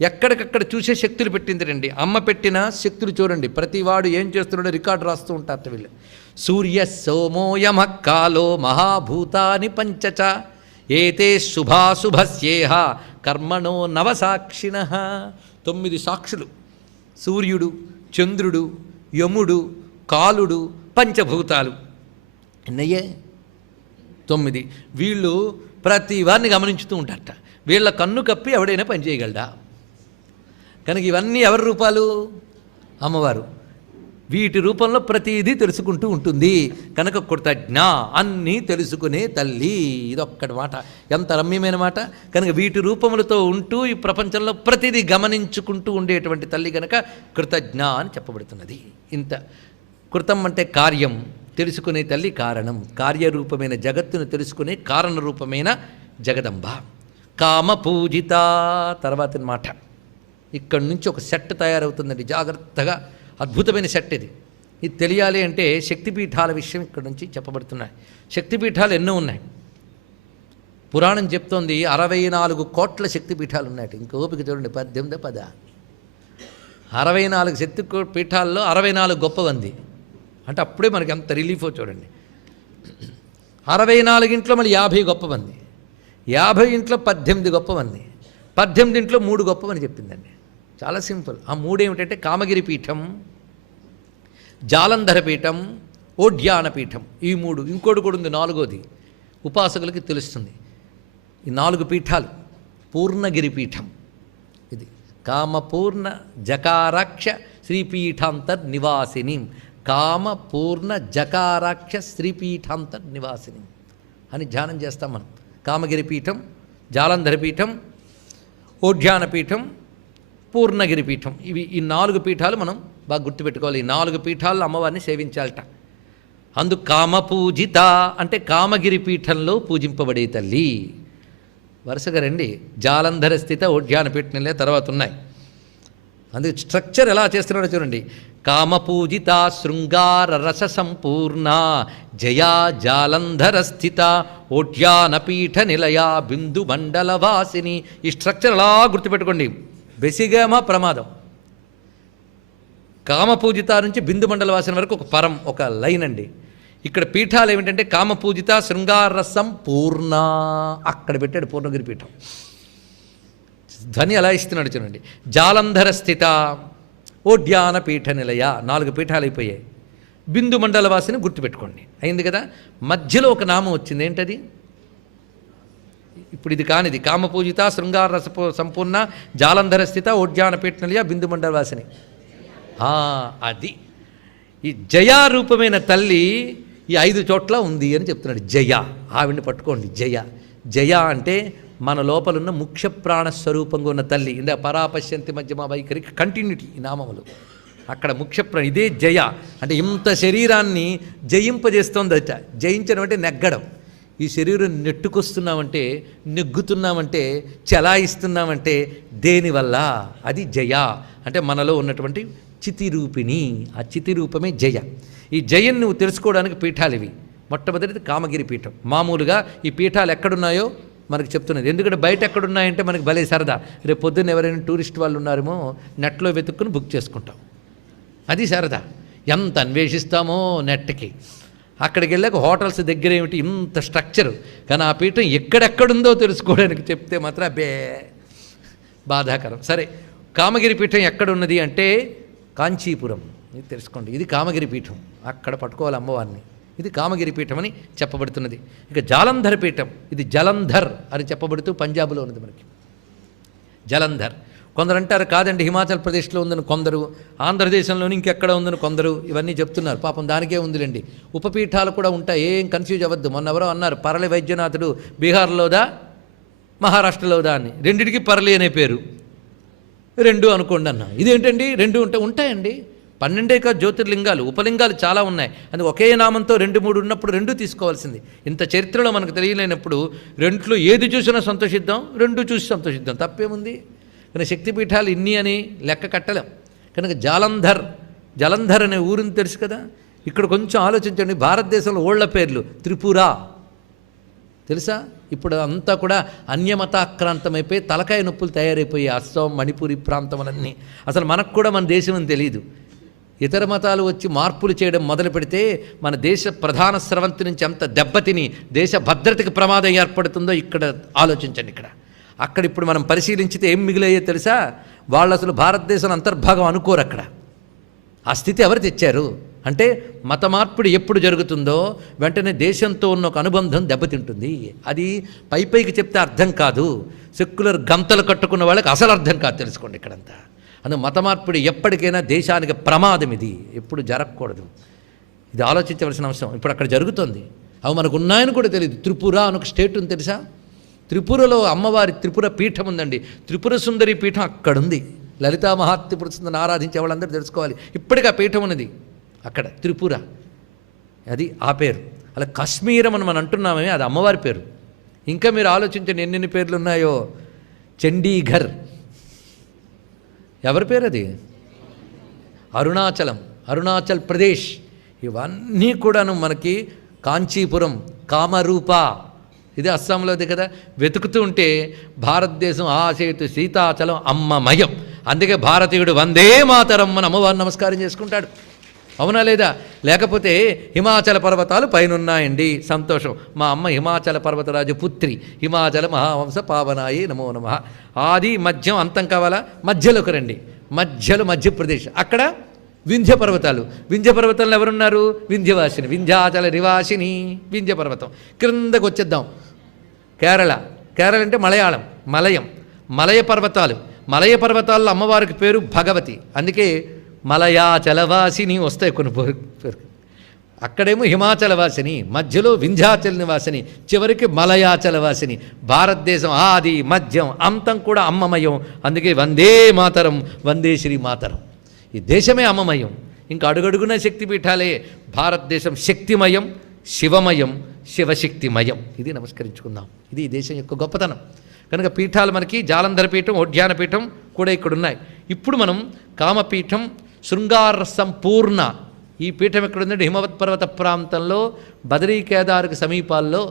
ఎక్కడికక్కడ చూసే శక్తులు పెట్టింది రండి. అమ్మ పెట్టిన శక్తులు చూడండి. ప్రతివాడు ఏం చేస్తున్నాడో రికార్డు రాస్తూ ఉంటారట వీళ్ళు. సూర్య సోమోయమ కాలో మహాభూతాని పంచచ ఏతే శుభాశుభస్యేహ కర్మణో నవసాక్షిణ. 9 సాక్షులు: సూర్యుడు, చంద్రుడు, యముడు, కాలుడు, పంచభూతాలు. ఎన్నయ్యే? 9. వీళ్ళు ప్రతి వారిని గమనించుతూ ఉంటారట. వీళ్ళ కన్ను కప్పి ఎవడైనా పని చేయగలడా? కనుక ఇవన్నీ ఎవరి రూపాలు? అమ్మవారు. వీటి రూపంలో ప్రతిదీ తెలుసుకుంటూ ఉంటుంది. కనుక కృతజ్ఞ, అన్నీ తెలుసుకునే తల్లి. ఇదొక్కటి మాట, ఎంత రమ్యమైన మాట. కనుక వీటి రూపములతో ఉంటూ ఈ ప్రపంచంలో ప్రతిదీ గమనించుకుంటూ ఉండేటువంటి తల్లి కనుక కృతజ్ఞ అని చెప్పబడుతున్నది. ఇంత కృతం అంటే కార్యం, తెలుసుకునే తల్లి కారణం. కార్యరూపమైన జగత్తును తెలుసుకునే కారణరూపమైన జగదంబ. కామ పూజిత. తర్వాత మాట ఇక్కడి నుంచి ఒక సెట్ తయారవుతుందండి. జాగ్రత్తగా అద్భుతమైన సెట్ ఇది. ఇది తెలియాలి అంటే శక్తిపీఠాల విషయం ఇక్కడ నుంచి చెప్పబడుతున్నాయి. శక్తిపీఠాలు ఎన్నో ఉన్నాయి. పురాణం చెప్తోంది 64 కోట్ల శక్తిపీఠాలు ఉన్నాయట. ఇంక ఓపిక చూడండి, 18 పద 64 శక్తి పీఠాల్లో 64 గొప్పవంది అంటే అప్పుడే మనకి ఎంత రిలీఫో చూడండి. 64 ఇంట్లో మళ్ళీ 50 గొప్పవంది, 50 ఇంట్లో 18 గొప్పవంది, 18 ఇంట్లో 3 గొప్పవని చెప్పిందండి. చాలా సింపుల్. ఆ 3 ఏమిటంటే కామగిరి పీఠం, జాలంధర పీఠం, ఓడ్యాన పీఠం. ఈ 3. ఇంకోటి కూడా ఉంది, 4వది ఉపాసకులకి తెలుస్తుంది. ఈ 4 పీఠాలు. పూర్ణగిరి పీఠం ఇది కామపూర్ణ జకారాక్ష శ్రీపీఠాంతర్ నివాసిని, కామపూర్ణ జకారాక్ష శ్రీపీఠాంతర్ నివాసిని అని ధ్యానం చేస్తాం మనం. కామగిరి పీఠం, జాలంధర పీఠం, ఓడ్యాన పీఠం, పూర్ణగిరి పీఠం. ఈ 4 పీఠాలు మనం బాగా గుర్తుపెట్టుకోవాలి. ఈ 4 పీఠాల్లో అమ్మవారిని సేవించాలట. అందు కామపూజిత అంటే కామగిరి పీఠంలో పూజింపబడే తల్లి. వరుసగా రండి, జాలంధర స్థిత ఓడ్యాన పీఠంలే తర్వాత ఉన్నాయి. అందుకే స్ట్రక్చర్ ఎలా చేస్తున్నాడో చూడండి. కామపూజిత శృంగార రస సంపూర్ణ జయా జాలంధర స్థిత ఓడ్యాన పీఠ నిలయ బిందు మండల వాసిని. ఈ స్ట్రక్చర్ అలా గుర్తుపెట్టుకోండి. బెసిగమ ప్రమాదం. కామపూజిత నుంచి బిందు మండల వాసన వరకు ఒక పరం, ఒక లైన్ అండి. ఇక్కడ పీఠాలు ఏమిటంటే కామపూజిత శృంగారసం పూర్ణ, అక్కడ పెట్టాడు పూర్ణగిరి పీఠం. ధ్వని అలా ఇస్తున్నాడు చూడండి. జాలంధర స్థిత ఓడ్యాన పీఠ నిలయ, 4 పీఠాలు అయిపోయాయి. బిందు మండల వాసిని గుర్తుపెట్టుకోండి. అయింది కదా. మధ్యలో ఒక నామం వచ్చింది, ఏంటది? ఇప్పుడు ఇది కానిది. కామపూజిత శృంగార రస సంపూర్ణ జాలంధర స్థిత ఓడ్యాన పీఠ నిలయ బిందు మండల వాసిని. అది ఈ జయా రూపమైన తల్లి ఈ 5 చోట్ల ఉంది అని చెప్తున్నాడు. జయ, ఆవిడ్ని పట్టుకోండి. జయ, జయ అంటే మన లోపలున్న ముఖ్య ప్రాణస్వరూపంగా ఉన్న తల్లి. ఇందా పరాపశ్యంతి మధ్యమ వైఖరికి కంటిన్యూటీ ఈ నామములు. అక్కడ ముఖ్య ఇదే జయ అంటే ఇంత శరీరాన్ని జయింపజేస్తోందట. జయించడం అంటే నెగ్గడం. ఈ శరీరం నెట్టుకొస్తున్నామంటే, నెగ్గుతున్నామంటే, చలాయిస్తున్నామంటే దేనివల్ల? అది జయ అంటే మనలో ఉన్నటువంటి చితిరూపిణి. ఆ చితిరూపమే జయ. ఈ జయని నువ్వు తెలుసుకోవడానికి పీఠాలు ఇవి. మొట్టమొదటిది కామగిరి పీఠం. మామూలుగా ఈ పీఠాలు ఎక్కడున్నాయో మనకు చెప్తున్నది. ఎందుకంటే బయట ఎక్కడున్నాయంటే మనకి భలే సరదా. రేపు పొద్దున్న ఎవరైనా టూరిస్ట్ వాళ్ళు ఉన్నారేమో నెట్లో వెతుక్కుని బుక్ చేసుకుంటాం. అది సరదా. ఎంత అన్వేషిస్తామో నెట్కి. అక్కడికి వెళ్ళాక హోటల్స్ దగ్గర ఏమిటి ఇంత స్ట్రక్చరు, కానీ ఆ పీఠం ఎక్కడెక్కడుందో తెలుసుకోవడానికి చెప్తే మాత్రం అబ్బే బాధాకరం. సరే, కామగిరి పీఠం ఎక్కడున్నది అంటే కాంచీపురం. ఇది తెలుసుకోండి. ఇది కామగిరి పీఠం. అక్కడ పట్టుకోవాలి అమ్మవారిని. ఇది కామగిరి పీఠం అని చెప్పబడుతున్నది. ఇక జాలంధర పీఠం, ఇది జలంధర్ అని చెప్పబడుతూ పంజాబ్లో ఉన్నది మనకి. జలంధర్. కొందరు అంటారు కాదండి హిమాచల్ ప్రదేశ్లో ఉందని కొందరు, ఆంధ్రదేశంలోని ఇంకెక్కడ ఉందని కొందరు, ఇవన్నీ చెప్తున్నారు. పాపం దానికే ఉందిలేండి. ఉపపీఠాలు కూడా ఉంటాయి, ఏం కన్ఫ్యూజ్ అవ్వద్దు. మొన్న ఎవరో అన్నారు పరళి వైద్యనాథుడు బీహార్లోదా మహారాష్ట్రలోదా అని. రెండిటికి పరళి అనే పేరు. 2 అనుకోండి అన్న. ఇదేంటండి 2 ఉంటాయండి. 12 జ్యోతిర్లింగాలు, ఉపలింగాలు చాలా ఉన్నాయి. అది ఒకే నామంతో 2, 3 ఉన్నప్పుడు 2 తీసుకోవాల్సింది. ఇంత చరిత్రలో మనకు తెలియలేనప్పుడు 2లో ఏది చూసినా సంతోషిద్దాం, 2 చూసి సంతోషిద్దాం, తప్పేముంది? కానీ శక్తిపీఠాలు ఇన్ని అని లెక్క కట్టలేం. కనుక జలంధర్ అనే ఊరిని తెలుసు కదా. ఇక్కడ కొంచెం ఆలోచించండి. భారతదేశంలో ఓళ్ల పేర్లు త్రిపుర తెలుసా? ఇప్పుడు అంతా కూడా అన్యమతాక్రాంతమైపోయి తలకాయ నొప్పులు తయారైపోయి అస్సాం మణిపూర్ ఈ ప్రాంతములన్నీ. అసలు మనకు కూడా మన దేశం అని తెలియదు. ఇతర మతాలు వచ్చి మార్పులు చేయడం మొదలు పెడితే మన దేశ ప్రధాన స్రవంతి నుంచి ఎంత దెబ్బతిని దేశ భద్రతకి ప్రమాదం ఏర్పడుతుందో ఇక్కడ ఆలోచించండి. అక్కడ ఇప్పుడు మనం పరిశీలించితే ఏం మిగిలయ్యో తెలుసా? వాళ్ళు అసలు భారతదేశం అంతర్భాగం అనుకోరు. అక్కడ ఆ స్థితి ఎవరు తెచ్చారు అంటే మత మార్పిడి ఎప్పుడు జరుగుతుందో వెంటనే దేశంతో ఉన్న ఒక అనుబంధం దెబ్బతింటుంది. అది పైకి చెప్తే అర్థం కాదు. సెక్యులర్ గంతలు కట్టుకున్న వాళ్ళకి అసలు అర్థం కాదు. తెలుసుకోండి ఇక్కడంతా. అందుకు మత మార్పిడి ఎప్పటికైనా దేశానికి ప్రమాదం. ఇది ఎప్పుడు జరగకూడదు. ఇది ఆలోచించవలసిన అంశం. ఇప్పుడు అక్కడ జరుగుతుంది. అవి మనకు ఉన్నాయని కూడా తెలియదు. త్రిపుర అని ఒక స్టేట్ ఉంది తెలుసా? త్రిపురలో అమ్మవారి త్రిపుర పీఠం ఉందండి. త్రిపుర సుందరి పీఠం అక్కడుంది. లలితా మహాత్రిపుర సుందరిని ఆరాధించే వాళ్ళందరూ తెలుసుకోవాలి. ఇప్పటికీ ఆ పీఠం ఉన్నది అక్కడ త్రిపుర. అది ఆ పేరు. అలా కాశ్మీరం అని మనం అంటున్నామే, అది అమ్మవారి పేరు. ఇంకా మీరు ఆలోచించండి ఎన్నెన్ని పేర్లు ఉన్నాయో. చండీఘర్ ఎవరి పేరు? అది అరుణాచల్ ప్రదేశ్. ఇవన్నీ కూడాను మనకి. కాంచీపురం, కామరూప, ఇది అస్సాంలోది కదా. వెతుకుతూ ఉంటే భారతదేశం ఆసేతు సీతాచలం అమ్మమయం. అందుకే భారతీయుడు వందే మాతరం అని అమ్మవారిని నమస్కారం చేసుకుంటాడు. అవునా లేదా? లేకపోతే హిమాచల పర్వతాలు పైనున్నాయండి, సంతోషం. మా అమ్మ హిమాచల పర్వతరాజు పుత్రి, హిమాచల మహావంశ పావనాయి నమో నమః. ఆది మధ్యం అంతం కావాలా? మధ్యలోకి రండి. మధ్యలో మధ్యప్రదేశ్, అక్కడ వింధ్య పర్వతాలు. వింధ్య పర్వతంలో ఎవరున్నారు? వింధ్యవాసిని, వింధ్యాచల నివాసిని వింధ్య పర్వతం. క్రిందకు వచ్చేద్దాం. కేరళ. కేరళ అంటే మలయాళం, మలయ పర్వతాలు. మలయ పర్వతాల్లో అమ్మవారికి పేరు భగవతి. అందుకే మలయాచలవాసిని వస్తాయి కొన్ని పేరు. అక్కడేమో హిమాచలవాసిని, మధ్యలో వింధ్యాచల నివాసిని, చివరికి మలయాచలవాసిని. భారతదేశం ఆది మధ్యం అంతం కూడా అమ్మమయం. అందుకే వందే మాతరం, వందే శ్రీ మాతరం. ఈ దేశమే అమ్మమయం. ఇంకా అడుగడుగున శక్తిపీఠాలే. భారతదేశం శక్తిమయం, శివమయం, శివశక్తిమయం. ఇది నమస్కరించుకుందాం. ఇది ఈ దేశం యొక్క గొప్పతనం. కనుక పీఠాలు మనకి జాలంధర పీఠం, ఓడ్యాన పీఠం కూడా ఇక్కడ ఉన్నాయి. ఇప్పుడు మనం కామపీఠం, శృంగార సంపూర్ణ. ఈ పీఠం ఎక్కడుందంటే హిమవత్ పర్వత ప్రాంతంలో బదరీ కేదార్కి సమీపాల్లో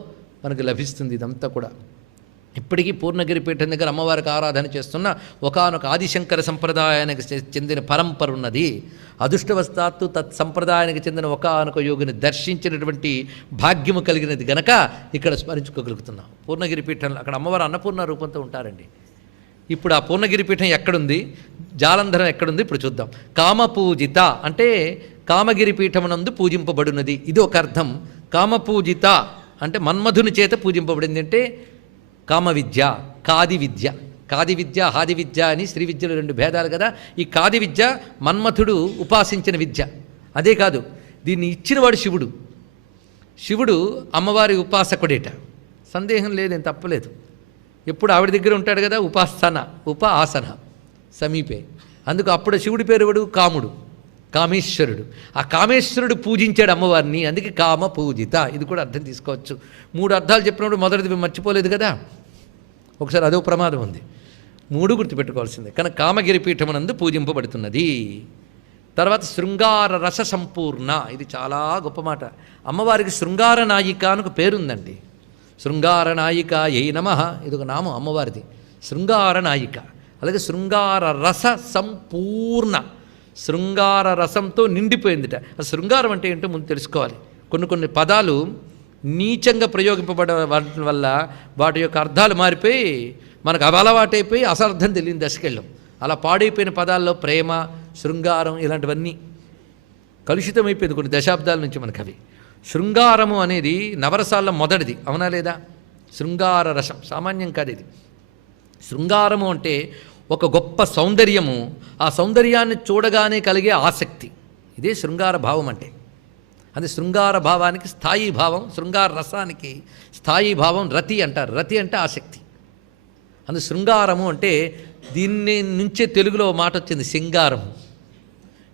మనకు లభిస్తుంది. ఇదంతా కూడా ఇప్పటికీ పూర్ణగిరి పీఠం దగ్గర అమ్మవారికి ఆరాధన చేస్తున్న ఒకానొక ఆదిశంకర సంప్రదాయానికి చెందిన పరంపర ఉన్నది. అదృష్టవశాత్తు తత్సంప్రదాయానికి చెందిన ఒకానొక యోగిని దర్శించినటువంటి భాగ్యము కలిగినది గనక ఇక్కడ స్మరించుకోగలుగుతున్నాం. పూర్ణగిరి పీఠంలో అక్కడ అమ్మవారు అన్నపూర్ణ రూపంతో ఉంటారండి. ఇప్పుడు ఆ పూర్ణగిరి పీఠం ఎక్కడుంది, జాలంధరం ఎక్కడుంది ఇప్పుడు చూద్దాం. కామపూజిత అంటే కామగిరి పీఠమునందు పూజింపబడినది. ఇది ఒక అర్థం. కామపూజిత అంటే మన్మధుని చేత పూజింపబడింది. అంటే కామ విద్య, కాది విద్య. కాది విద్య, హాది విద్య అని శ్రీ విద్యలు రెండు భేదాలు కదా. ఈ కాది విద్య మన్మథుడు ఉపాసించిన విద్య. అదే కాదు, దీన్ని ఇచ్చినవాడు శివుడు. శివుడు అమ్మవారి ఉపాసకుడేట, సందేహం లేదేం తప్పలేదు. ఎప్పుడు ఆవిడ దగ్గర ఉంటాడు కదా. ఉపాసన, ఆసన సమీపే. అందుకు అప్పుడు శివుడి పేరు ఎవడు? కాముడు, కామేశ్వరుడు. ఆ కామేశ్వరుడు పూజించాడు అమ్మవారిని. అందుకే కామ పూజిత. ఇది కూడా అర్థం తీసుకోవచ్చు. 3 అర్థాలు చెప్పినప్పుడు మొదటిది మర్చిపోలేదు కదా. ఒకసారి అదో ప్రమాదం ఉంది. 3 గుర్తుపెట్టుకోవాల్సిందే. కనుక కామగిరి పీఠమునందు పూజింపబడుతున్నది. తర్వాత శృంగార రస సంపూర్ణ. ఇది చాలా గొప్ప మాట. అమ్మవారికి శృంగార నాయిక అని ఒక పేరుందండి. శృంగార నాయిక ఏ నమః. ఇది ఒక నామం అమ్మవారిది, శృంగార నాయిక. అలాగే శృంగార రస సంపూర్ణ, శృంగార రసంతో నిండిపోయిందిట. ఆ శృంగారం అంటే ఏంటో ముందు తెలుసుకోవాలి. కొన్ని పదాలు నీచంగా ప్రయోగింపబడే వాటి వల్ల వాటి యొక్క అర్థాలు మారిపోయి మనకు అలవాటైపోయి అసర్థం తెలియని దశకెళ్ళం. అలా పాడైపోయిన పదాల్లో ప్రేమ, శృంగారం ఇలాంటివన్నీ కలుషితమైపోయింది కొన్ని దశాబ్దాల నుంచి మనకు. అవి శృంగారము అనేది నవరసాల్లో మొదటిది, అవునా లేదా? శృంగార రసం సామాన్యం కాదు ఇది. శృంగారము అంటే ఒక గొప్ప సౌందర్యము, ఆ సౌందర్యాన్ని చూడగానే కలిగే ఆసక్తి. ఇదే శృంగార భావం అంటే. అది శృంగార భావానికి స్థాయి భావం, శృంగార రసానికి స్థాయి భావం రతి అంటారు. రతి అంటే ఆసక్తి. అందు శృంగారము అంటే దీన్ని నుంచే తెలుగులో మాట వచ్చింది సింగారము.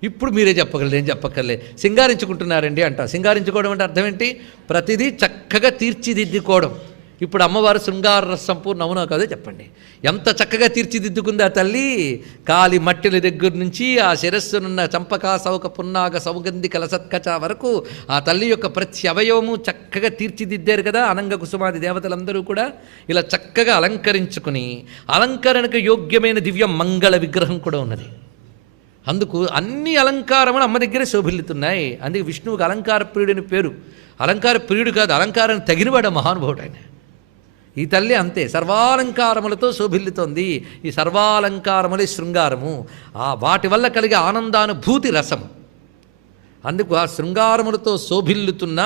ఇప్పుడు మీరే చెప్పగలరు, ఏం చెప్పక్కర్లే. సింగారించుకుంటున్నారండి అంట. సింగారించుకోవడం అంటే అర్థం ఏంటి? ప్రతిదీ చక్కగా తీర్చిదిద్దుకోవడం. ఇప్పుడు అమ్మవారు శృంగార సంపూర్ణ అవునా కాదో చెప్పండి. ఎంత చక్కగా తీర్చిదిద్దుకుంది ఆ తల్లి. కాలి మట్టిల దగ్గర నుంచి ఆ శిరస్సునున్న చంపక సౌక పున్నాగ సౌగంధి కలసత్కచ వరకు ఆ తల్లి యొక్క ప్రతి అవయవము చక్కగా తీర్చిదిద్దారు కదా. అనంగ కుసుమాది దేవతలందరూ కూడా ఇలా చక్కగా అలంకరించుకుని, అలంకరణకు యోగ్యమైన దివ్య మంగళ విగ్రహం కూడా ఉన్నది. అందుకు అన్ని అలంకారములు అమ్మ దగ్గరే శోభిల్లుతున్నాయి. అందుకే విష్ణువుకి అలంకార ప్రియుడని పేరు. అలంకార ప్రియుడు కాదు, అలంకారానికి తగినవాడు మహానుభావుడు ఆయన. ఈ తల్లి అంతే, సర్వాలంకారములతో శోభిల్లుతోంది. ఈ సర్వాలంకారములే శృంగారము. ఆ వాటి వల్ల కలిగే ఆనందానుభూతి రసము. అందుకు ఆ శృంగారములతో శోభిల్లుతున్న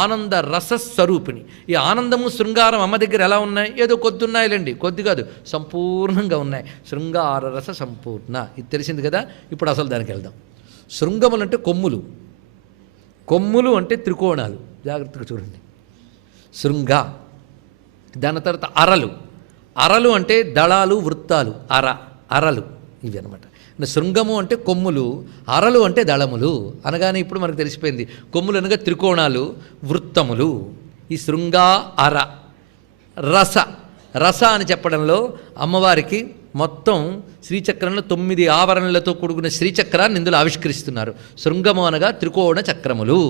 ఆనంద రసస్వరూపిణి. ఈ ఆనందము శృంగారం అమ్మ దగ్గర ఎలా ఉన్నాయి? ఏదో కొద్ది ఉన్నాయిలేండి, కొద్ది కాదు, సంపూర్ణంగా ఉన్నాయి. శృంగార రస సంపూర్ణ. ఇది తెలిసింది కదా. ఇప్పుడు అసలు దానికి వెళ్దాం. శృంగములు అంటే కొమ్ములు, కొమ్ములు అంటే త్రికోణాలు. జాగ్రత్తగా చూడండి. శృంగ. దాని తర్వాత అరలు. అరలు అంటే దళాలు, వృత్తాలు. అరలు ఇవి అనమాట. శృంగము అంటే కొమ్ములు, అరలు అంటే దళములు అనగానే ఇప్పుడు మనకు తెలిసిపోయింది. కొమ్ములు అనగా త్రికోణాలు, వృత్తములు. ఈ శృంగ, అర. రస అని చెప్పడంలో అమ్మవారికి మొత్తం శ్రీచక్రంలో 9 ఆవరణలతో కూడుకున్న శ్రీచక్రాన్ని ఇందులో ఆవిష్కరిస్తున్నారు. శృంగము అనగా త్రికోణ చక్రములు,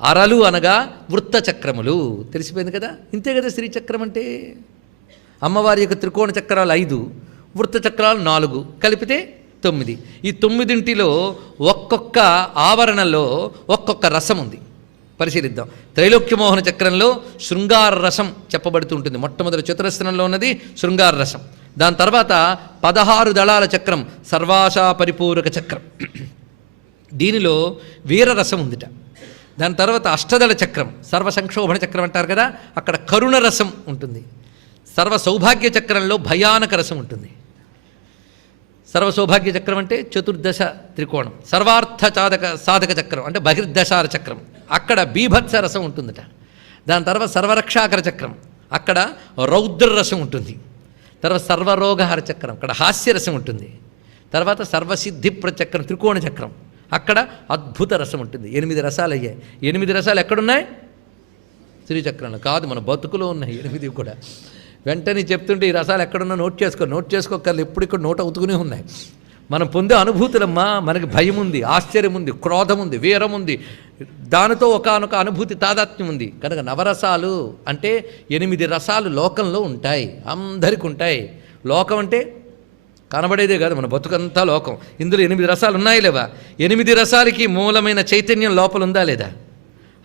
అరలు అనగా వృత్త చక్రములు. తెలిసిపోయింది కదా, ఇంతే కదా శ్రీచక్రం అంటే. అమ్మవారి యొక్క త్రికోణ చక్రాలు 5, వృత్త చక్రాలు 4, కలిపితే 9. ఈ 9 ఒక్కొక్క ఆవరణలో ఒక్కొక్క రసం ఉంది. పరిశీలిద్దాం. త్రైలోక్యమోహన చక్రంలో శృంగార రసం చెప్పబడుతూ ఉంటుంది. మొట్టమొదటి చతురస్రంలో ఉన్నది శృంగార రసం. దాని తర్వాత 16 దళాల చక్రం సర్వాశా పరిపూరక చక్రం, దీనిలో వీరరసం ఉందిట. దాని తర్వాత అష్టదళ చక్రం సర్వ సంక్షోభణ చక్రం అంటారు కదా, అక్కడ కరుణ రసం ఉంటుంది. సర్వ సౌభాగ్య చక్రంలో భయానక రసం ఉంటుంది. సర్వ సౌభాగ్య చక్రం అంటే చతుర్దశ త్రికోణం. సర్వార్థ సాధక చక్రం అంటే బహిర్దశార చక్రం, అక్కడ బీభత్స రసం ఉంటుందట. దాని తర్వాత సర్వరక్షాకర చక్రం, అక్కడ రౌద్ర రసం ఉంటుంది. తర్వాత సర్వరోగహర చక్రం, అక్కడ హాస్యరసం ఉంటుంది. తర్వాత సర్వసిద్ధి ప్రచక్రం త్రికోణ చక్రం, అక్కడ అద్భుత రసం ఉంటుంది. 8 రసాలు అయ్యాయి. 8 రసాలు ఎక్కడున్నాయి? శ్రీచక్రంలో కాదు, మన బతుకులో ఉన్నాయి 8 కూడా. వెంటనే చెప్తుంటే ఈ రసాలు ఎక్కడున్నా నోట్ చేసుకోకర్లు, ఎప్పుడు ఇక్కడ నోట్ అవుతూనే ఉన్నాయి. మనం పొందే అనుభూతులమ్మా, మనకి భయం ఉంది, ఆశ్చర్యం ఉంది, క్రోధం ఉంది, వీరం ఉంది, దానితో ఒకానొక అనుభూతి తాదాత్మ్యం ఉంది. కనుక నవరసాలు అంటే 8 రసాలు లోకంలో ఉంటాయి, అందరికీ ఉంటాయి. లోకం అంటే కనబడేదే కాదు, మన బతుకంతా లోకం. ఇందులో 8 రసాలు ఉన్నాయి లేవా? 8 రసాలకి మూలమైన చైతన్యం లోపల ఉందా లేదా?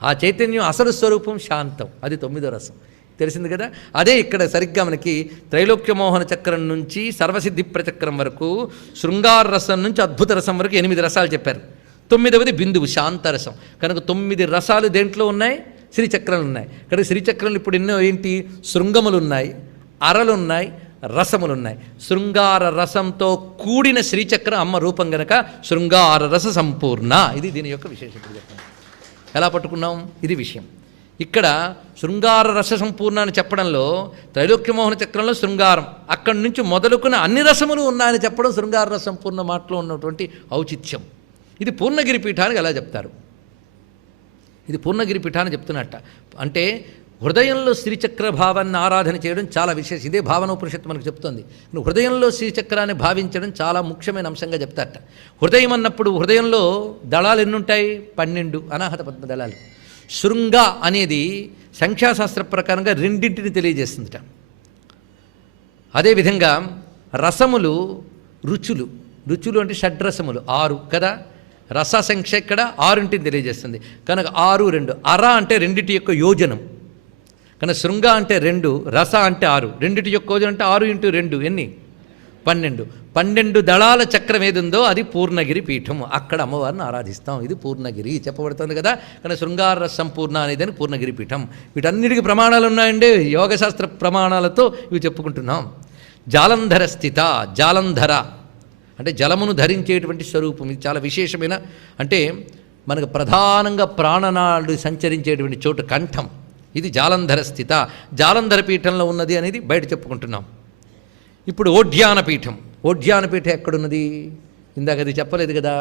ఆ చైతన్యం అసలు స్వరూపం శాంతం, అది 9వ రసం. తెలిసింది కదా. అదే ఇక్కడ సరిగ్గా మనకి త్రైలోక్యమోహన చక్రం నుంచి సర్వసిద్ధి ప్రచక్రం వరకు, శృంగార రసం నుంచి అద్భుత రసం వరకు 8 రసాలు చెప్పారు. 9వది బిందువు శాంతరసం. కనుక 9 రసాలు దేంట్లో ఉన్నాయి? శ్రీచక్రాలు ఉన్నాయి. కనుక శ్రీచక్రంలో ఇప్పుడు ఎన్నో ఏంటి? శృంగములు ఉన్నాయి, అరలు ఉన్నాయి, రసములు ఉన్నాయి. శృంగార రసంతో కూడిన శ్రీచక్రం అమ్మ రూపం గనక శృంగార రస సంపూర్ణ. ఇది దీని యొక్క విశేషం. ఎలా పట్టుకున్నాం? ఇది విషయం. ఇక్కడ శృంగార రస సంపూర్ణ అని చెప్పడంలో త్రైలోక్యమోహన చక్రంలో శృంగారం, అక్కడి నుంచి మొదలుకున్న అన్ని రసములు ఉన్నాయని చెప్పడం శృంగార రస సంపూర్ణ మాటలో ఉన్నటువంటి ఔచిత్యం. ఇది పూర్ణగిరి పీఠానికి ఎలా చెప్తారు? ఇది పూర్ణగిరి పీఠాన్ని చెప్తున్నట్ట. అంటే హృదయంలో శ్రీచక్ర భావాన్ని ఆరాధన చేయడం చాలా విశేషం. ఇదే భావనోపనిషత్తు మనకు చెప్తుంది. హృదయంలో శ్రీచక్రాన్ని భావించడం చాలా ముఖ్యమైన అంశంగా చెప్తారట. హృదయం అన్నప్పుడు హృదయంలో దళాలు ఎన్నుంటాయి? 12 అనాహత పద్మ దళాలు. శృంగ అనేది సంఖ్యాశాస్త్ర ప్రకారంగా 2ని తెలియజేస్తుందిట. అదేవిధంగా రసములు రుచులు అంటే షడ్రసములు 6 కదా. రస సంఖ్య ఇక్కడ 6ని తెలియజేస్తుంది. కనుక 6, 2 అర అంటే 2 యొక్క యోజనం. కనుక శృంగ అంటే 2, రస అంటే 6, 2 యొక్క యోజనం అంటే 6 × 2 ఎన్ని? 12. 12 దళాల చక్రం ఏదుందో అది పూర్ణగిరి పీఠం. అక్కడ అమ్మవారిని ఆరాధిస్తాం. ఇది పూర్ణగిరి చెప్పబడుతుంది కదా. కానీ శృంగార సంపూర్ణ అనేదని పూర్ణగిరి పీఠం. వీటన్నిటికీ ప్రమాణాలు ఉన్నాయండి. యోగశాస్త్ర ప్రమాణాలతో ఇవి చెప్పుకుంటున్నాం. జాలంధర స్థిత, జాలంధర అంటే జలమును ధరించేటువంటి స్వరూపం. ఇది చాలా విశేషమైన, అంటే మనకు ప్రధానంగా ప్రాణనాళుడు సంచరించేటువంటి చోటు కంఠం. ఇది జాలంధర స్థిత. జాలంధర పీఠంలో ఉన్నది అనేది బయట చెప్పుకుంటున్నాం. ఇప్పుడు ఓఢ్యానపీఠం. ఓఢ్యానపీఠం ఎక్కడున్నది? ఇందాక అది చెప్పలేదు కదా.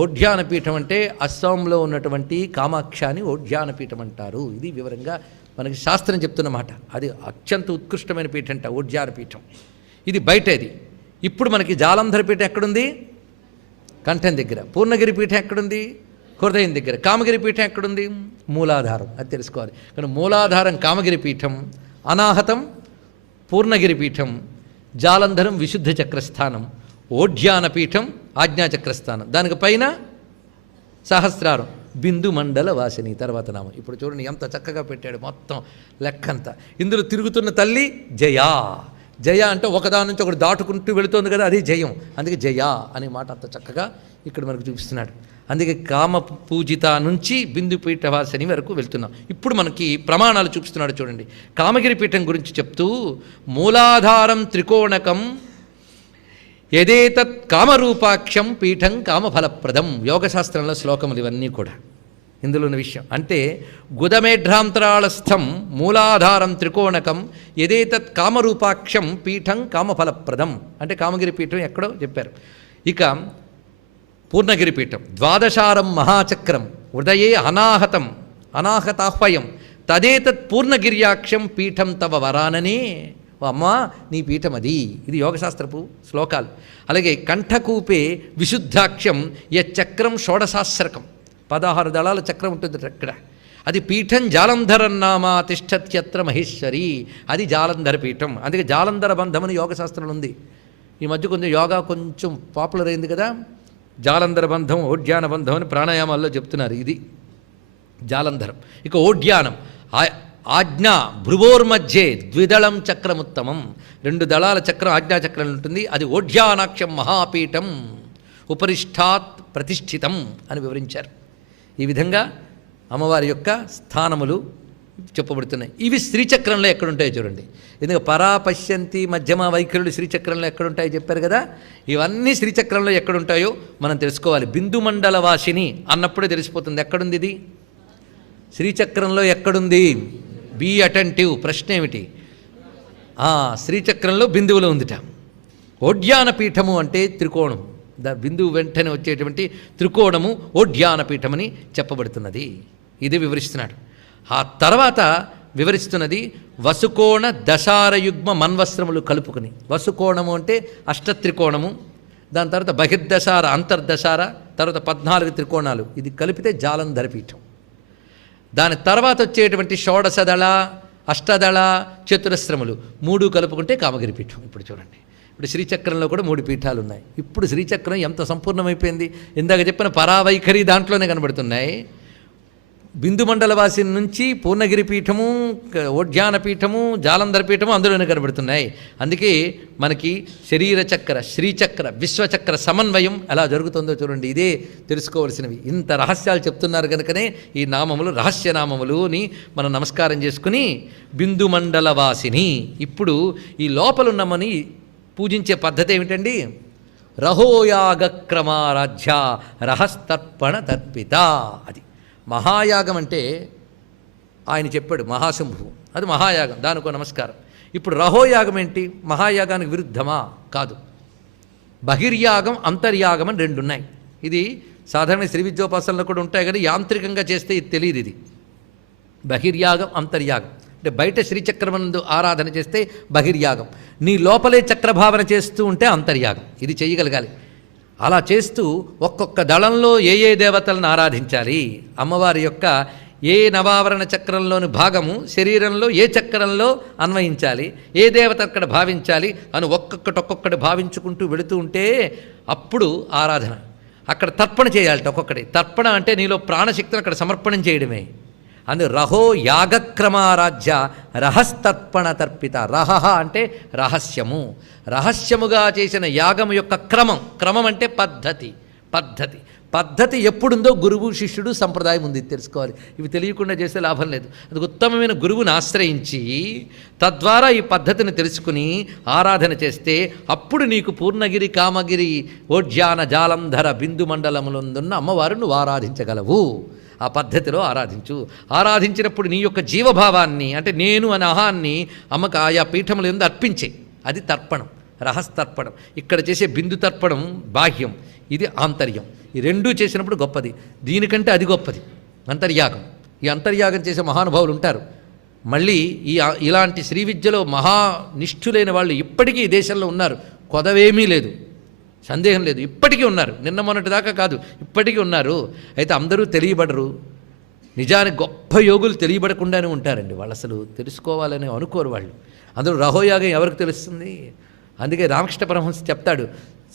ఓఢ్యానపీఠం అంటే అస్సాంలో ఉన్నటువంటి కామాఖ్యాని ఓఢ్యానపీఠం అంటారు. ఇది వివరంగా మనకి శాస్త్రం చెప్తున్నమాట. అది అత్యంత ఉత్కృష్టమైన పీఠం అంట ఓఢ్యానపీఠం. ఇది బయటది. ఇప్పుడు మనకి జాలంధర పీఠం ఎక్కడుంది? కంఠం దగ్గర. పూర్ణగిరి పీఠం ఎక్కడుంది? హృదయం దగ్గర. కామగిరి పీఠం ఎక్కడుంది? మూలాధారం. అది తెలుసుకోవాలి. కానీ మూలాధారం కామగిరి పీఠం, అనాహతం పూర్ణగిరి పీఠం, జాలంధరం విశుద్ధ చక్రస్థానం, ఓఢ్యానపీఠం ఆజ్ఞాచక్రస్థానం, దానికి పైన సహస్రారం బిందు మండల వాసిని తర్వాత నామం. ఇప్పుడు చూడండి ఎంత చక్కగా పెట్టాడు మొత్తం లెక్కంతా. ఇందులో తిరుగుతున్న తల్లి జయా. జయ అంటే ఒకదాని నుంచి ఒకటి దాటుకుంటూ వెళుతోంది కదా, అది జయం. అందుకే జయా అనే మాట అంత చక్కగా ఇక్కడ మనకు చూపిస్తున్నాడు. అందుకే కామ పూజిత నుంచి బిందు పీఠవాసిని వరకు వెళ్తున్నాం. ఇప్పుడు మనకి ప్రమాణాలు చూపిస్తున్నాడు చూడండి. కామగిరి పీఠం గురించి చెప్తూ మూలాధారం త్రికోణకం యదేతత్ కామరూపాక్షం పీఠం కామఫలప్రదం. యోగశాస్త్రంలో శ్లోకములు ఇవన్నీ కూడా ఇందులో ఉన్న విషయం. అంటే గుదమేఢ్రాంతరాళస్థం మూలాధారం త్రికోణకం యదేతత్ కామరూపాక్షం పీఠం కామఫలప్రదం. అంటే కామగిరి పీఠం ఎక్కడో చెప్పారు. ఇక పూర్ణగిరి పీఠం ద్వాదశారం మహాచక్రం హృదయే అనాహతం అనాహతాహ్వయం తదేతత్ పూర్ణగిర్యాక్షం పీఠం తవ వరాననే. అమ్మా నీ పీఠం అది. ఇది యోగశాస్త్రపు శ్లోకాలు. అలాగే కంఠకూపే విశుద్ధాక్షం యచ్చక్రం షోడశాస్త్రకం. 16 దళాల చక్రం ఉంటుంది అక్కడ. అది పీఠం జాలంధరన్నామా తిష్టత్యత్ర మహేశ్వరి, అది జాలంధర పీఠం. అందుకే జాలంధర బంధం అని యోగశాస్త్రంలో ఉంది. ఈ మధ్య కొంచెం యోగా కొంచెం పాపులర్ అయింది కదా, జాలంధర బంధం, ఓడ్యాన బంధం అని ప్రాణాయామాల్లో చెప్తున్నారు. ఇది జాలంధరం. ఇక ఓడ్యానం, ఆజ్ఞా భ్రువోర్మధ్యే ద్విదళం చక్రముత్తమం, 2 దళాల చక్రం ఆజ్ఞాచక్రం ఉంటుంది. అది ఓడ్యానాక్షం మహాపీఠం ఉపరిష్టాత్ ప్రతిష్ఠితం అని వివరించారు. ఈ విధంగా అమ్మవారి యొక్క స్థానములు చెప్పబడుతున్నాయి. ఇవి శ్రీచక్రంలో ఎక్కడుంటాయో చూడండి. ఎందుకంటే పరాపశ్యంతి మధ్యమ వైఖరులు శ్రీచక్రంలో ఎక్కడుంటాయో చెప్పారు కదా, ఇవన్నీ శ్రీచక్రంలో ఎక్కడుంటాయో మనం తెలుసుకోవాలి. బిందు మండల వాసిని అన్నప్పుడే తెలిసిపోతుంది ఎక్కడుంది ఇది. శ్రీచక్రంలో ఎక్కడుంది? Be attentive. ప్రశ్న ఏమిటి? శ్రీచక్రంలో బిందువులో ఉందిట. ఓడ్యాన పీఠము అంటే త్రికోణం, బిందువు వెంటనే వచ్చేటువంటి త్రికోణము ఓడ్యాన పీఠమని చెప్పబడుతున్నది. ఇది వివరిస్తున్నాడు. ఆ తర్వాత వివరిస్తున్నది వసుకోణ దశారయుగ్మ మన్వస్త్రములు కలుపుకుని. వసుకోణము అంటే అష్టత్రికోణము, దాని తర్వాత బహిర్దశార అంతర్దశార, తర్వాత 14 త్రికోణాలు, ఇది కలిపితే జాలంధర పీఠం. దాని తర్వాత వచ్చేటువంటి షోడశదళ, అష్టదళ, చతురస్రములు 3 కలుపుకుంటే కామగిరి పీఠం. ఇప్పుడు చూడండి, ఇప్పుడు శ్రీచక్రంలో కూడా 3 పీఠాలు ఉన్నాయి. ఇప్పుడు శ్రీచక్రం ఎంత సంపూర్ణమైపోయింది. ఇందాక చెప్పిన పరావైఖరి దాంట్లోనే కనబడుతున్నాయి. బిందు మండలవాసి నుంచి పూర్ణగిరి పీఠము, ఓడ్యాన పీఠము, జాలంధర పీఠము అందులోనే కనబడుతున్నాయి. అందుకే మనకి శరీర చక్ర, శ్రీచక్ర, విశ్వచక్ర సమన్వయం ఎలా జరుగుతుందో చూడండి. ఇదే తెలుసుకోవలసినవి. ఇంత రహస్యాలు చెప్తున్నారు కనుకనే ఈ నామములు రహస్యనామములు అని మనం నమస్కారం చేసుకుని బిందు మండలవాసిని. ఇప్పుడు ఈ లోపలున్నమని పూజించే పద్ధతి ఏమిటండి? రహోయాగక్రమారాధ్య రహస్తర్పణ తర్పిత. అది మహాయాగం అంటే ఆయన చెప్పాడు మహాశంభువు, అది మహాయాగం, దానికో నమస్కారం. ఇప్పుడు రహోయాగం ఏంటి? మహాయాగానికి విరుద్ధమా? కాదు. బహిర్యాగం అంతర్యాగం అని 2 ఉన్నాయి. ఇది సాధారణ శ్రీ విద్యోపాసనలో కూడా ఉంటాయి, కానీ యాంత్రికంగా చేస్తే ఇది తెలియదు. ఇది బహిర్యాగం అంతర్యాగం అంటే బయట శ్రీచక్రమందు ఆరాధన చేస్తే బహిర్యాగం, నీ లోపలే చక్రభావన చేస్తూ ఉంటే అంతర్యాగం. ఇది చేయగలగాలి. అలా చేస్తూ ఒక్కొక్క దళంలో ఏ ఏ దేవతలను ఆరాధించాలి, అమ్మవారి యొక్క ఏ నవావరణ చక్రంలోని భాగము శరీరంలో ఏ చక్రంలో అన్వయించాలి, ఏ దేవత అక్కడ భావించాలి అని ఒక్కొక్కటి భావించుకుంటూ వెళుతూ ఉంటే అప్పుడు ఆరాధన. అక్కడ తర్పణ చేయాలట ఒక్కొక్కటి. తర్పణ అంటే నీలో ప్రాణశక్తిని అక్కడ సమర్పణం చేయడమే. అందు రహో యాగక్రమారాధ్య రహస్తర్పణ తర్పిత. రహ అంటే రహస్యము, రహస్యముగా చేసిన యాగము యొక్క క్రమం అంటే పద్ధతి ఎప్పుడుందో గురువు శిష్యుడు సంప్రదాయం ఉంది, తెలుసుకోవాలి. ఇవి తెలియకుండా చేస్తే లాభం లేదు. అది ఉత్తమమైన గురువుని ఆశ్రయించి తద్వారా ఈ పద్ధతిని తెలుసుకుని ఆరాధన చేస్తే అప్పుడు నీకు పూర్ణగిరి, కామగిరి, ఓడ్యాన, జాలంధర బిందు మండలములందున్న అమ్మవారు నువ్వు ఆరాధించగలవు. ఆ పద్ధతిలో ఆరాధించు. ఆరాధించినప్పుడు నీ యొక్క జీవభావాన్ని అంటే నేను అనే అహాన్ని అమ్మకు ఆయా పీఠముల యందు అర్పించే. అది తర్పణం, రహస్తర్పణం. ఇక్కడ చేసే బిందు తర్పణం బాహ్యం, ఇది ఆంతర్యం. ఈ 2 చేసినప్పుడు గొప్పది. దీనికంటే అది గొప్పది అంతర్యాగం. ఈ అంతర్యాగం చేసే మహానుభావులు ఉంటారు. మళ్ళీ ఇలాంటి శ్రీ విద్యలో మహానిష్ఠులైన వాళ్ళు ఇప్పటికీ ఈ దేశంలో ఉన్నారు. కొదవేమీ లేదు, సందేహం లేదు. ఇప్పటికీ ఉన్నారు, నిన్న మొన్నటి దాకా కాదు, ఇప్పటికీ ఉన్నారు. అయితే అందరూ తెలియబడరు. నిజానికి గొప్ప యోగులు తెలియబడకుండానే ఉంటారండి. వాళ్ళు అసలు తెలుసుకోవాలని అనుకోరు వాళ్ళు. అందరూ రహోయాగం ఎవరికి తెలుస్తుంది? అందుకే రామకృష్ణ పరమహంస చెప్తాడు,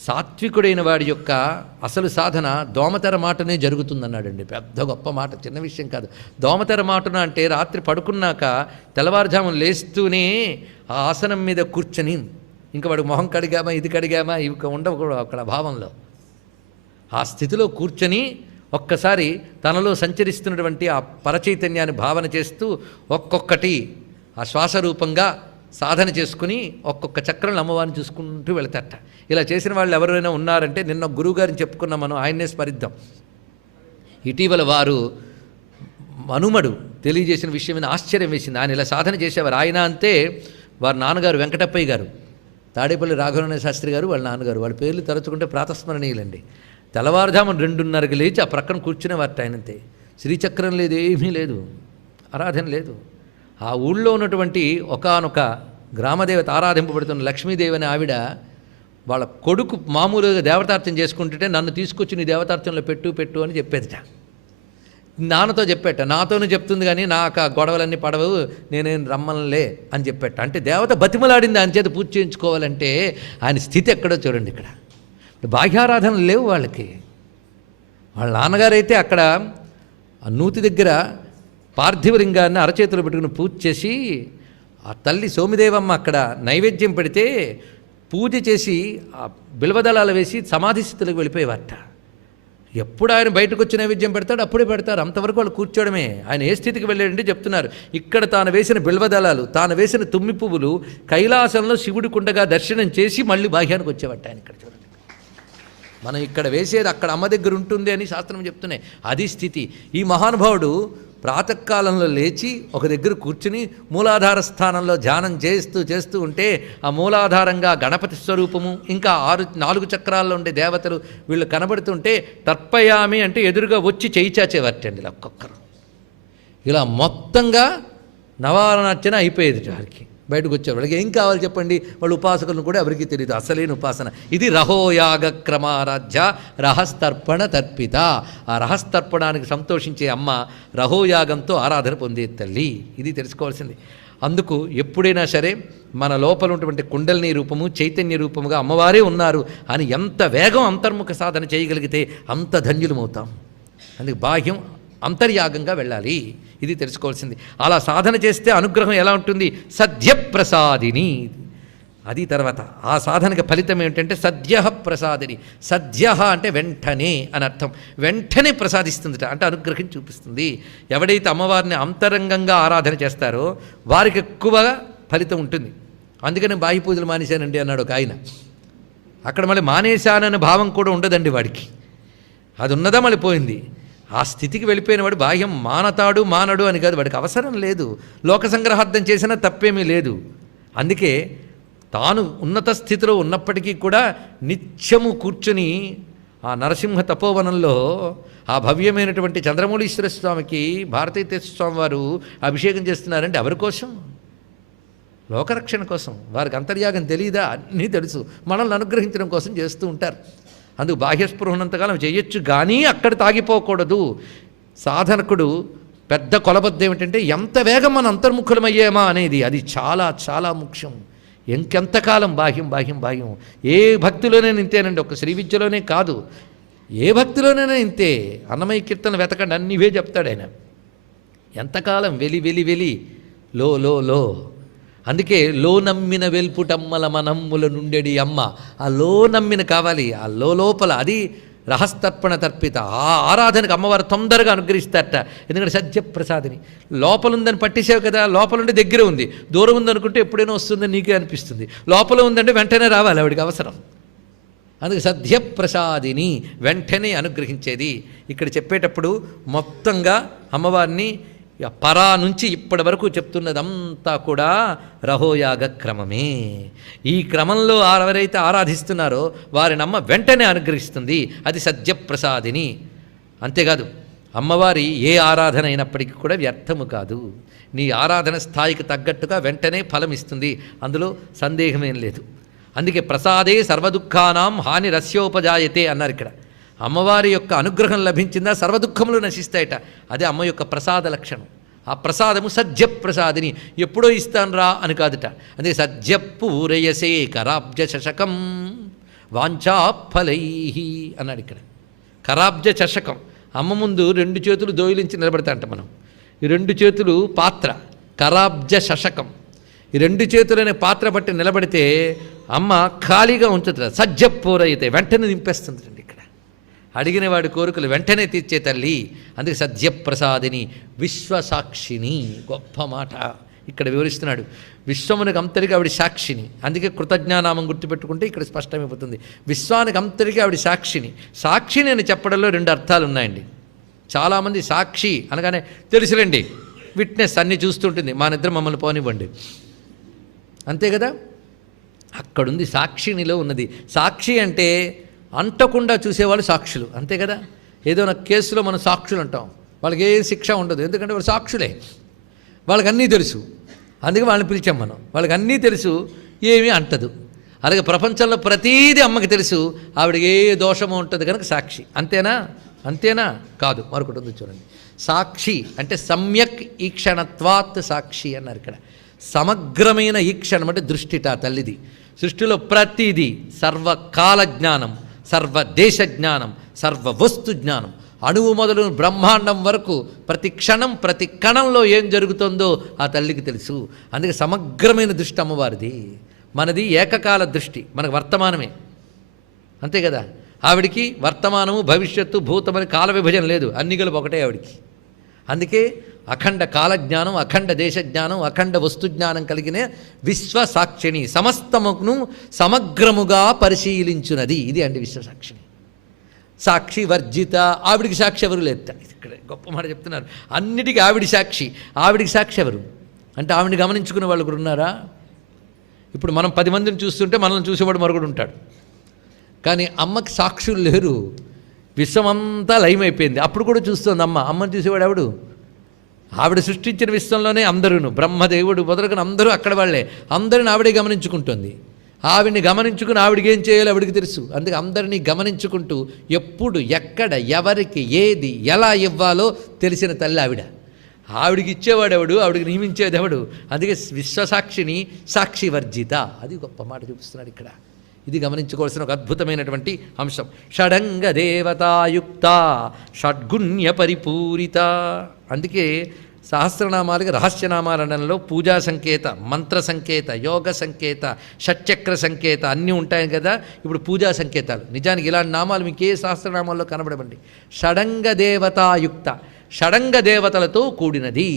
సాత్వికుడైన వాడి యొక్క అసలు సాధన దోమతెర మాటనే జరుగుతుందన్నాడండి. పెద్ద గొప్ప మాట, చిన్న విషయం కాదు. దోమతెర మాటన అంటే రాత్రి పడుకున్నాక తెల్లవారుజామున లేస్తూనే ఆ ఆసనం మీద కూర్చొని ఇంకా వాడు మొహం కడిగామా, ఇది కడిగామా, ఇవి ఉండకూడదు అక్కడ భావంలో. ఆ స్థితిలో కూర్చొని ఒక్కసారి తనలో సంచరిస్తున్నటువంటి ఆ పరచైతన్యాన్ని భావన చేస్తూ ఒక్కొక్కటి ఆ శ్వాసరూపంగా సాధన చేసుకుని ఒక్కొక్క చక్రం అమ్మవారిని చూసుకుంటూ వెళతారట. ఇలా చేసిన వాళ్ళు ఎవరైనా ఉన్నారంటే నిన్న గురువుగారిని చెప్పుకున్నాం మనం, ఆయన్నే స్మరిద్దాం. ఇటీవల వారు మనుమడు తెలియజేసిన విషయం మీద ఆశ్చర్యం వేసింది. ఆయన ఇలా సాధన చేసేవారు. ఆయన అంతే వారి నాన్నగారు వెంకటప్పయ్య గారు, తాడేపల్లి రాఘవనారాయణ శాస్త్రి గారు వాళ్ళ నాన్నగారు. వాళ్ళ పేర్లు తలుచుకుంటే ప్రాతస్మరణీయులండి. తెల్లవారుజామున 2:30కి లేచి ఆ ప్రక్కన కూర్చునేవారట ఆయనంతే. శ్రీచక్రం లేదు, ఏమీ లేదు, ఆరాధన లేదు. ఆ ఊళ్ళో ఉన్నటువంటి ఒకానొక గ్రామదేవత ఆరాధింపబడుతున్న లక్ష్మీదేవి అనే ఆవిడ వాళ్ళ కొడుకు మామూలుగా దేవతార్థం చేసుకుంటుంటే నన్ను తీసుకొచ్చి నీ దేవతార్థంలో పెట్టు అని చెప్పేదిట. నాన్నతో చెప్పేట, నాతోనే చెప్తుంది కానీ నాకు ఆ గొడవలన్నీ పడవు, నేనేం రమ్మనలే అని చెప్పేట. అంటే దేవత బతిమలాడింది ఆయన చేత పూజ చేయించుకోవాలంటే. ఆయన స్థితి ఎక్కడో చూడండి. ఇక్కడ బాహ్యారాధనలు లేవు వాళ్ళకి. వాళ్ళ నాన్నగారైతే అక్కడ ఆ నూతి దగ్గర పార్థివలింగాన్ని అరచేతులు పెట్టుకుని పూజ చేసి, ఆ తల్లి సోమిదేవమ్మ అక్కడ నైవేద్యం పెడితే పూజ చేసి ఆ బిల్వదళాలు వేసి సమాధి స్థితిలోకి వెళ్ళిపోయేవారట. ఎప్పుడు ఆయన బయటకు వచ్చి నైవేద్యం పెడతాడు అప్పుడే పెడతారు. అంతవరకు వాళ్ళు కూర్చోవడమే. ఆయన ఏ స్థితికి వెళ్ళాడంటే చెప్తున్నారు, ఇక్కడ తాను వేసిన బిల్వదళాలు, తాను వేసిన తుమ్మి పువ్వులు కైలాసంలో శివుడి కుండగా దర్శనం చేసి మళ్ళీ బాహ్యానికి వచ్చేవాట ఆయన. ఇక్కడ చూడండి, మనం ఇక్కడ వేసేది అక్కడ అమ్మ దగ్గర ఉంటుంది అని శాస్త్రం చెప్తున్నాయి. అది స్థితి. ఈ మహానుభావుడు ప్రాతకాలంలో లేచి ఒక దగ్గర కూర్చుని మూలాధార స్థానంలో ధ్యానం చేస్తూ ఉంటే ఆ మూలాధారంగా గణపతి స్వరూపము, ఇంకా 4 చక్రాల్లో ఉండే దేవతలు వీళ్ళు కనబడుతుంటే తర్పయామి అంటే ఎదురుగా వచ్చి చేయి చాచేవారటండి ఇలా ఒక్కొక్కరు. ఇలా మొత్తంగా నవారణార్చన అయిపోయేది. వారికి బయటకు వచ్చారు. వాళ్ళకి ఏం కావాలి చెప్పండి? వాళ్ళు ఉపాసకులను కూడా ఎవరికి తెలియదు. అసలైన ఉపాసన ఇది. రహోయాగ క్రమారాధ్య రహస్తర్పణ తర్పిత. ఆ రహస్తర్పణానికి సంతోషించే అమ్మ రహోయాగంతో ఆరాధన పొందే తల్లి. ఇది తెలుసుకోవాల్సింది. అందుకు ఎప్పుడైనా సరే మన లోపల ఉన్నటువంటి కుండలిని రూపము చైతన్య రూపముగా అమ్మవారే ఉన్నారు అని ఎంత వేగం అంతర్ముఖ సాధన చేయగలిగితే అంత ధన్యులమవుతాం. అందుకు బాహ్యం అంతర్యాగంగా వెళ్ళాలి. ఇది తెలుసుకోవాల్సింది. అలా సాధన చేస్తే అనుగ్రహం ఎలా ఉంటుంది? సద్యప్రసాదిని. అది తర్వాత ఆ సాధనకి ఫలితం ఏమిటంటే సద్య ప్రసాదిని. సద్య అంటే వెంటనే అని అర్థం. వెంటనే ప్రసాదిస్తుందిట, అంటే అనుగ్రహం చూపిస్తుంది. ఎవడైతే అమ్మవారిని అంతరంగంగా ఆరాధన చేస్తారో వారికి ఎక్కువగా ఫలితం ఉంటుంది. అందుకని బాహ్య పూజలు మానేశానండి అన్నాడు ఒక ఆయన. అక్కడ మళ్ళీ మానేశానన్న భావం కూడా ఉండదండి వాడికి. అది ఉన్నదా మళ్ళీ పోయింది. ఆ స్థితికి వెళ్ళిపోయిన వాడు బాహ్యం మానడు అని కాదు, వాడికి అవసరం లేదు. లోక సంగ్రహార్థం చేసినా తప్పేమీ లేదు. అందుకే తాను ఉన్నత స్థితిలో ఉన్నప్పటికీ కూడా నిత్యము కూర్చుని ఆ నరసింహ తపోవనంలో ఆ భవ్యమైనటువంటి చంద్రమౌళీశ్వర స్వామికి భారతీయ స్వామి వారు అభిషేకం చేస్తున్నారంటే ఎవరి కోసం? లోకరక్షణ కోసం. వారికి అంతర్యాగం తెలియదా? అన్నీ తెలుసు. మనల్ని అనుగ్రహించడం కోసం చేస్తూ ఉంటారు. అందుకు బాహ్యస్పృహ ఉన్నంతకాలం చేయొచ్చు, కానీ అక్కడ తాగిపోకూడదు. సాధనకుడు పెద్ద కొలబద్ద ఏమిటంటే ఎంత వేగం మనం అంతర్ముఖులమయ్యామా అనేది. అది చాలా చాలా ముఖ్యం. ఇంకెంతకాలం బాహ్యం. ఏ భక్తిలోనే ఇంతేనండి, ఒక శ్రీ విద్యలోనే కాదు, ఏ భక్తిలోనైనా ఇంతే. అన్నమయ్య కీర్తన వెతకండి, అన్నివే చెప్తాడు ఆయన. ఎంతకాలం వెలి లో. అందుకే లో నమ్మిన వెల్పుటమ్మల మనమ్ముల నుండెడి అమ్మ. ఆ లో నమ్మిన కావాలి, ఆ లోపల. అది రహస్తర్పణ తర్పిత. ఆ ఆరాధనకు అమ్మవారు తొందరగా అనుగ్రహిస్తారట. ఎందుకంటే సత్యప్రసాదిని. లోపల ఉందని పట్టేసావు కదా, లోపల ఉండి దగ్గర ఉంది. దూరం ఉందనుకుంటే ఎప్పుడైనా వస్తుందని నీకే అనిపిస్తుంది. లోపల ఉందంటే వెంటనే రావాలి, ఆవిడికి అవసరం. అందుకే సత్యప్రసాదిని, వెంటనే అనుగ్రహించేది. ఇక్కడ చెప్పేటప్పుడు మొత్తంగా అమ్మవారిని పరా నుంచి ఇప్పటి వరకు చెప్తున్నదంతా కూడా రహోయాగ క్రమమే. ఈ క్రమంలో ఎవరైతే ఆరాధిస్తున్నారో వారిని అమ్మ వెంటనే అనుగ్రహిస్తుంది. అది సత్యప్రసాదిని. అంతేకాదు, అమ్మవారి ఏ ఆరాధన అయినప్పటికీ కూడా వ్యర్థము కాదు. నీ ఆరాధన స్థాయికి తగ్గట్టుగా వెంటనే ఫలం ఇస్తుంది, అందులో సందేహమేం లేదు. అందుకే ప్రసాదే సర్వదుఃఖానాం హాని రస్యోపజాయతే అన్నారు ఇక్కడ. అమ్మవారి యొక్క అనుగ్రహం లభించిందా సర్వదుఃఖములు నశిస్తాయట. అదే అమ్మ యొక్క ప్రసాద లక్షణం. ఆ ప్రసాదము సద్యప్రసాదిని. ఎప్పుడో ఇస్తాను రా అని కాదుట. అదే సద్యపూరయసే కరాబ్జ చషకం వాంఛాఫలై అన్నాడు ఇక్కడ. కరాబ్జ చషకం, అమ్మ ముందు 2 చేతులు దోయిలించి నిలబడతా అంట మనం. ఈ 2 చేతులు పాత్ర, కరాబ్జ చషకం. ఈ 2 చేతులనే పాత్ర పట్టి నిలబడితే అమ్మ ఖాళీగా ఉంచుతుంది. సద్యపూరయితే వెంటనే నింపేస్తుంది. అడిగిన వాడి కోరికలు వెంటనే తీర్చే తల్లి. అందుకే సద్యప్రసాదిని, విశ్వసాక్షిని. గొప్ప మాట ఇక్కడ వివరిస్తున్నాడు. విశ్వమునికి అంతటికి ఆవిడ సాక్షిని. అందుకే కృతజ్ఞానామం గుర్తుపెట్టుకుంటే ఇక్కడ స్పష్టమైపోతుంది. విశ్వానికి అంతటికి ఆవిడ సాక్షిని. సాక్షిని అని చెప్పడంలో 2 అర్థాలు ఉన్నాయండి. చాలామంది సాక్షి అనగానే తెలుసులేండి, విట్నెస్ అన్నీ చూస్తుంటుంది, మా నిద్ర మమ్మల్ని పోనివ్వండి, అంతే కదా. అక్కడుంది, సాక్షినిలో ఉన్నది. సాక్షి అంటే అంటకుండా చూసేవాళ్ళు సాక్షులు, అంతే కదా. ఏదో నా కేసులో మనం సాక్షులు అంటాం, వాళ్ళకి ఏ శిక్ష ఉండదు, ఎందుకంటే వాళ్ళు సాక్షులే, వాళ్ళకి అన్నీ తెలుసు. అందుకే వాళ్ళని పిలిచాం మనం. వాళ్ళకి అన్నీ తెలుసు, ఏమీ అంటదు. అలాగే ప్రపంచంలో ప్రతీది అమ్మకి తెలుసు, ఆవిడకి ఏ దోషమో ఉంటుంది కనుక సాక్షి, అంతేనా. అంతేనా? కాదు, మరొకటి ఉంది చూడండి. సాక్షి అంటే సమ్యక్ ఈక్షణత్వాత్ సాక్షి అన్నారు ఇక్కడ. సమగ్రమైన ఈక్షణం అంటే దృష్టిట తల్లిది. సృష్టిలో ప్రతిదీ సర్వకాల జ్ఞానం, సర్వదేశ జ్ఞానం, సర్వవస్తు జ్ఞానం, అణువు మొదలు బ్రహ్మాండం వరకు ప్రతి క్షణం ప్రతి కణంలో ఏం జరుగుతుందో ఆ తల్లికి తెలుసు. అందుకే సమగ్రమైన దృష్టి అమ్మవారిది. మనది ఏకకాల దృష్టి, మనకు వర్తమానమే, అంతే కదా. ఆవిడికి వర్తమానము భవిష్యత్తు భూతమని కాల విభజన లేదు, అన్ని గలుపు ఒకటే ఆవిడికి. అందుకే అఖండ కాలజ్ఞానం, అఖండ దేశజ్ఞానం, అఖండ వస్తు జ్ఞానం కలిగిన విశ్వసాక్షిణి, సమస్తమును సమగ్రముగా పరిశీలించున్నది. ఇది అండి విశ్వసాక్షిణి. సాక్షి వర్జిత, ఆవిడికి సాక్షి ఎవరు లేట. ఇక్కడ గొప్ప మాట చెప్తున్నారు. అన్నిటికీ ఆవిడి సాక్షి. ఆవిడికి సాక్షి ఎవరు అంటే ఆవిడిని గమనించుకునే వాళ్ళు కూడా ఉన్నారా? ఇప్పుడు మనం 10 మందిని చూస్తుంటే మనల్ని చూసేవాడు మరొకడు ఉంటాడు. కానీ అమ్మకి సాక్షులు లేరు. విశ్వమంతా లయమైపోయింది, అప్పుడు కూడా చూస్తుంది అమ్మ. అమ్మని చూసేవాడు ఎవడు? ఆవిడ సృష్టించిన విశ్వంలోనే అందరూను, బ్రహ్మదేవుడు మొదలుకొని అందరూ అక్కడ వాళ్ళే. అందరిని ఆవిడే గమనించుకుంటుంది. ఆవిడ్ని గమనించుకుని ఆవిడికి ఏం చేయాలో ఆవిడికి తెలుసు. అందుకే అందరినీ గమనించుకుంటూ ఎప్పుడు ఎక్కడ ఎవరికి ఏది ఎలా ఇవ్వాలో తెలిసిన తల్లి ఆవిడ. ఆవిడికి ఇచ్చేవాడెవడు, ఆవిడికి నియమించేది ఎవడు? అందుకే విశ్వసాక్షిని సాక్షి వర్జిత. అది గొప్ప మాట చూపిస్తున్నాడు ఇక్కడ. ఇది గమనించుకోవాల్సిన ఒక అద్భుతమైనటువంటి అంశం. షడంగ దేవతాయుక్త షడ్గుణ్య పరిపూరిత. అందుకే సహస్రనామాలకి రహస్యనామాలనంలో పూజా సంకేత, మంత్ర సంకేత, యోగ సంకేత, షట్చక్ర సంకేత అన్నీ ఉంటాయి కదా. ఇప్పుడు పూజా సంకేతాలు. నిజానికి ఇలాంటి నామాలు మీకు ఏ సహస్రనామాల్లో కనబడవండి. షడంగ దేవతాయుక్త, షడంగ దేవతలతో కూడినది.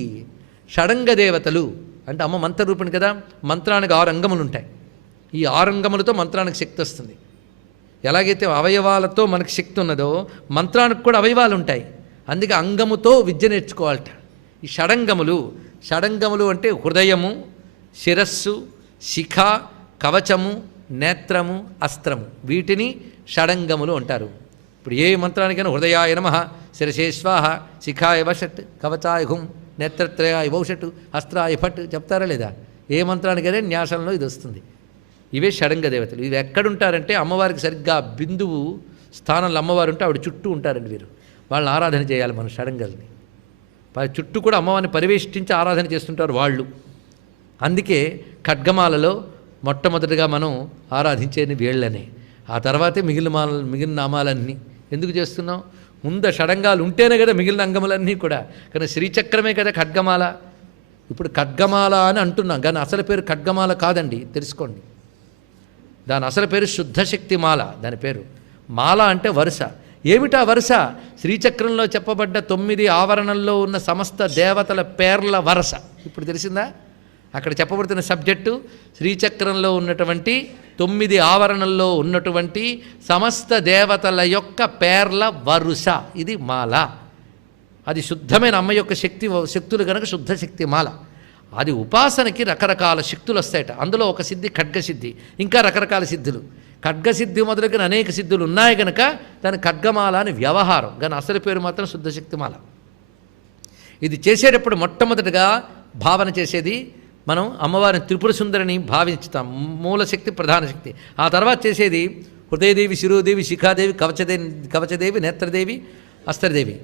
షడంగ దేవతలు అంటే అమ్మ మంత్రరూపిణి కదా. మంత్రానికి 6 అంగములు ఉంటాయి. ఈ 6 అంగములతో మంత్రానికి శక్తి వస్తుంది. ఎలాగైతే అవయవాలతో మనకి శక్తి ఉన్నదో మంత్రానికి కూడా అవయవాలు ఉంటాయి. అందుకే అంగముతో విద్య నేర్చుకోవాలట. ఈ షడంగములు అంటే హృదయము, శిరస్సు, శిఖ, కవచము, నేత్రము, అస్త్రము, వీటిని షడంగములు అంటారు. ఇప్పుడు ఏ మంత్రానికైనా హృదయాయ నమః, శిరసే స్వాహ, శిఖాయ వషట్, కవచాయ హుం, నేత్రత్రయాయ వౌషట్, అస్త్రాయ ఫట్ చెప్తారా లేదా? ఏ మంత్రానికైనా న్యాసంలో ఇది వస్తుంది. ఇవే షడంగ దేవతలు. ఇవి ఎక్కడుంటారంటే అమ్మవారికి సరిగ్గా బిందువు స్థానంలో అమ్మవారు ఉంటే ఆవిడ చుట్టూ ఉంటారండి. వీరు వాళ్ళని ఆరాధన చేయాలి మనం. షడంగల్ని వారి చుట్టూ కూడా అమ్మవారిని పరివేష్టించి ఆరాధన చేస్తుంటారు వాళ్ళు. అందుకే ఖడ్గమాలలో మొట్టమొదటిగా మనం ఆరాధించేది వీళ్ళనే. ఆ తర్వాతే మిగిలిన నామాలన్నీ ఎందుకు చేస్తున్నాం? ముందు షడంగాలు ఉంటేనే కదా మిగిలిన అంగములన్నీ కూడా. కానీ శ్రీచక్రమే కదా ఖడ్గమాల. ఇప్పుడు ఖడ్గమాల అని అంటున్నాం, కానీ అసలు పేరు ఖడ్గమాల కాదండి, తెలుసుకోండి. దాని అసలు పేరు శుద్ధశక్తి మాల. దాని పేరు మాల అంటే వరుస. ఏమిటా వరుస? శ్రీచక్రంలో చెప్పబడ్డ 9 ఆవరణల్లో ఉన్న సమస్త దేవతల పేర్ల వరస. ఇప్పుడు తెలిసిందా? అక్కడ చెప్పబడుతున్న సబ్జెక్టు శ్రీచక్రంలో ఉన్నటువంటి 9 ఆవరణల్లో ఉన్నటువంటి సమస్త దేవతల యొక్క పేర్ల వరుస. ఇది మాల. అది శుద్ధమైన అమ్మ యొక్క శక్తులు కనుక శుద్ధశక్తి మాల. అది ఉపాసనకి రకరకాల శక్తులు వస్తాయట. అందులో ఒక సిద్ధి ఖడ్గసిద్ధి, ఇంకా రకరకాల సిద్ధులు. ఖడ్గసిద్ధి మొదలుగా అనేక సిద్ధులు ఉన్నాయి కనుక దాని ఖడ్గమాల అని వ్యవహారం, కానీ అసలు పేరు మాత్రం శుద్ధశక్తిమాల. ఇది చేసేటప్పుడు మొట్టమొదటిగా భావన చేసేది మనం అమ్మవారిని త్రిపుర సుందరిని భావించుతాం, మూలశక్తి ప్రధాన శక్తి. ఆ తర్వాత చేసేది హృదయదేవి, శిరోదేవి, శిఖాదేవి, కవచదేవి, నేత్రదేవి, అస్త్రదేవి.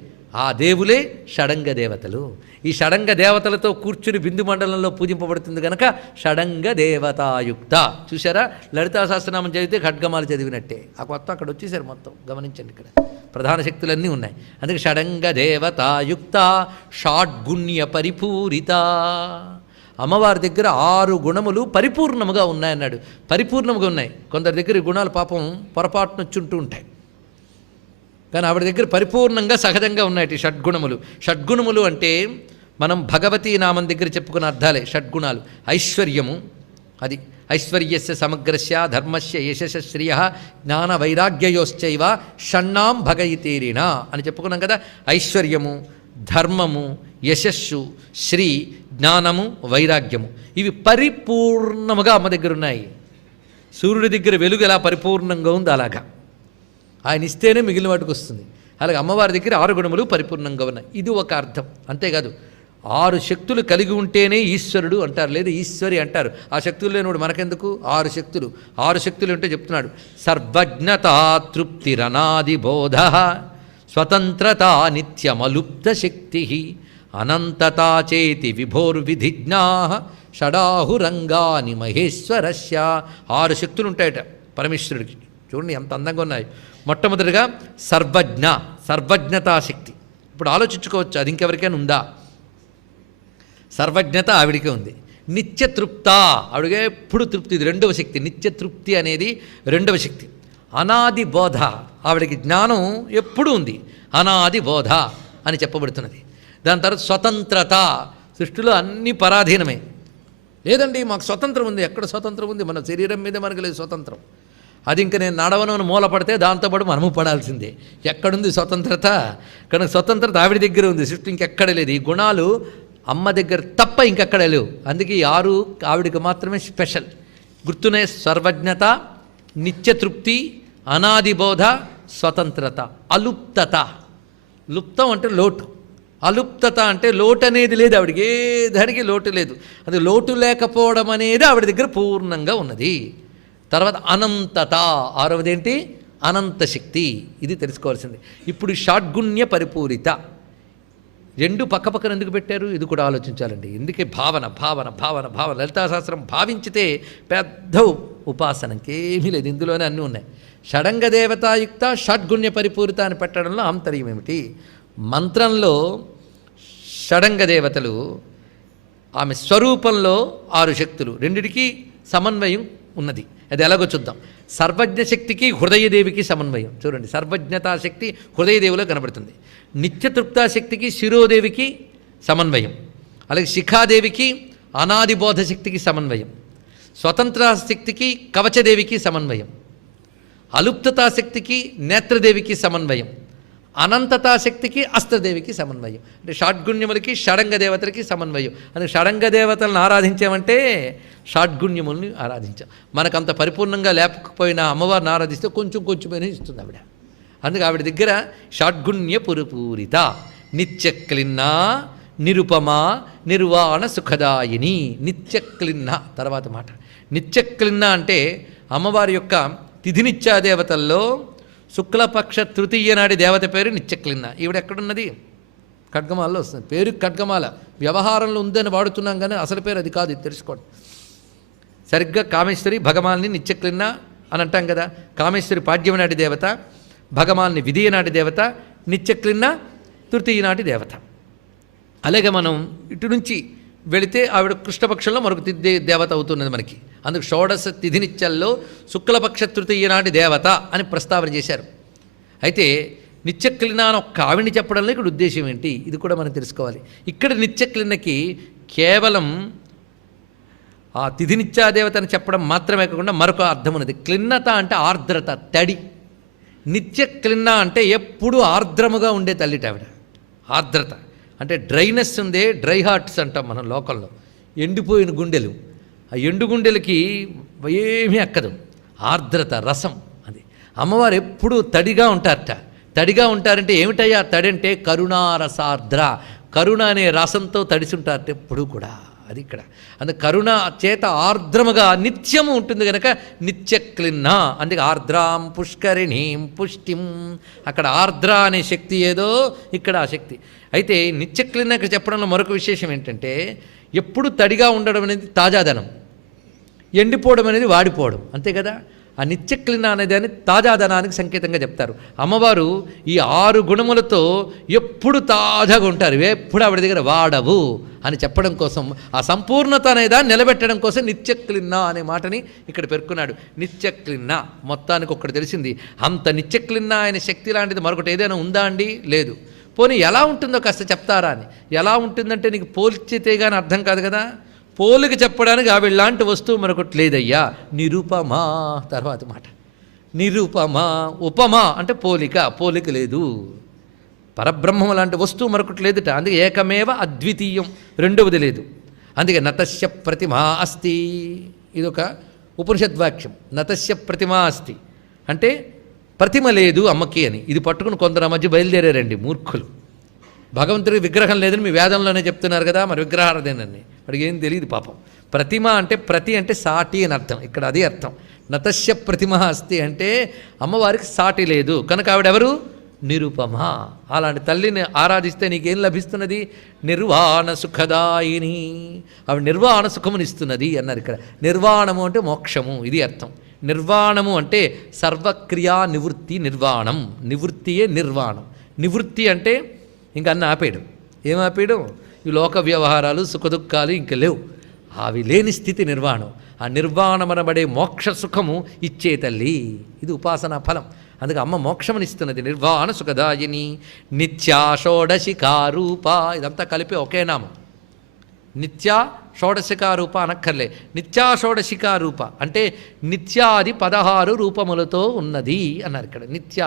ఆ దేవులే షడంగ దేవతలు. ఈ షడంగ దేవతలతో కూర్చుని బిందు మండలంలో పూజింపబడుతుంది కనుక షడంగ దేవతాయుక్త. చూసారా? లలితా సహస్రనామం చదివితే ఖడ్గమాలు చదివినట్టే. ఆ కొత్త అక్కడ వచ్చేసారు మొత్తం. గమనించండి, ఇక్కడ ప్రధాన శక్తులన్నీ ఉన్నాయి. అందుకే షడంగ దేవతాయుక్త షాడ్గుణ్య పరిపూరిత. అమ్మవారి దగ్గర 6 గుణములు పరిపూర్ణముగా ఉన్నాయన్నాడు. పరిపూర్ణముగా ఉన్నాయి. కొందరి దగ్గర ఈ గుణాలు పాపం పొరపాటున వచ్చుంటూ ఉంటాయి, కానీ ఆవిడ దగ్గర పరిపూర్ణంగా సహజంగా ఉన్నాయి షడ్గుణములు. షడ్గుణములు అంటే మనం భగవతీ నామం దగ్గర చెప్పుకున్న అర్థాలే షడ్గుణాలు. ఐశ్వర్యము, అది ఐశ్వర్యస్య సమగ్రస్య ధర్మస్య యశస్య శ్రియ జ్ఞాన వైరాగ్యయోశ్చైవ షణ్ణాం భగయితేరిణ అని చెప్పుకున్నాం కదా. ఐశ్వర్యము, ధర్మము, యశస్సు, శ్రీ, జ్ఞానము, వైరాగ్యము, ఇవి పరిపూర్ణముగా అమ్మ దగ్గర ఉన్నాయి. సూర్యుడి దగ్గర వెలుగు ఎలా పరిపూర్ణంగా ఉందో అలాగా ఆయన ఇస్తేనే మిగిలిన వాటికి వస్తుంది. అలాగే అమ్మవారి దగ్గర 6 గుణములు పరిపూర్ణంగా ఉన్నాయి. ఇది ఒక అర్థం. అంతేకాదు 6 శక్తులు కలిగి ఉంటేనే ఈశ్వరుడు అంటారు, లేదా ఈశ్వరి అంటారు. ఆ శక్తులు లేనివాడు మనకెందుకు? 6 శక్తులు ఉంటే చెప్తున్నాడు. సర్వజ్ఞతా తృప్తిరనాది బోధ స్వతంత్రత నిత్యమలుప్త శక్తి అనంతతా చేతి విభోర్విధిజ్ఞా షడాహురంగాని మహేశ్వరస్య. 6 శక్తులు ఉంటాయట పరమేశ్వరుడికి. చూడండి ఎంత అందంగా ఉన్నాయి. మొట్టమొదటిగా సర్వజ్ఞ, సర్వజ్ఞతా శక్తి. ఇప్పుడు ఆలోచించుకోవచ్చు, అది ఇంకెవరికైనా ఉందా? సర్వజ్ఞత ఆవిడికే ఉంది. నిత్యతృప్త, ఆవిడగా ఎప్పుడు తృప్తి, ఇది 2వ శక్తి. నిత్యతృప్తి అనేది 2వ శక్తి. అనాది బోధ, ఆవిడకి జ్ఞానం ఎప్పుడూ ఉంది, అనాది బోధ అని చెప్పబడుతున్నది. దాని తర్వాత స్వతంత్రత, సృష్టిలో అన్ని పరాధీనమే. లేదండి మాకు స్వతంత్రం ఉంది. ఎక్కడ స్వతంత్రం ఉంది? మన శరీరం మీద మనకు లేదు స్వతంత్రం. అది ఇంక నేను నడవను మూల పడితే దాంతోపాటు మనము పడాల్సిందే. ఎక్కడుంది స్వతంత్రత? కనుక స్వతంత్రత ఆవిడ దగ్గర ఉంది, సృష్టి ఇంకెక్కడ లేదు. ఈ గుణాలు అమ్మ దగ్గర తప్ప ఇంకెక్కడ లేవు. అందుకే ఈ 6 ఆవిడికి మాత్రమే స్పెషల్. గుర్తునే సర్వజ్ఞత, నిత్యతృప్తి, అనాదిబోధ, స్వతంత్రత, అలుప్తత. లుప్తం అంటే లోటు, అలుప్తత అంటే లోటు అనేది లేదు ఆవిడికి, ఏ దానికి లోటు లేదు. అది లోటు లేకపోవడం అనేది ఆవిడ దగ్గర పూర్ణంగా ఉన్నది. తర్వాత అనంతత, 6వది ఏంటి? అనంత శక్తి. ఇది తెలుసుకోవాల్సింది. ఇప్పుడు షాడ్గుణ్య పరిపూరిత. 2 పక్కపక్కన ఎందుకు పెట్టారు? ఇది కూడా ఆలోచించాలండి. ఎందుకే భావన భావన భావన భావన. లలితాశాస్త్రం భావించితే పెద్ద ఉపాసన, ఇంకేమీ లేదు, ఇందులోనే అన్నీ ఉన్నాయి. షడంగ దేవతాయుక్త షడ్గుణ్య పరిపూరిత అని పెట్టడంలో ఆంతర్యం ఏమిటి? మంత్రంలో షడంగ దేవతలు, ఆమె స్వరూపంలో 6 శక్తులు, రెండిటికి సమన్వయం ఉన్నది. అది ఎలాగో చూద్దాం. సర్వజ్ఞ శక్తికి హృదయదేవికి సమన్వయం. చూడండి, సర్వజ్ఞతా శక్తి హృదయదేవిలో కనబడుతుంది. నిత్యతృప్తా శక్తికి శిరోదేవికి సమన్వయం. అలాగే శిఖాదేవికి అనాదిబోధ శక్తికి సమన్వయం. స్వతంత్ర శక్తికి కవచదేవికి సమన్వయం. అలుప్తతా శక్తికి నేత్రదేవికి సమన్వయం. అనంతతా శక్తికి అస్త్రదేవికి సమన్వయం. అంటే షాడ్గుణ్యములకి షడంగ దేవతలకి సమన్వయం. అందుకే షడంగ దేవతలను ఆరాధించామంటే షాడ్గుణ్యముల్ని ఆరాధించాం. మనకంత పరిపూర్ణంగా లేకపోయినా అమ్మవారిని ఆరాధిస్తే కొంచెం కొంచెమైనా ఇస్తుంది ఆవిడ. అందుకే ఆవిడ దగ్గర షాడ్గుణ్య పురుపూరిత, నిత్యక్లిన్న, నిరుపమ, నిర్వాణ సుఖదాయిని. నిత్యక్లిన్న తర్వాత మాట. నిత్యక్లిన్న అంటే అమ్మవారి యొక్క తిథినిత్యాదేవతల్లో శుక్లపక్ష తృతీయ నాటి దేవత పేరు నిత్యక్లిన్న. ఈవిడ ఎక్కడున్నది? ఖడ్గమాలలో వస్తుంది. పేరు ఖడ్గమాల, వ్యవహారంలో ఉందని వాడుతున్నాం కానీ అసలు పేరు అది కాదు, ఇది తెలుసుకోండి. సరిగ్గా కామేశ్వరి భగమాల్ని నిత్యక్లిన్న అని అంటాం కదా. కామేశ్వరి పాడ్యమి నాటి దేవత, భగమాల్ని విధియ నాటి దేవత, నిత్యక్లిన్న తృతీయ నాటి దేవత. అలాగే మనం ఇటు నుంచి వెళితే ఆవిడ కృష్ణపక్షంలో మరొక తిథి దేవత అవుతున్నది మనకి. అందుకు షోడశ తిథినిత్యల్లో శుక్లపక్ష తృతీయ నాటి దేవత అని ప్రస్తావన చేశారు. అయితే నిత్యక్లిన్న అని ఒక్క ఆవిడిని చెప్పడంలో ఇక్కడ ఉద్దేశం ఏంటి? ఇది కూడా మనం తెలుసుకోవాలి. ఇక్కడ నిత్యక్లిన్నకి కేవలం ఆ తిథినిత్యాదేవతని చెప్పడం మాత్రమే కాకుండా మరొక అర్థం ఉన్నది. క్లిన్నత అంటే ఆర్ద్రత, తడి. నిత్యక్లిన్న అంటే ఎప్పుడూ ఆర్ద్రముగా ఉండే తల్లిట ఆవిడ. ఆర్ద్రత అంటే డ్రైనెస్ ఉందే, డ్రై హార్ట్స్ అంటాం మనం లోకల్లో. ఎండిపోయిన గుండెలు, ఆ ఎండు గుండెలకి ఏమీ అక్కదు, ఆర్ద్రత, రసం. అది అమ్మవారు ఎప్పుడూ తడిగా ఉంటారట. తడిగా ఉంటారంటే ఏమిటయ్యా తడి అంటే? కరుణారసార్ద్ర, కరుణ అనే రసంతో తడిసి ఉంటారట ఎప్పుడూ కూడా. అది ఇక్కడ అందుకే కరుణ చేత ఆర్ద్రముగా నిత్యము ఉంటుంది కనుక నిత్యక్లిన్న. అందుకే ఆర్ద్రాం పుష్కరిణీం పుష్టిం. అక్కడ ఆర్ద్ర అనే శక్తి ఏదో, ఇక్కడ ఆ శక్తి. అయితే నిత్యక్లిన్న ఇక్కడ చెప్పడంలో మరొక విశేషం ఏంటంటే, ఎప్పుడు తడిగా ఉండడం అనేది తాజాదనం, ఎండిపోవడం అనేది వాడిపోవడం, అంతే కదా. ఆ నిత్యక్లిన్న అనేది అని తాజాదనానికి సంకేతంగా చెప్తారు. అమ్మవారు ఈ 6 గుణములతో ఎప్పుడు తాజాగా ఉంటారు, ఎప్పుడు ఆవిడ దగ్గర వాడవు అని చెప్పడం కోసం, ఆ సంపూర్ణత అనేదాన్ని నిలబెట్టడం కోసం నిత్యక్లిన్న అనే మాటని ఇక్కడ పేర్కొన్నాడు. నిత్యక్లిన్న మొత్తానికి ఒక్కటి తెలిసింది. అంత నిత్యక్లిన్న ఆయన శక్తి లాంటిది మరొకటి ఏదైనా ఉందా అండి? లేదు. పోనీ ఎలా ఉంటుందో కాస్త చెప్తారా అని. ఎలా ఉంటుందంటే నీకు పోల్చితే కానీ అర్థం కాదు కదా. పోలిక చెప్పడానికి ఆవిడలాంటి వస్తువు మరొకటి లేదయ్యా. నిరుపమా తర్వాత మాట. నిరుపమా, ఉపమా అంటే పోలిక, పోలిక లేదు. పరబ్రహ్మం లాంటి వస్తువు మరొకటి లేదుట. అందుకే ఏకమేవ అద్వితీయం, రెండవది లేదు. అందుకే నతస్య ప్రతిమా అస్తి, ఇదొక ఉపనిషద్వాక్యం. నతస్య ప్రతిమా అస్తి అంటే ప్రతిమ లేదు అమ్మకి అని. ఇది పట్టుకుని కొందరు మధ్య బయలుదేరారండి మూర్ఖులు. భగవంతుడి విగ్రహం లేదని మీ వేదంలోనే చెప్తున్నారు కదా, మరి విగ్రహారాధనని వాడికి ఏం తెలియదు పాపం. ప్రతిమ అంటే ప్రతి అంటే సాటి అని అర్థం. ఇక్కడ అదే అర్థం. నతస్య ప్రతిమ అస్తి అంటే అమ్మవారికి సాటి లేదు కనుక ఆవిడెవరు? నిరుపమ. అలాంటి తల్లిని ఆరాధిస్తే నీకేం లభిస్తున్నది? నిర్వాణ సుఖదాయిని. ఆవిడ నిర్వాణ సుఖమునిస్తున్నది అన్నారు ఇక్కడ. నిర్వాణము అంటే మోక్షము, ఇది అర్థం. నిర్వాణము అంటే సర్వక్రియా నివృత్తి నిర్వాణం. నివృత్తియే నిర్వాణం. నివృత్తి అంటే ఇంక అన్న ఆపేయడం. ఏం ఆపేయడం? ఈ లోక వ్యవహారాలు సుఖదుఖాలు ఇంక లేవు, అవి లేని స్థితి నిర్వాణం. ఆ నిర్వాణమనబడే మోక్ష సుఖము ఇచ్చే తల్లి. ఇది ఉపాసనా ఫలం. అందుకే అమ్మ మోక్షమునిస్తున్నది. నిర్వాణ సుఖదాయిని నిత్యా షోడశికారూప. ఇదంతా కలిపి ఒకే నామం. నిత్యా షోడశికారూప అనక్కర్లే. నిత్యా షోడశికారూప అంటే నిత్యాది 16 రూపములతో ఉన్నది అన్నారు ఇక్కడ. నిత్య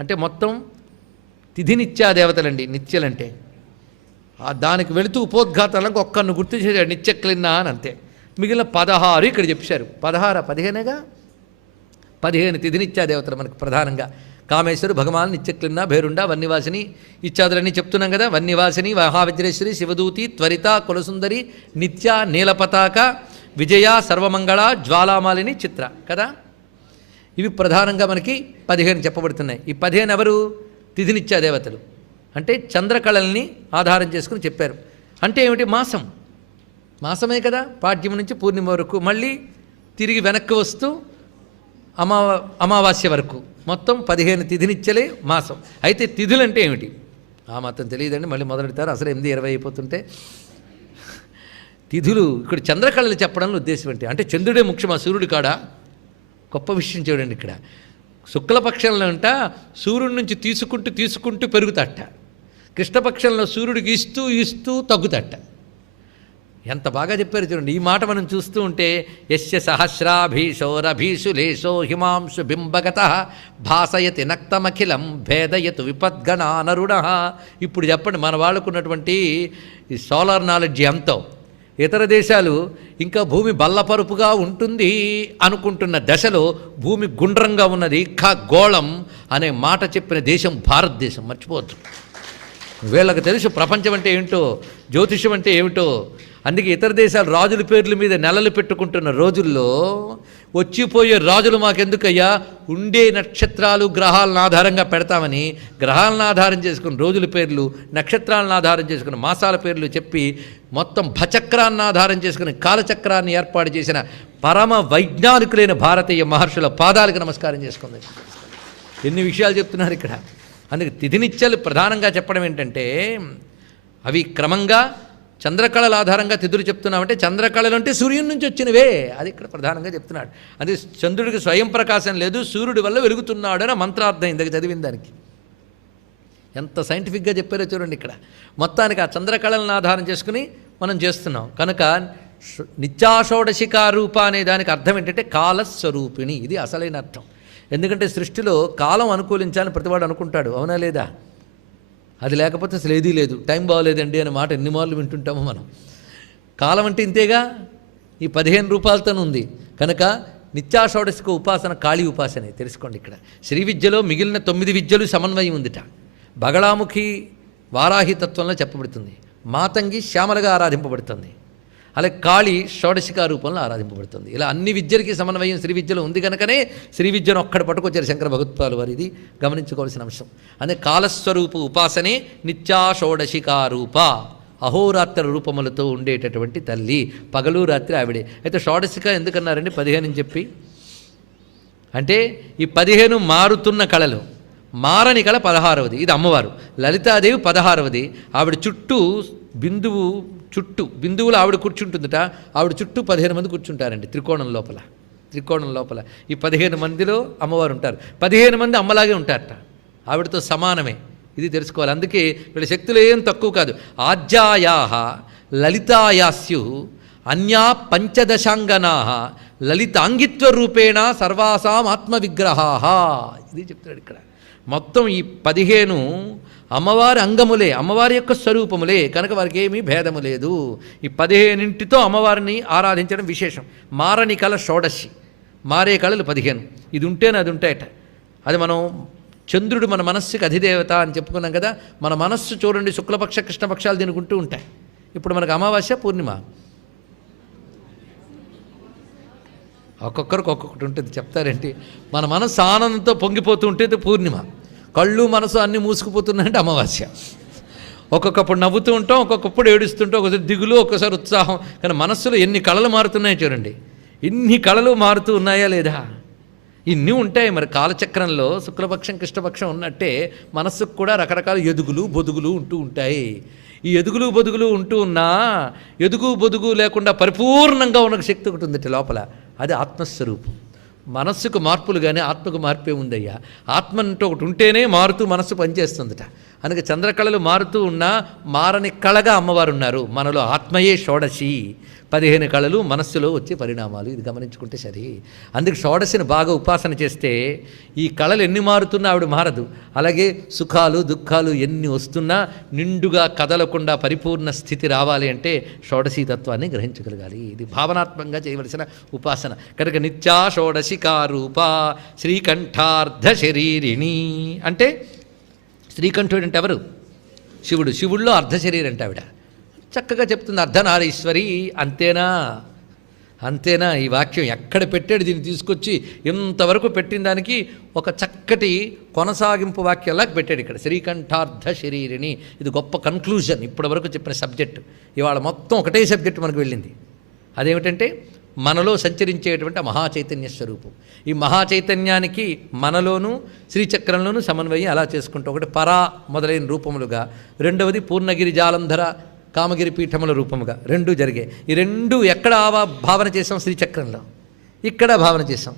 అంటే మొత్తం తిథి నిత్యా దేవతలండి నిత్యలంటే. దానికి వెళుతూ ఉపోద్ఘాతాలకు ఒక్కరిని గుర్తు చేశాడు నిత్యక్లిన్నా అని, అంతే. మిగిలిన 16 ఇక్కడ చెప్పారు. 16 15గా 15 తిథి నిత్యా దేవతలు మనకు ప్రధానంగా. కామేశ్వరు, భగవాన్, నిత్యక్లిన్న, భేరుండ, వన్నివాసిని ఇత్యాదులన్నీ చెప్తున్నాం కదా. వన్నివాసిని, మహావజ్రేశ్వరి, శివదూతి, త్వరిత, కులసుందరి, నిత్య, నీలపతాక, విజయ, సర్వమంగళ, జ్వాలామాలిని, చిత్ర కదా. ఇవి ప్రధానంగా మనకి 15 చెప్పబడుతున్నాయి. ఈ 15 ఎవరు? తిథి నిత్యా దేవతలు. అంటే చంద్రకళల్ని ఆధారం చేసుకుని చెప్పారు. అంటే ఏమిటి? మాసం. మాసమే కదా, పాడ్యం నుంచి పూర్ణిమ వరకు, మళ్ళీ తిరిగి వెనక్కి వస్తూ అమావాస్య వరకు మొత్తం 15 తిథినిచ్చలే మాసం. అయితే తిథులు అంటే ఏమిటి? ఆ మాత్రం తెలియదండి, మళ్ళీ మొదలెడతారు. అసలు 8:20 అయిపోతుంటే తిథులు ఇక్కడ చంద్రకళలు చెప్పడంలో ఉద్దేశం ఏంటి అంటే చంద్రుడే ముఖ్యమా సూర్యుడి కాడా? గొప్ప విషయం చూడండి ఇక్కడ. శుక్లపక్షంలో అంట సూర్యుడి నుంచి తీసుకుంటూ పెరుగుతట. కృష్ణపక్షంలో సూర్యుడికి ఇస్తూ తగ్గుతట. ఎంత బాగా చెప్పారు చూడండి. ఈ మాట మనం చూస్తూ ఉంటే యస్య సహస్రాభీషోరభీషులేశో హిమాంశు బింబగత భాసయతి నక్తమఖిలం భేదయతు విపద్గణానరుణ. ఇప్పుడు చెప్పండి, మన వాళ్ళకున్నటువంటి ఈ సోలార్ నాలెడ్జి ఎంతో. ఇతర దేశాలు ఇంకా భూమి బల్లపరుపుగా ఉంటుంది అనుకుంటున్న దశలో భూమి గుండ్రంగా ఉన్నది, ఖగోళం అనే మాట చెప్పిన దేశం భారతదేశం. మర్చిపోవద్దు. వీళ్ళకి తెలుసు ప్రపంచం అంటే ఏమిటో, జ్యోతిషం అంటే ఏమిటో. అందుకే ఇతర దేశాలు రాజుల పేర్ల మీద నెలలు పెట్టుకుంటున్న రోజుల్లో వచ్చిపోయే రాజులు మాకెందుకయ్యా, ఉండే నక్షత్రాలు గ్రహాలను ఆధారంగా పెడతామని గ్రహాలను ఆధారం చేసుకుని రోజుల పేర్లు, నక్షత్రాలను ఆధారం చేసుకుని మాసాల పేర్లు చెప్పి మొత్తం భచక్రాన్ని ఆధారం చేసుకుని కాలచక్రాన్ని ఏర్పాటు చేసిన పరమ వైజ్ఞానికులైన భారతీయ మహర్షుల పాదాలకు నమస్కారం చేసుకుంది. ఎన్ని విషయాలు చెప్తున్నారు ఇక్కడ. అందుకే తిథినిత్యాలు ప్రధానంగా చెప్పడం ఏంటంటే అవి క్రమంగా చంద్రకళల ఆధారంగా తిథులు చెప్తున్నామంటే చంద్రకళలు అంటే సూర్యుని నుంచి వచ్చినవే, అది ఇక్కడ ప్రధానంగా చెప్తున్నాడు. అది చంద్రుడికి స్వయం ప్రకాశం లేదు, సూర్యుడి వల్ల వెలుగుతున్నాడు అని మంత్రార్థం ఇందాక చదివిన దానికి. ఎంత సైంటిఫిక్గా చెప్పారో చూడండి ఇక్కడ. మొత్తానికి ఆ చంద్రకళలను ఆధారం చేసుకుని మనం చేస్తున్నాం కనుక నిత్యాషోడశికారూప అనే దానికి అర్థం ఏంటంటే కాలస్వరూపిణి. ఇది అసలైన అర్థం. ఎందుకంటే సృష్టిలో కాలం అనుకూలించాలని ప్రతివాడు అనుకుంటాడు, అవునా లేదా? అది లేకపోతే అసలు ఏదీ లేదు. టైం బాగోలేదండి అనే మాట ఎన్ని మార్లు వింటుంటామో మనం. కాలం అంటే ఇంతేగా, ఈ 15 రూపాయలతోనే ఉంది కనుక నిత్యాషోడశిక ఉపాసన కాళీ ఉపాసనే తెలుసుకోండి. ఇక్కడ శ్రీ విద్యలో మిగిలిన 9 విద్యలు సమన్వయం ఉందిట. బగళాముఖి వారాహి తత్వంలో చెప్పబడుతుంది, మాతంగి శ్యామలగా ఆరాధింపబడుతుంది, అలాగే కాళీ షోడశికా రూపంలో ఆరాధింపబడుతుంది. ఇలా అన్ని విద్యలకి సమన్వయం శ్రీ విద్యలో ఉంది కనుకనే శ్రీ విద్యను ఒక్కడ పట్టుకొచ్చారు శంకర భగవత్పాలు వారు. ఇది గమనించుకోవాల్సిన అంశం. అదే కాలస్వరూప ఉపాసనే నిత్యా షోడశికా రూప, అహోరాత్ర రూపములతో ఉండేటటువంటి తల్లి. పగలు రాత్రి ఆవిడే. అయితే షోడశిక ఎందుకన్నారండి 15 అని చెప్పి? అంటే ఈ 15 మారుతున్న కళలు. మారని కళ 16వది, ఇది అమ్మవారు. లలితాదేవి 16వది. ఆవిడ చుట్టూ బిందువులు ఆవిడ కూర్చుంటుందట. ఆవిడ చుట్టూ 15 మంది కూర్చుంటారండి త్రికోణం లోపల. ఈ 15 మందిలో అమ్మవారు ఉంటారు. 15 మంది అమ్మలాగే ఉంటారట, ఆవిడతో సమానమే. ఇది తెలుసుకోవాలి. అందుకే వీళ్ళ శక్తులు ఏం తక్కువ కాదు. ఆజ్యాయాః లలితాయాస్యు అన్యా పంచదశాంగనాః లలితాంగిత్వ రూపేణ సర్వాసాం ఆత్మవిగ్రహాః. ఇది చెప్తాడు ఇక్కడ. మొత్తం ఈ 15 అమ్మవారి అంగములే, అమ్మవారి యొక్క స్వరూపములే కనుక వారికి ఏమీ భేదము లేదు. ఈ 15 అమ్మవారిని ఆరాధించడం విశేషం. మారని కళ షోడశి, మారే కళలు 15. ఇది ఉంటేనే అది ఉంటాయట. అది మనం చంద్రుడు మన మనస్సుకి అధిదేవత అని చెప్పుకున్నాం కదా. మన మనస్సు చూడండి శుక్లపక్ష కృష్ణపక్షాలు తినుకుంటూ ఉంటాయి. ఇప్పుడు మనకు అమావాస్య పూర్ణిమ ఒక్కొక్కరికి ఒక్కొక్కటి ఉంటుంది. చెప్తారేంటి? మన మనస్సు ఆనందంతో పొంగిపోతూ ఉంటే పూర్ణిమ, కళ్ళు మనసు అన్నీ మూసుకుపోతున్నాయంటే అమావాస్య. ఒక్కొక్కప్పుడు నవ్వుతూ ఉంటాం, ఒక్కొక్కప్పుడు ఏడుస్తుంటాం, ఒకసారి దిగులు, ఒక్కసారి ఉత్సాహం. కానీ మనస్సులో ఎన్ని కళలు మారుతున్నాయో చూడండి. ఇన్ని కళలు మారుతూ ఉన్నాయా లేదా? ఇన్ని ఉంటాయి. మరి కాలచక్రంలో శుక్లపక్షం కృష్ణపక్షం ఉన్నట్టే మనస్సుకు కూడా రకరకాల ఎదుగులు బొదుగులు ఉంటూ ఉంటాయి. ఈ ఎదుగులు బొదుగులు ఉంటూ ఉన్నా ఎదుగు బొదుగు లేకుండా పరిపూర్ణంగా ఉన్న శక్తి ఒకటి ఉందట లోపల. అది ఆత్మస్వరూపం. మనస్సుకు మార్పులు కానీ ఆత్మకు మార్పే ఉందయ్యా. ఆత్మ అంటే ఒకటి ఉంటేనే మారుతూ మనస్సు పనిచేస్తుందట. అందుకే చంద్రకళలు మారుతూ ఉన్నా మారని కళగా అమ్మవారు ఉన్నారు. మనలో ఆత్మయే షోడశి, 15 కళలు మనస్సులో వచ్చే పరిణామాలు. ఇది గమనించుకుంటే సరి. అందుకే షోడశిని బాగా ఉపాసన చేస్తే ఈ కళలు ఎన్ని మారుతున్నా ఆవిడ మారదు. అలాగే సుఖాలు దుఃఖాలు ఎన్ని వస్తున్నా నిండుగా కదలకుండా పరిపూర్ణ స్థితి రావాలి అంటే షోడశీ తత్వాన్ని గ్రహించగలగాలి. ఇది భావనాత్మకంగా చేయవలసిన ఉపాసన కనుక. నిత్యా షోడశికారూపా శ్రీకంఠార్ధ శరీరిణి అంటే శ్రీకంఠుడు అంటే ఎవరు? శివుడు. శివుడిలో అర్ధశరీరం అంటే ఆవిడ. చక్కగా చెప్తుంది అర్ధనారీశ్వరి. అంతేనా? అంతేనా? ఈ వాక్యం ఎక్కడ పెట్టాడు? దీన్ని తీసుకొచ్చి ఇంతవరకు పెట్టిన దానికి ఒక చక్కటి కొనసాగింపు వాక్యంలా పెట్టాడు ఇక్కడ. శ్రీకంఠార్ధ శరీరిణి. ఇది గొప్ప కన్క్లూజన్ ఇప్పటి వరకు చెప్పిన సబ్జెక్టు. ఇవాళ మొత్తం ఒకటే సబ్జెక్టు మనకు వెళ్ళింది. అదేమిటంటే మనలో సంచరించేటువంటి మహాచైతన్య స్వరూపం. ఈ మహాచైతన్యానికి మనలోనూ శ్రీచక్రంలోనూ సమన్వయం అలా చేసుకుంటాం. ఒకటి పరా మొదలైన రూపములుగా, రెండవది పూర్ణగిరి జాలంధర కామగిరి పీఠముల రూపముగా రెండు జరిగాయి. ఈ రెండు ఎక్కడ భావన చేసాం? శ్రీచక్రంలో. ఇక్కడ భావన చేసాం.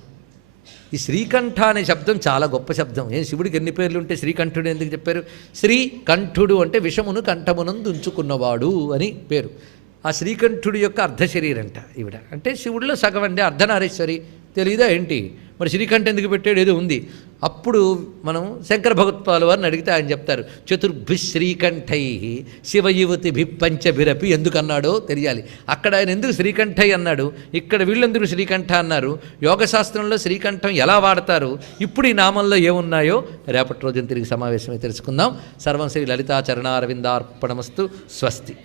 ఈ శ్రీకంఠ అనే శబ్దం చాలా గొప్ప శబ్దం. శివుడికి ఎన్ని పేర్లు ఉంటే శ్రీకంఠుడు ఎందుకు చెప్పారు? శ్రీకంఠుడు అంటే విషమును కంఠమునందు ఉంచుకున్నవాడు అని పేరు. ఆ శ్రీకంఠుడి యొక్క అర్ధశరీరంట ఈవిడ. అంటే శివుడిలో సగం అండి. అర్ధనారీశ్వరి తెలియదా ఏంటి? మరి శ్రీకంఠ ఎందుకు పెట్టాడు? ఏదో ఉంది. అప్పుడు మనం శంకర భగవత్పాలు వారిని అడిగితే ఆయన చెప్తారు. చతుర్భి శ్రీకంఠై శివయువతిభి పంచభిరపి ఎందుకన్నాడో తెలియాలి. అక్కడ ఆయన ఎందుకు శ్రీకంఠై అన్నాడు, ఇక్కడ వీళ్ళెందుకు శ్రీకంఠ అన్నారు, యోగశాస్త్రంలో శ్రీకంఠం ఎలా వాడతారు, ఇప్పుడు ఈ నామంలో ఏమున్నాయో రేపటి రోజున తిరిగి సమావేశమై తెలుసుకుందాం. సర్వం శ్రీ లలితా చరణారవిందార్పణమస్తు. స్వస్తి.